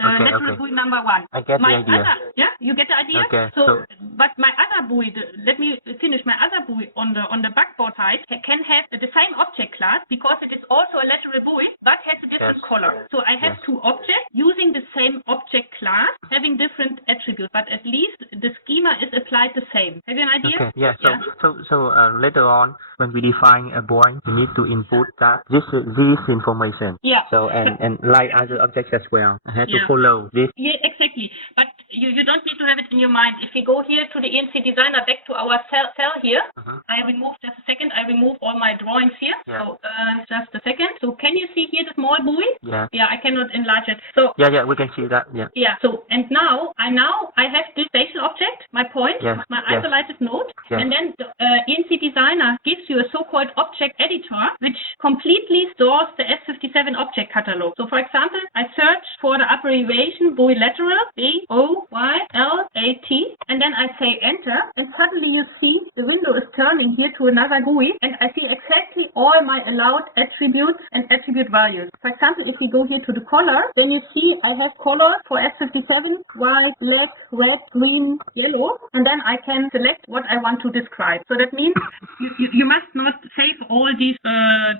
lateral buoy number 1. I get the idea. You get the idea? Okay. So but my other buoy, let me finish. My other buoy on the backboard side can have the same object class because it is also a lateral buoy, but has a different color. So I have 2 objects using the same object class, having different attributes, but at least the schema is applied the same. Have you an idea? Okay. Yeah. So later on, when we define a buoy, we need to input that this information. Yeah. So and like other objects as well, I have to follow this. Yeah, exactly. But you don't need to have it in your mind. If we go here to the ENC designer, back to our cell here, I remove just a second. I remove all my drawings here. Yeah. So just a second. So can you see here the small buoy? Yeah. Yeah. I cannot enlarge it. So yeah, we can see that. Yeah. Yeah. So and now I have this spatial object, my point, my isolated node, and then the ENC designer gives you a so-called object editor, which completely stores the S57 object catalog. So for example, I search for the abbreviation buoy lateral, B-O-Y-L-A-T, and then I say enter, and suddenly you see the window is turning here to another GUI, and I see exactly all my allowed attributes and attribute values. For example, if we go here to the color, then you see I have colors for S57, white, black, red, green, yellow, and then I can select what I want to describe. So that means you must not save all these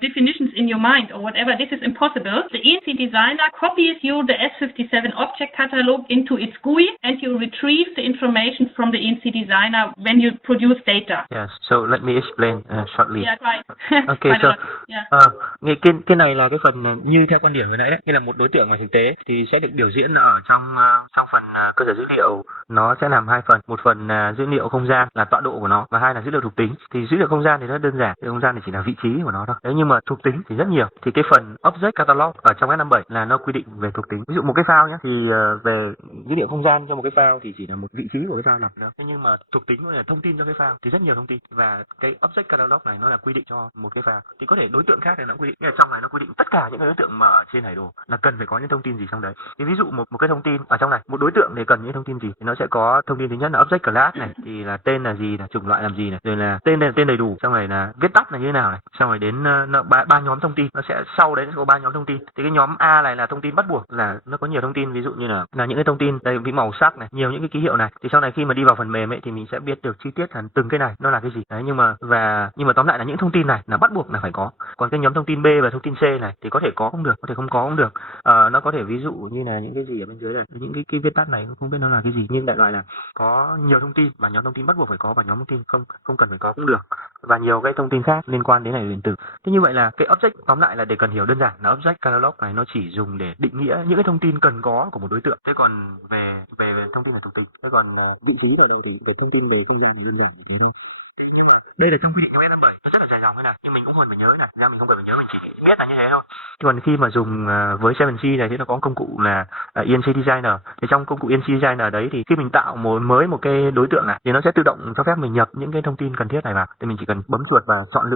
definitions in your mind or whatever. This is impossible. The ENC designer copies you the S57 object catalog catalog into its GUI, and you retrieve the information from the ENC designer when you produce data. Yes, so let me explain shortly. Yeah, right. Okay, so cái này là cái phần như theo quan điểm vừa nãy đấy, như là một đối tượng ngoài thực tế thì sẽ được biểu diễn ở trong phần cơ sở dữ liệu. Nó sẽ làm hai phần, một phần là dữ liệu không gian là tọa độ của nó, và hai là dữ liệu thuộc tính. Thì dữ liệu không gian thì rất đơn giản, dữ liệu không gian thì chỉ là vị trí của nó thôi. Đấy, nhưng mà thuộc tính thì rất nhiều. Thì cái phần object catalog ở trong S57 là nó quy định về thuộc tính. Ví dụ một cái file nhé, thì về dữ liệu không gian cho một cái file thì chỉ là một vị trí của cái file lập nữa. Thế nhưng mà thuộc tính là thông tin cho cái file thì rất nhiều thông tin, và cái object catalog này nó là quy định cho một cái file. Thì có thể đối tượng khác này nó quy định, nhưng mà trong này nó quy định tất cả những cái đối tượng mà ở trên hải đồ là cần phải có những thông tin gì trong đấy. Thì ví dụ một cái thông tin ở trong này, một đối tượng thì cần những thông tin gì, thì nó sẽ có thông tin thứ nhất là object class này, thì là tên là gì, là chủng loại làm gì này, rồi là tên đầy đủ, xong rồi là viết tắt là như thế nào này, xong rồi đến ba nhóm thông tin, nó sẽ sau đấy có 3 nhóm thông tin. Thì cái nhóm A này là thông tin bắt buộc, là nó có nhiều thông tin, ví dụ như là những cái thông tin đây, cái màu sắc này, nhiều những cái ký hiệu này. Thì sau này khi mà đi vào phần mềm ấy thì mình sẽ biết được chi tiết là từng cái này nó là cái gì đấy, nhưng mà tóm lại là những thông tin này là bắt buộc là phải có. Còn cái nhóm thông tin B và thông tin C này thì có thể có cũng được, có thể không có cũng được. Nó có thể ví dụ như là những cái gì ở bên dưới này, những cái viết tắt này không biết nó là cái gì, nhưng đại loại là có nhiều thông tin và nhóm thông tin bắt buộc phải có, và nhóm thông tin không cần phải có cũng được, và nhiều cái thông tin khác liên quan đến hải đồ điện tử. Thế như vậy là cái object tóm lại là để cần hiểu đơn giản là object catalog này nó chỉ dùng để định nghĩa những cái thông tin cần có của một đối tượng. Thế còn về thông tin về thuộc tính, thế còn vị trí ở đâu thì về thông tin về không gian thì đơn giản như thế thôi. Thế nhưng mà đây là trong quy định trong S57 nó rất là dài dòng thế này, nhưng mình cũng cần phải nhớ này, ra mình không cần phải nhớ, mình chỉ biết là như thế thôi. Chứ còn khi mà dùng với 7C này thì nó có công cụ là ENC Designer. Thì trong công cụ ENC Designer đấy thì khi mình tạo một cái đối tượng này thì nó sẽ tự động cho phép mình nhập những cái thông tin cần thiết này vào. Thì mình chỉ cần bấm chuột và chọn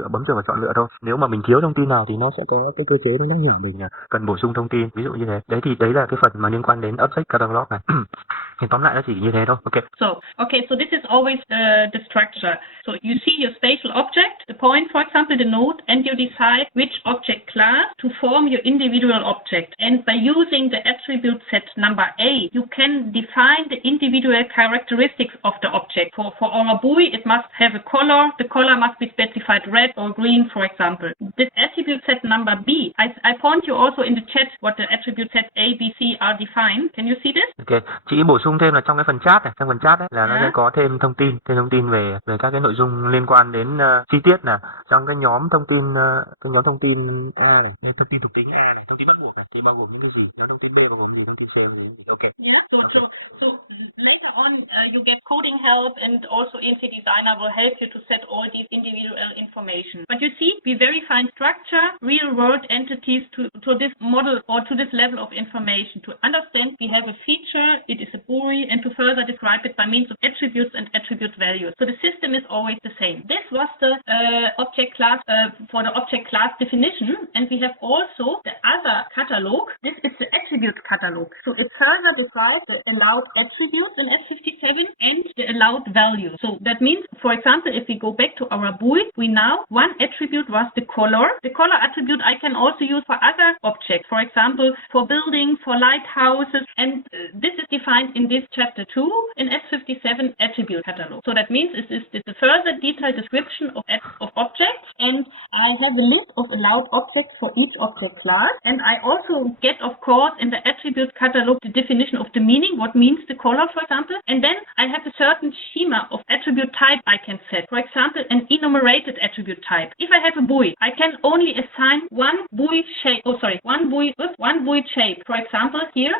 lựa thôi. Nếu mà mình thiếu thông tin nào thì nó sẽ có cái cơ chế nó nhắc nhở mình cần bổ sung thông tin, ví dụ như thế. Đấy thì đấy là cái phần mà liên quan đến object catalog này. Thì tóm lại nó chỉ như thế thôi. So this is always the structure. So you see your spatial object, the point, for example, the node, and you decide which object class to form your individual object. And by using the attribute set number A, you can define the individual characteristics of the object. For our buoy, it must have a color. The color must be specified red or green, for example. This attribute set number B, I point you also in the chat what the attribute set A, B, C are defined. Can you see this? Okay. Chị bổ sung thêm là trong cái phần chat này, trong phần chat ấy là nó sẽ có thêm thông tin về các cái nội dung liên quan đến chi tiết nè. Trong cái nhóm thông tin A này, cái thông tin thuộc tính A này, thông tin bắt buộc này thì bao gồm những cái gì? Nhóm thông tin B bao gồm gì? Thông tin C bao gồm gì? Okay. Yeah. So later on you get coding help, and also ENC Designer will help you to set all these individual information. But you see, we verify structure, real-world entities to this model or to this level of information. To understand, we have a feature, it is a buoy, and to further describe it by means of attributes and attribute values. So the system is always the same. This was the object class for the object class definition, and we have also the other catalog. This is the attribute catalog. So it further describes the allowed attributes in S57 and the allowed values. So that means, for example, if we go back to our buoy, one attribute was the color. The color attribute I can also use for other objects, for example, for buildings, for lighthouses, and this is defined in this chapter 2 in S57 attribute catalog. So that means this is the further detailed description of objects, and I have a list of allowed objects for each object class, and I also get, of course, in the attribute catalog the definition of the meaning, what means the color, for example, and then I have a certain schema of attribute type I can set. For example, an enumerated attribute type. If I have a buoy, I can only assign one buoy shape. One buoy shape. For example, here,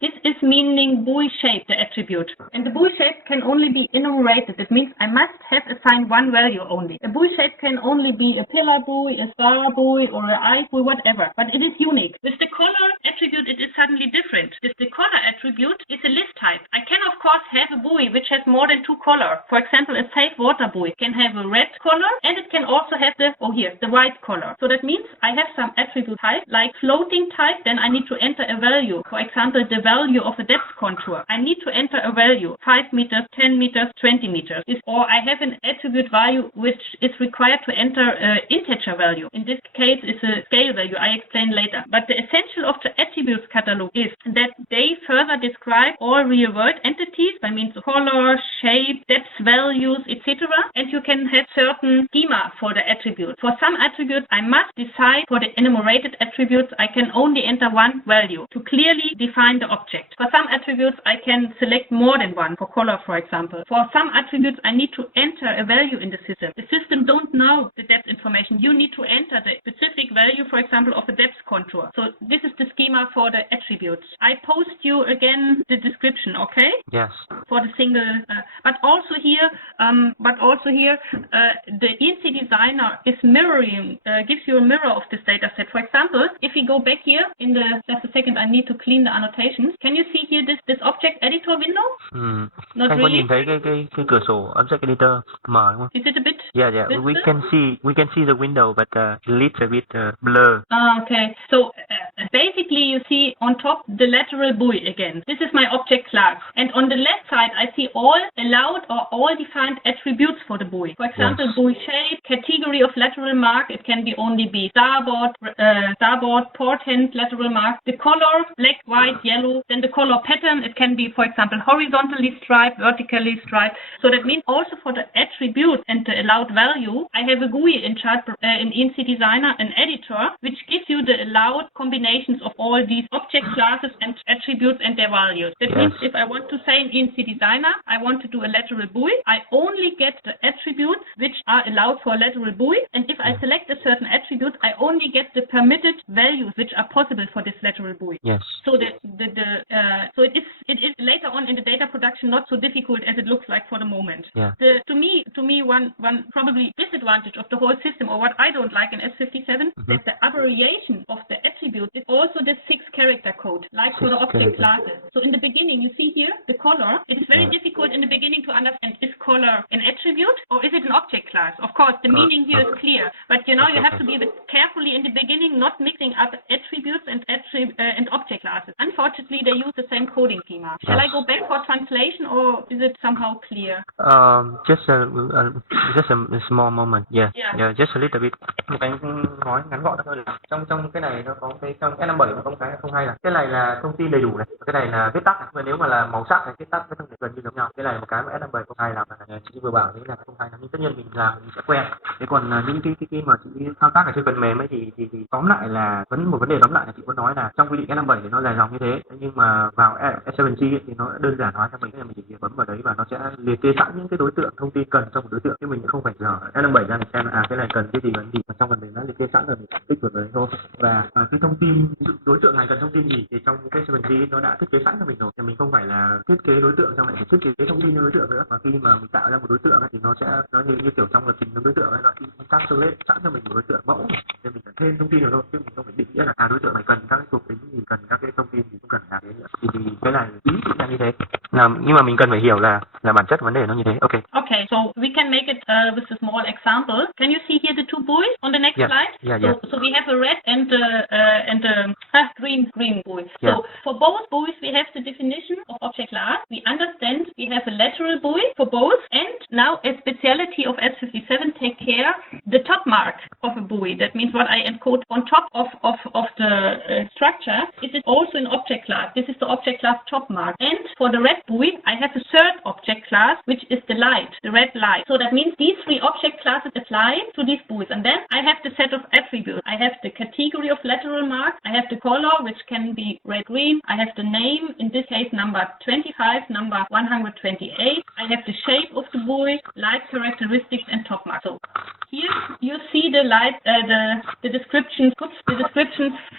this is meaning buoy shape, the attribute, and the buoy shape can only be enumerated. That means I must have assigned one value only. A buoy shape can only be a pillar buoy, a star buoy, or an eye buoy, whatever. But it is unique. With the color attribute, it is suddenly different. With the color attribute, it's a list type. I can, of course, have a buoy which has more than 2 colors. For example, a safe water buoy can have a red color, and it can also have the white color. So that means I have some attribute type, like floating type, then I need to enter a value. For example, the value of a depth contour. I need to enter a value, 5 meters, 10 meters, 20 meters. Or I have an attribute value which is required to enter an integer value. In this case, it's a scale value. I explain later. But the essential of the attributes catalog is that they further describe all real-world entities by means of color, shape, depth values, etc. And you can have certain schema for the attribute. For some attributes, I must decide for the enumerated attributes, I can only enter one value to clearly define the object. For some attributes, I can select more than one, for color, for example. For some attributes, I need to enter a value in the system. The system don't know the depth information. You need to enter the specific value, for example, of a depth contour. So this is the schema for the attributes. I post you again the description, okay? Yes. For the single, but also here, the ENC designer is mirroring, gives you a mirror of this data set. For example, if we go back here in the, just a second, I need to clean the annotations. Can you see here this object editor window? Not Anh really. có nhìn thấy cái cửa sổ object editor mở đúng không? Is it a bit? Yeah. We can see the window, but the lid's a bit blur. Okay. So basically, you see on top the lateral buoy again. This is my object class, and on the left side, I see all allowed or all defined attributes for the buoy. For example, buoy shape, category of lateral mark. It can only be starboard, port hand lateral mark. The color, black, white, yellow. Then the color pattern. It can be, for example, horizontally striped, vertically striped. So that means also for the attribute and the allowed value, I have a GUI in chart in ENC Designer, an editor, which gives you the allowed combinations of all these object classes and attributes and their values. That means if I want to say in ENC Designer, I want to do a lateral buoy, I only get the attributes which are allowed for a lateral buoy, and if I select a certain attribute, I only get the permitted values which are possible for this lateral buoy. Yes. So so it is later on in the data production not so difficult as it looks like for the moment. Yeah. To me one probably disadvantage of the whole system, or what I don't like in S57, that the abbreviation of the attribute is also the 6-character code, like for the object classes. So in the beginning, you see here the color. It is very difficult in the beginning to understand, is color an attribute or is it an object class? Of course, the meaning here is clear, but you have to be a bit carefully in the beginning, not mixing up attributes and object classes. Unfortunately, they use the same coding schema. Shall I go back for translation, or is it somehow clear? Just a small moment. Yeah, just a little bit. Một cái nói ngắn gọn thôi là trong cái này nó có cái trong S57 nó có một cái không hay là cái này là thông tin đầy đủ này, cái này là viết tắt này. Và nếu mà là màu sắc này, viết tắt cái thông tin gần như giống nhau. Cái này là một cái mà S57 không hay làm là chị vừa bảo đấy là không hay, nhưng tất nhiên mình làm mình sẽ quen. Thế còn những cái mà chị thao tác ở trên phần mềm ấy thì tóm lại là một vấn đề tóm lại là chị muốn nói là trong quy định S57 thì nó dài dòng như thế, nhưng mà vào S7G thì nó đơn giản hóa cho mình, mình chỉ bấm vào đấy và nó sẽ liệt kê sẵn những cái đối tượng thông tin cần trong một đối tượng, chứ mình không phải giờ S57 ra để xem cái này cần cái gì mà trong phần mềm nó liệt kê sẵn rồi mình kích vào đấy thôi. Và cái thông tin đối tượng này cần thông tin gì thì trong cái S7G nó đã thiết kế sẵn cho mình rồi, thì mình không phải là thiết kế đối tượng xong lại phải thiết kế thông tin cho đối tượng nữa. Và khi mà mình tạo ra một đối tượng ấy, thì nó như kiểu trong lập trình đối tượng ấy, nó encapsulate sẵn cho mình một đối tượng mẫu, nên mình phải thêm thông tin vào thôi, chứ mình không phải định nghĩa là đối tượng này cần các cái thuộc tính gì, cần các cái thông tin gì, không cần làm thế nữa. Thì cái này ý là như thế. Nhưng mà mình cần phải hiểu là bản chất vấn đề nó như thế. Okay, so we can make it with a small example. Can you see here the two buoys on the next slide? So we have a red and a green buoy. So for both buoys we have the definition of object class. We understand we have a lateral buoy for both, and now a speciality of S57 take care the top mark of a buoy. That means what I encode on top of the structure is it also an object class. This is the object class top mark. And for the red buoy I have a third object class, which is the light, the red light. So that means these three object classes apply to these buoys. And then I have the set of attributes. I have the category of lateral mark. I have the color, which can be red-green. I have the name, in this case number 25, number 128. I have the shape of the buoy, light characteristics, and top mark. So here you see the light, the descriptions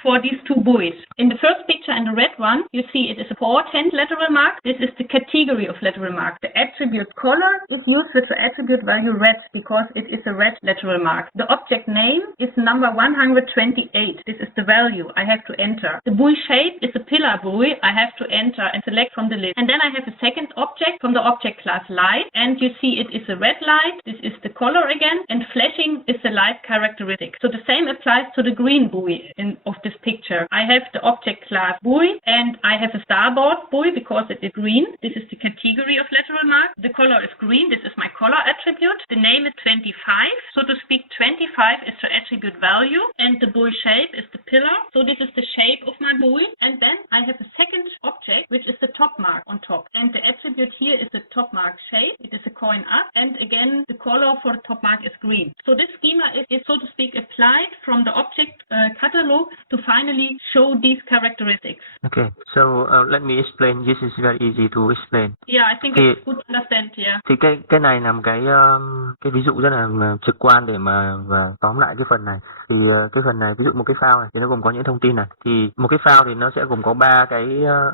for these two buoys. In the first picture, in the red one, you see it is a port hand lateral mark. This is the category of lateral mark. The attribute color is used with the attribute value red because it is a red lateral mark. The object name is number 128. This is the value I have to enter. The buoy shape is a pillar buoy. I have to enter and select from the list. And then I have a second object from the object class light, and you see it is a red light. This is the color again, and flash flashing is the light characteristic. So the same applies to the green buoy of this picture. I have the object class buoy and I have a starboard buoy because it is green. This is the category of lateral mark. The color is green. This is my color attribute. The name is 25. So to speak, 25 is the attribute value and the buoy shape is the pillar. So this is the shape of my buoy. And then I have a second object, which is the top mark on top. And the attribute here is the top mark shape. It is a coin up. And again, the color for the top mark is green. So this schema is so to speak applied from the object catalog to finally show these characteristics. Okay, so let me explain. This is very easy to explain. Yeah, I think it's good to understand. Yeah. Thì cái này là một cái ví dụ rất là trực quan để mà và tóm lại cái phần này. Thì cái phần này ví dụ một cái file này thì nó gồm có những thông tin này. Thì một cái file thì nó sẽ gồm có 3 cái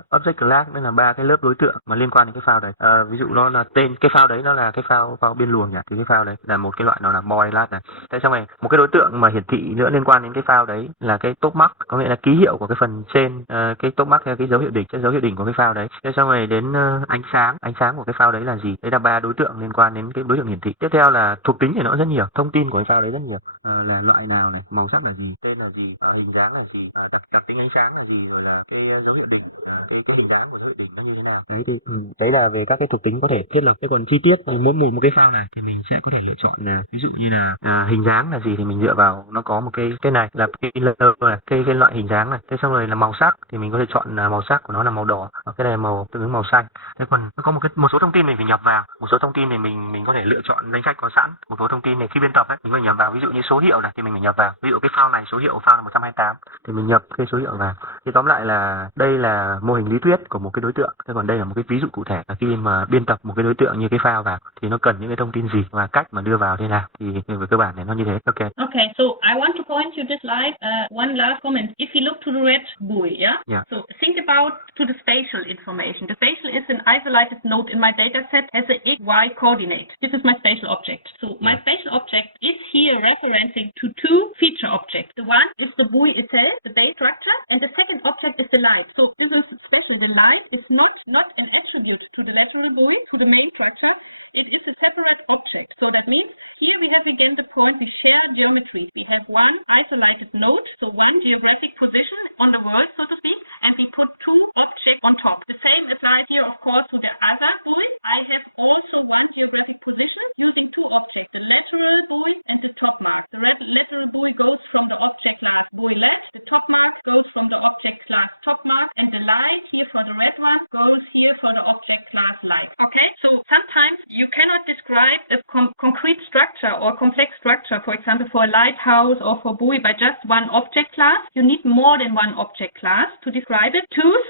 object class, nên là 3 cái lớp đối tượng mà liên quan đến cái file đấy. Ví dụ nó là tên cái file đấy, nó là cái file biên luồng nhỉ. Thì cái file đấy là một cái loại, nó là boy class này. Thế xong rồi một cái đối tượng mà hiển thị nữa liên quan đến cái file đấy là cái top mark, có nghĩa là ký hiệu của cái phần trên cái top mark theo cái dấu hiệu đỉnh của cái file đấy. Thế xong rồi đến ánh sáng của cái file đấy là gì? Đấy là 3 đối tượng liên quan đến cái đối tượng hiển thị. Tiếp theo là thuộc tính thì nó rất nhiều, thông tin của cái file đấy rất nhiều, là loại nào này, màu sắc là gì, tên là gì, hình dáng là gì, đặc tính ánh sáng là gì, rồi là cái dấu hiệu đỉnh, cái hình dáng của dấu hiệu đỉnh nó như thế nào. Đấy thì đấy là về các cái thuộc tính có thể thiết lập. Thế còn chi tiết thì mỗi một cái file này thì mình sẽ có thể lựa chọn là ví dụ như là hình dáng là gì thì mình dựa vào nó có một cái này là cái loại hình dáng này. Thế xong rồi là màu sắc thì mình có thể chọn màu sắc của nó là màu đỏ, cái này màu tương ứng màu xanh. Thế còn nó có một số thông tin mình phải nhập vào, một số thông tin thì mình có thể lựa chọn danh sách có sẵn, một số thông tin thì khi biên tập ấy mình phải nhập vào, ví dụ như số hiệu này thì mình phải nhập vào, ví dụ cái file này số hiệu file là 128 thì mình nhập cái số hiệu vào. Thì tóm lại là đây là mô hình lý thuyết của một cái đối tượng. Thế còn đây là một cái ví dụ cụ thể là khi mà biên tập một cái đối tượng như cái file vào thì nó cần những cái thông tin gì và cách mà đưa vào thế nào. Thì về cơ bản này nó như thế. Okay, so I want to point you this slide. One last comment. If you look to the red buoy, yeah? So think about to the spatial information. The spatial is an isolated node in my dataset has a x, y coordinate. This is my spatial object. So my spatial object is here referencing to 2 feature objects. The one is the buoy itself, the base structure, and the second object is the light. So this is special. The light is not an attribute to the lateral buoy, to the main structure. It is a separate object. So that means here we have again the point we share geometry. We have one isolated node, so one geographic position on the world, so to speak, and we put 2 objects on top. The same applies here, of course, to the other buoy. I have also one geographic position using 2 objects, the lateral buoy and the top mark. The lateral buoy goes from the object class buoy let, the top mark goes from the object class top mark, and the light here for the red one goes here for the object class light. Okay, so sometimes you cannot describe a concrete structure or complex structure, for example, for a lighthouse or for buoy by just one object class. You need more than one object class to describe it.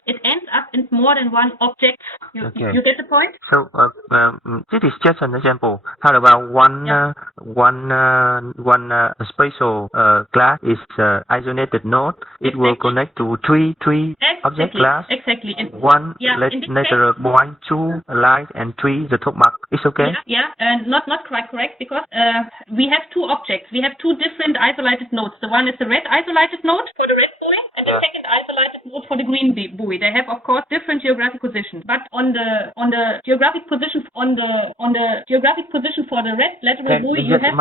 It ends up in more than one object. You get the point? So this is just an example. How about one spatial class is isolated node? It will connect to three object class. Exactly. One lateral buoy, 2 light, and 3 the top mark. It's okay? Not quite correct, because we have 2 objects. We have 2 different isolated nodes. The one is the red isolated node for the red buoy, and the second isolated node for the green buoy. They have, of course, different geographic positions. But on the geographic position for the red lateral buoy, you have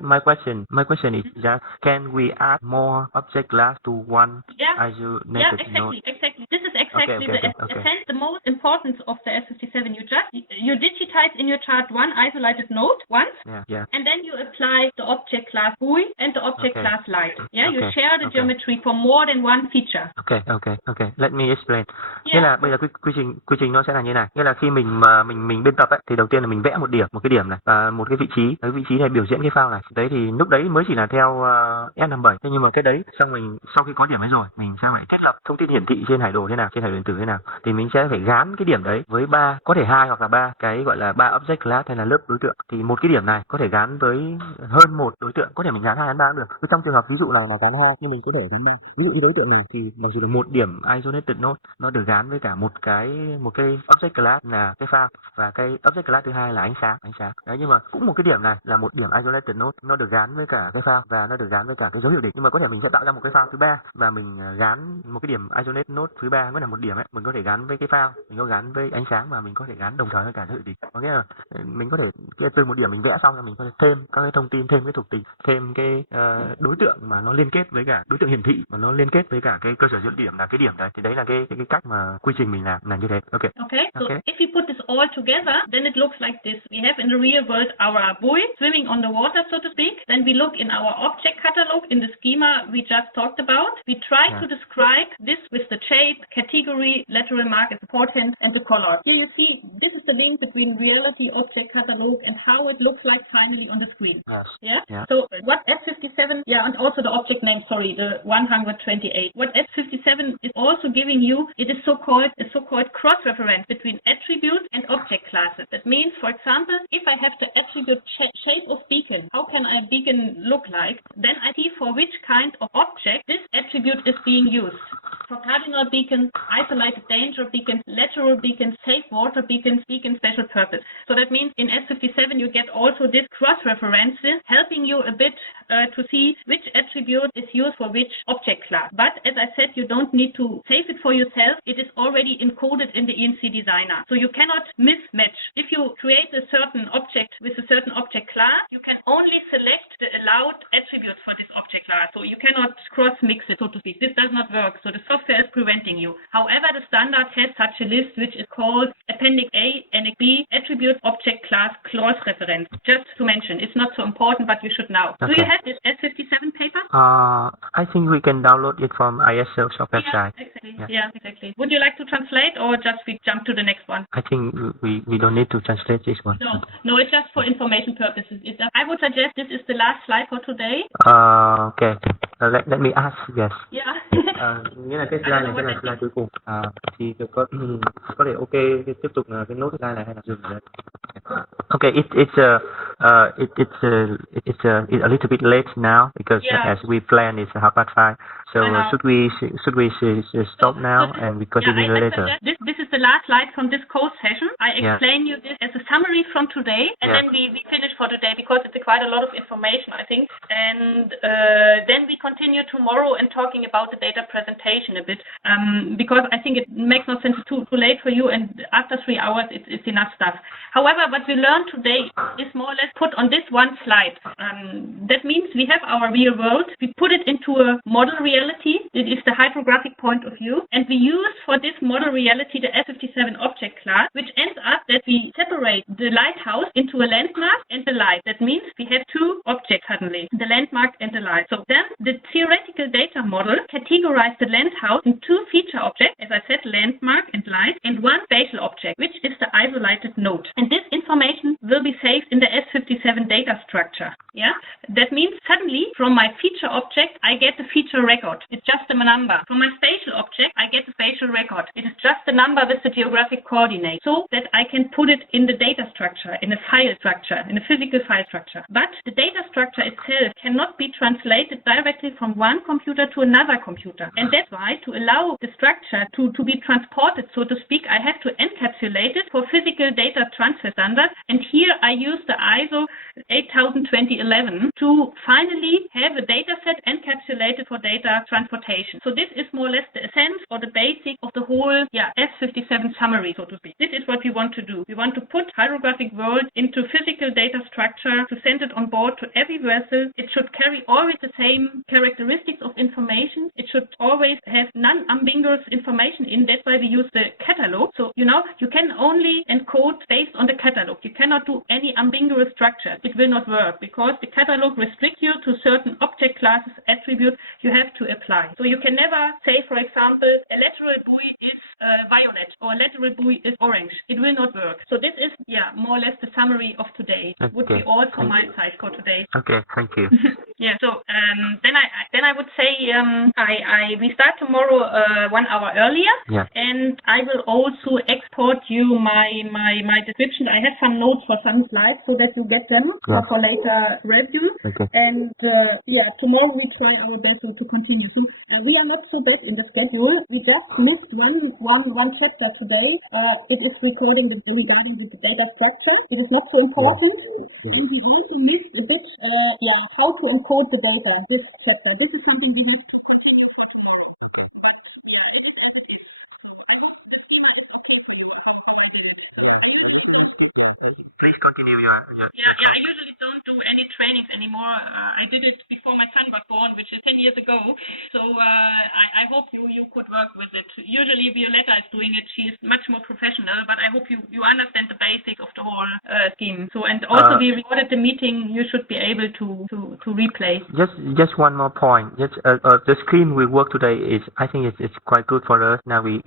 my question is that can we add more object class to one isolated node? Exactly. This is exactly the essence, the most importance of the S57. You digitize in your chart one isolated node once, and then you apply the object class buoy and the object class light. You share the geometry for more than one feature. Okay. Let me explain. Nghĩa là bây giờ quy trình nó sẽ là như này. Nghĩa là khi mình biên tập ấy, thì đầu tiên là mình vẽ một cái điểm này và một cái vị trí. Cái vị trí này biểu diễn cái file này. Đấy thì lúc đấy mới chỉ là theo S57. Thế nhưng mà cái đấy sau khi có điểm ấy rồi, mình sẽ phải thiết lập thông tin hiển thị trên hải đồ thế nào, trên hải đồ điện tử thế nào. Thì mình sẽ phải gán cái điểm đấy với 3, có thể 2 hoặc là 3 cái gọi là 3 object class hay là lớp đối tượng. Thì một cái điểm này có thể gán với hơn một đối tượng, có thể mình gán 2 đến 3 cũng được. Trong trường hợp ví dụ này là gán 2 nhưng mình có thể gán 3. Ví dụ như đối tượng này thì mặc dù là một điểm isolated node, nó được gán với cả một cái object class là cái file, và cái object class thứ hai là ánh sáng. Đấy, nhưng mà cũng một cái điểm này là một điểm isolated node, nó được gán với cả cái file và nó được gán với cả cái dấu hiệu đỉnh. Nhưng mà có thể mình sẽ tạo ra một cái file thứ ba và mình gán một cái điểm isolated node thứ ba, có là một điểm ấy, mình có thể gán với cái file, mình có gán với ánh sáng và mình có thể gán đồng thời với cả dấu hiệu đỉnh. Có nghĩa là mình có thể từ một điểm mình vẽ xong rồi mình có thể thêm các cái thông tin, thêm cái thuộc tính, thêm cái đối tượng mà nó liên kết với cả đối tượng hiển thị mà nó liên kết với cả cái cơ sở dữ liệu điểm là cái điểm đấy. Thì đấy là cái cách mà quy trình mình làm là như thế. Okay. So if we put this all together, then it looks like this. We have in the real world our buoy swimming on the water, so to speak. Then we look in our object catalog in the schema we just talked about. We try to describe this with the shape, category, lateral marker, support hint, and the color. Here you see this is the link between reality, object catalog, and how it looks like finally on the screen. Yes. Yeah. So what S57, and also the object name, the 128. What S57 is also giving you, it is a so-called cross-reference between attributes and object classes. That means, for example, if I have the attribute shape of beacon, how can a beacon look like? Then I see for which kind of object this attribute is being used. For cardinal beacons, isolated danger beacons, lateral beacons, safe water beacons, beacon special purpose. So that means in S57 you get also this cross-references helping you a bit to see which attribute is used for which object class. But as I said, you don't need to save it for yourself. It is already encoded in the ENC designer. So you cannot mismatch. If you create a certain object with a certain object class, you can only select the allowed attributes for this object class. So you cannot cross-mix it, so to speak. This does not work. So the software is preventing you. However, the standard has such a list which is called Appendix A, Annex B, Attribute Object Class Clause Reference. Just to mention, it's not so important, but you should know. Okay. Do you have this S57 paper? I think we can download it from ISL shop website. Yeah, exactly. Would you like to translate or just we jump to the next one? I think we don't need to translate this one. No, it's just for information purposes. I would suggest this is the last slide for today. Okay. Let me ask. Yes. Yeah. Nghĩa là cái slide này sẽ là slide cuối cùng. Thì có thể ok tiếp tục cái nốt slide này hay là dừng rồi. Okay, it's a little bit late now because as we planned it's 5:30. So should we stop now and we continue later? This is the last slide from this course session. I explain you this as a summary from today, and then we finish for today because it's quite a lot of information, I think. And then we continue tomorrow and talking about the data presentation a bit, because I think it makes no sense too late for you. And after 3 hours, it's enough stuff. However, what we learned today is more or less put on this one slide. That means we have our real world. We put it into a model reality. It is the hydrographic point of view. And we use for this model reality the S57 object class, which ends up that we separate the lighthouse into a landmark and the light. That means we have two objects suddenly, the landmark and the light. So then the theoretical data model categorized the lighthouse in two feature objects, as I said, landmark and light, and one spatial object, which is the isolated node. And this information will be saved in the S57 data structure. Yeah, that means suddenly from my feature object, I get the feature record. It's just a number. From my spatial object, I get the spatial record. It is just a number with the geographic coordinate, so that I can put it in the data structure, in a file structure, in a physical file structure. But the data structure itself cannot be translated directly from one computer to another computer. And that's why to allow the structure to be transported, so to speak, I have to encapsulate it for physical data transfer standards. And here I use the ISO 802011 to finally have a data set encapsulated for data transportation. So this is more or less the essence or the basic of the whole S57 summary, so to speak. This is what we want to do. We want to put hydrographic world into physical data structure, to send it on board to every vessel. It should carry always the same characteristics of information. It should always have non-ambiguous information in. That's why we use the catalog. So, you can only encode based on the catalog. You cannot do any ambiguous structure. It will not work because the catalog restricts you to certain object classes, attributes you have to apply. So you can never say, for example, a lateral buoy is violet or a lateral buoy is orange. It will not work. So this is, more or less the summary of today. Okay. Would be all from my side for today. Okay, thank you. So then I would say we start tomorrow 1 hour earlier, and I will also export you my descriptions. I have some notes for some slides so that you get them for later review. Okay. And tomorrow we try our best to continue. So we are not so bad in the schedule. We just missed one chapter today. It is regarding the data structure. It is not so important. Yes. And we also missed a bit how to encode the data, this chapter. This is something we have to continue for tomorrow. Okay. But it is as it is. So I hope the schema is okay for you, how I did it. So Yeah, I usually this is don't. a skip. Yeah, please continue your Yeah, talk. I usually don't do any trainings anymore. I did it before my son was born, which is 10 years ago. So I hope you could work with it. Usually Violetta is doing it. She is much more professional, but I hope you understand the basics of the whole scheme. So, and also we recorded the meeting. You should be able to replay. Just one more point. The scheme we work today is, I think it's quite good for us. Now we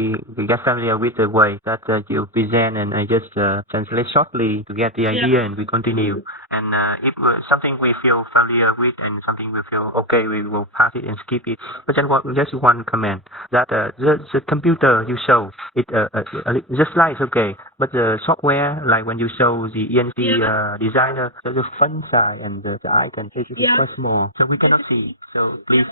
get familiar with the way that you present, and I just translate shortly to get the idea, and we continue. And if something we feel familiar with and something we feel okay, we will pass it and skip it. But just one comment that the computer you show it, the slide is okay, but the software, like when you show the ENC designer, the font size and the icon is quite small, so we cannot see. So please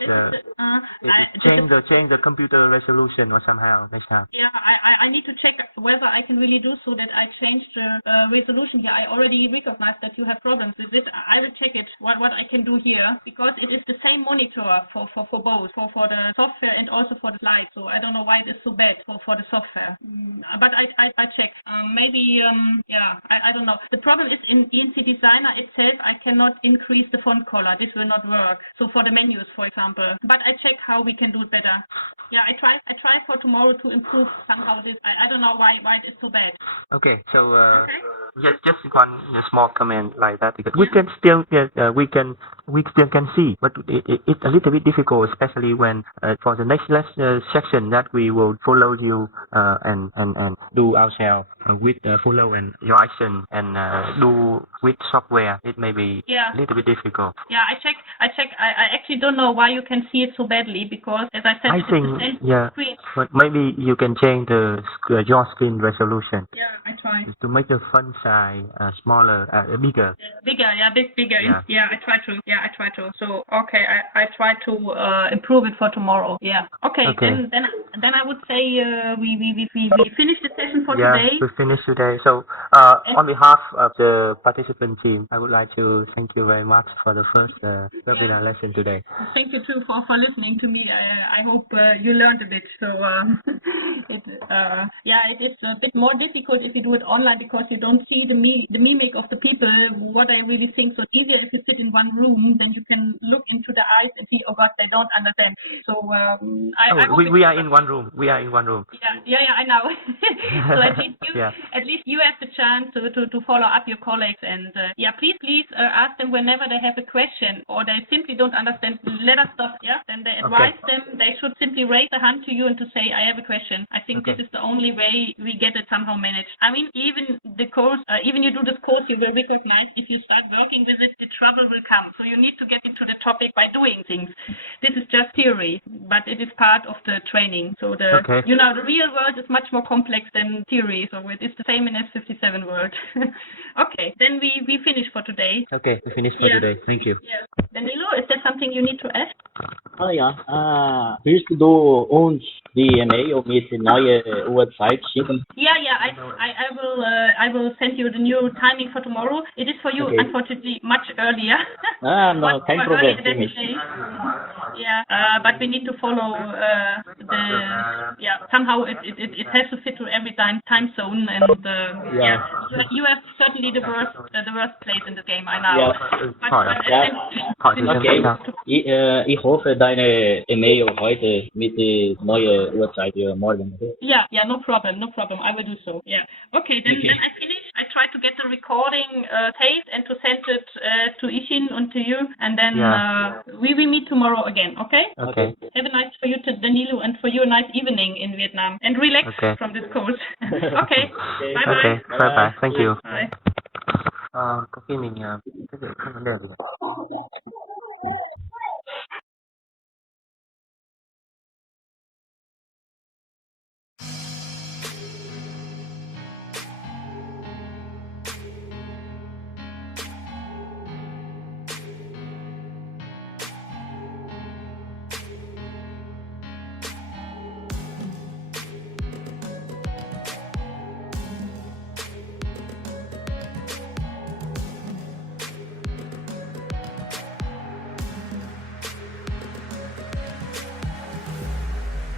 change the computer resolution or somehow next time. Yeah, I need to check whether I can really do so that I change the resolution here. I already recognized that you have problems with it. I will check it, what I can do here, because it is the same monitor for both, for the software and also for the slides. So I don't know why it is so bad for the software. But I check. Maybe, I don't know. The problem is in ENC Designer itself, I cannot increase the font color. This will not work. So for the menus, for example. But I check how we can do it better. Yeah, I try for tomorrow to improve somehow this. I don't know why it is so bad. Okay, so just one small comment like that, because we can still can see, but it's a little bit difficult, especially when for the next section that we will follow you and do ourselves with follow and your action and do with software. It may be a little bit difficult. Yeah, I check. I actually don't know why you can see it so badly, because as I said, I think screen. But maybe you can change your screen resolution. Yeah, I try. Just to make the font size smaller, bigger. Bigger, bigger. Yeah, I try to. So okay, I try to improve it for tomorrow. Yeah. Okay. Then I would say we finish the session for today. Yeah, we finished today. So on behalf of the participant team, I would like to thank you very much for the first webinar lesson today. Thank you too for listening to me. I hope you learned a bit. So it is a bit more difficult if you do it online, because you don't see the mimic of the people, what I really think. So it's easier if you sit in one room, then you can look into the eyes and see, oh God, they don't understand. So we are in one room. We are in one room. Yeah, I know. So at least you have the chance to follow up your colleagues, and please ask them whenever they have a question or they simply don't understand. Let us stop. Yeah, then they advise them. They should simply raise a hand to you and to say, I have a question. I think this is the only way we get it somehow managed. I mean, even the course, even you do this course, you will recognize if you start working with it, the trouble will come. So you need to get into the topic by doing things. This is just theory, but it is part of the training. So the real world is much more complex than theory. So it is the same in S57 world. Okay, then we finish for today. Okay, we finish for today. Thank you. Yeah. Danilo, is there something you need to add? Willst du uns die E-Mail mit neue Uhrzeit schicken? Yeah, I will send you the new timing for tomorrow. It is for you, unfortunately, much earlier. No, kein Problem für mich. Yeah, but we need to follow somehow it has to fit to every time zone, and you have certainly the worst place in the game, I know. Ich hoffe, deine E-Mail heute mit der neuen Uhrzeit morgen. Yeah, no problem. I will do so. Yeah. Okay, then I finish. I try to get the recording saved and to send it to Ishin and to you, and then we will meet tomorrow again. Okay? Okay. Have a nice for you, Danilo, and for you a nice evening in Vietnam, and relax from this course. Okay. Bye bye. Okay. Bye bye. Thank you. Bye. Có khi mình cái gì không vấn đề gì cả.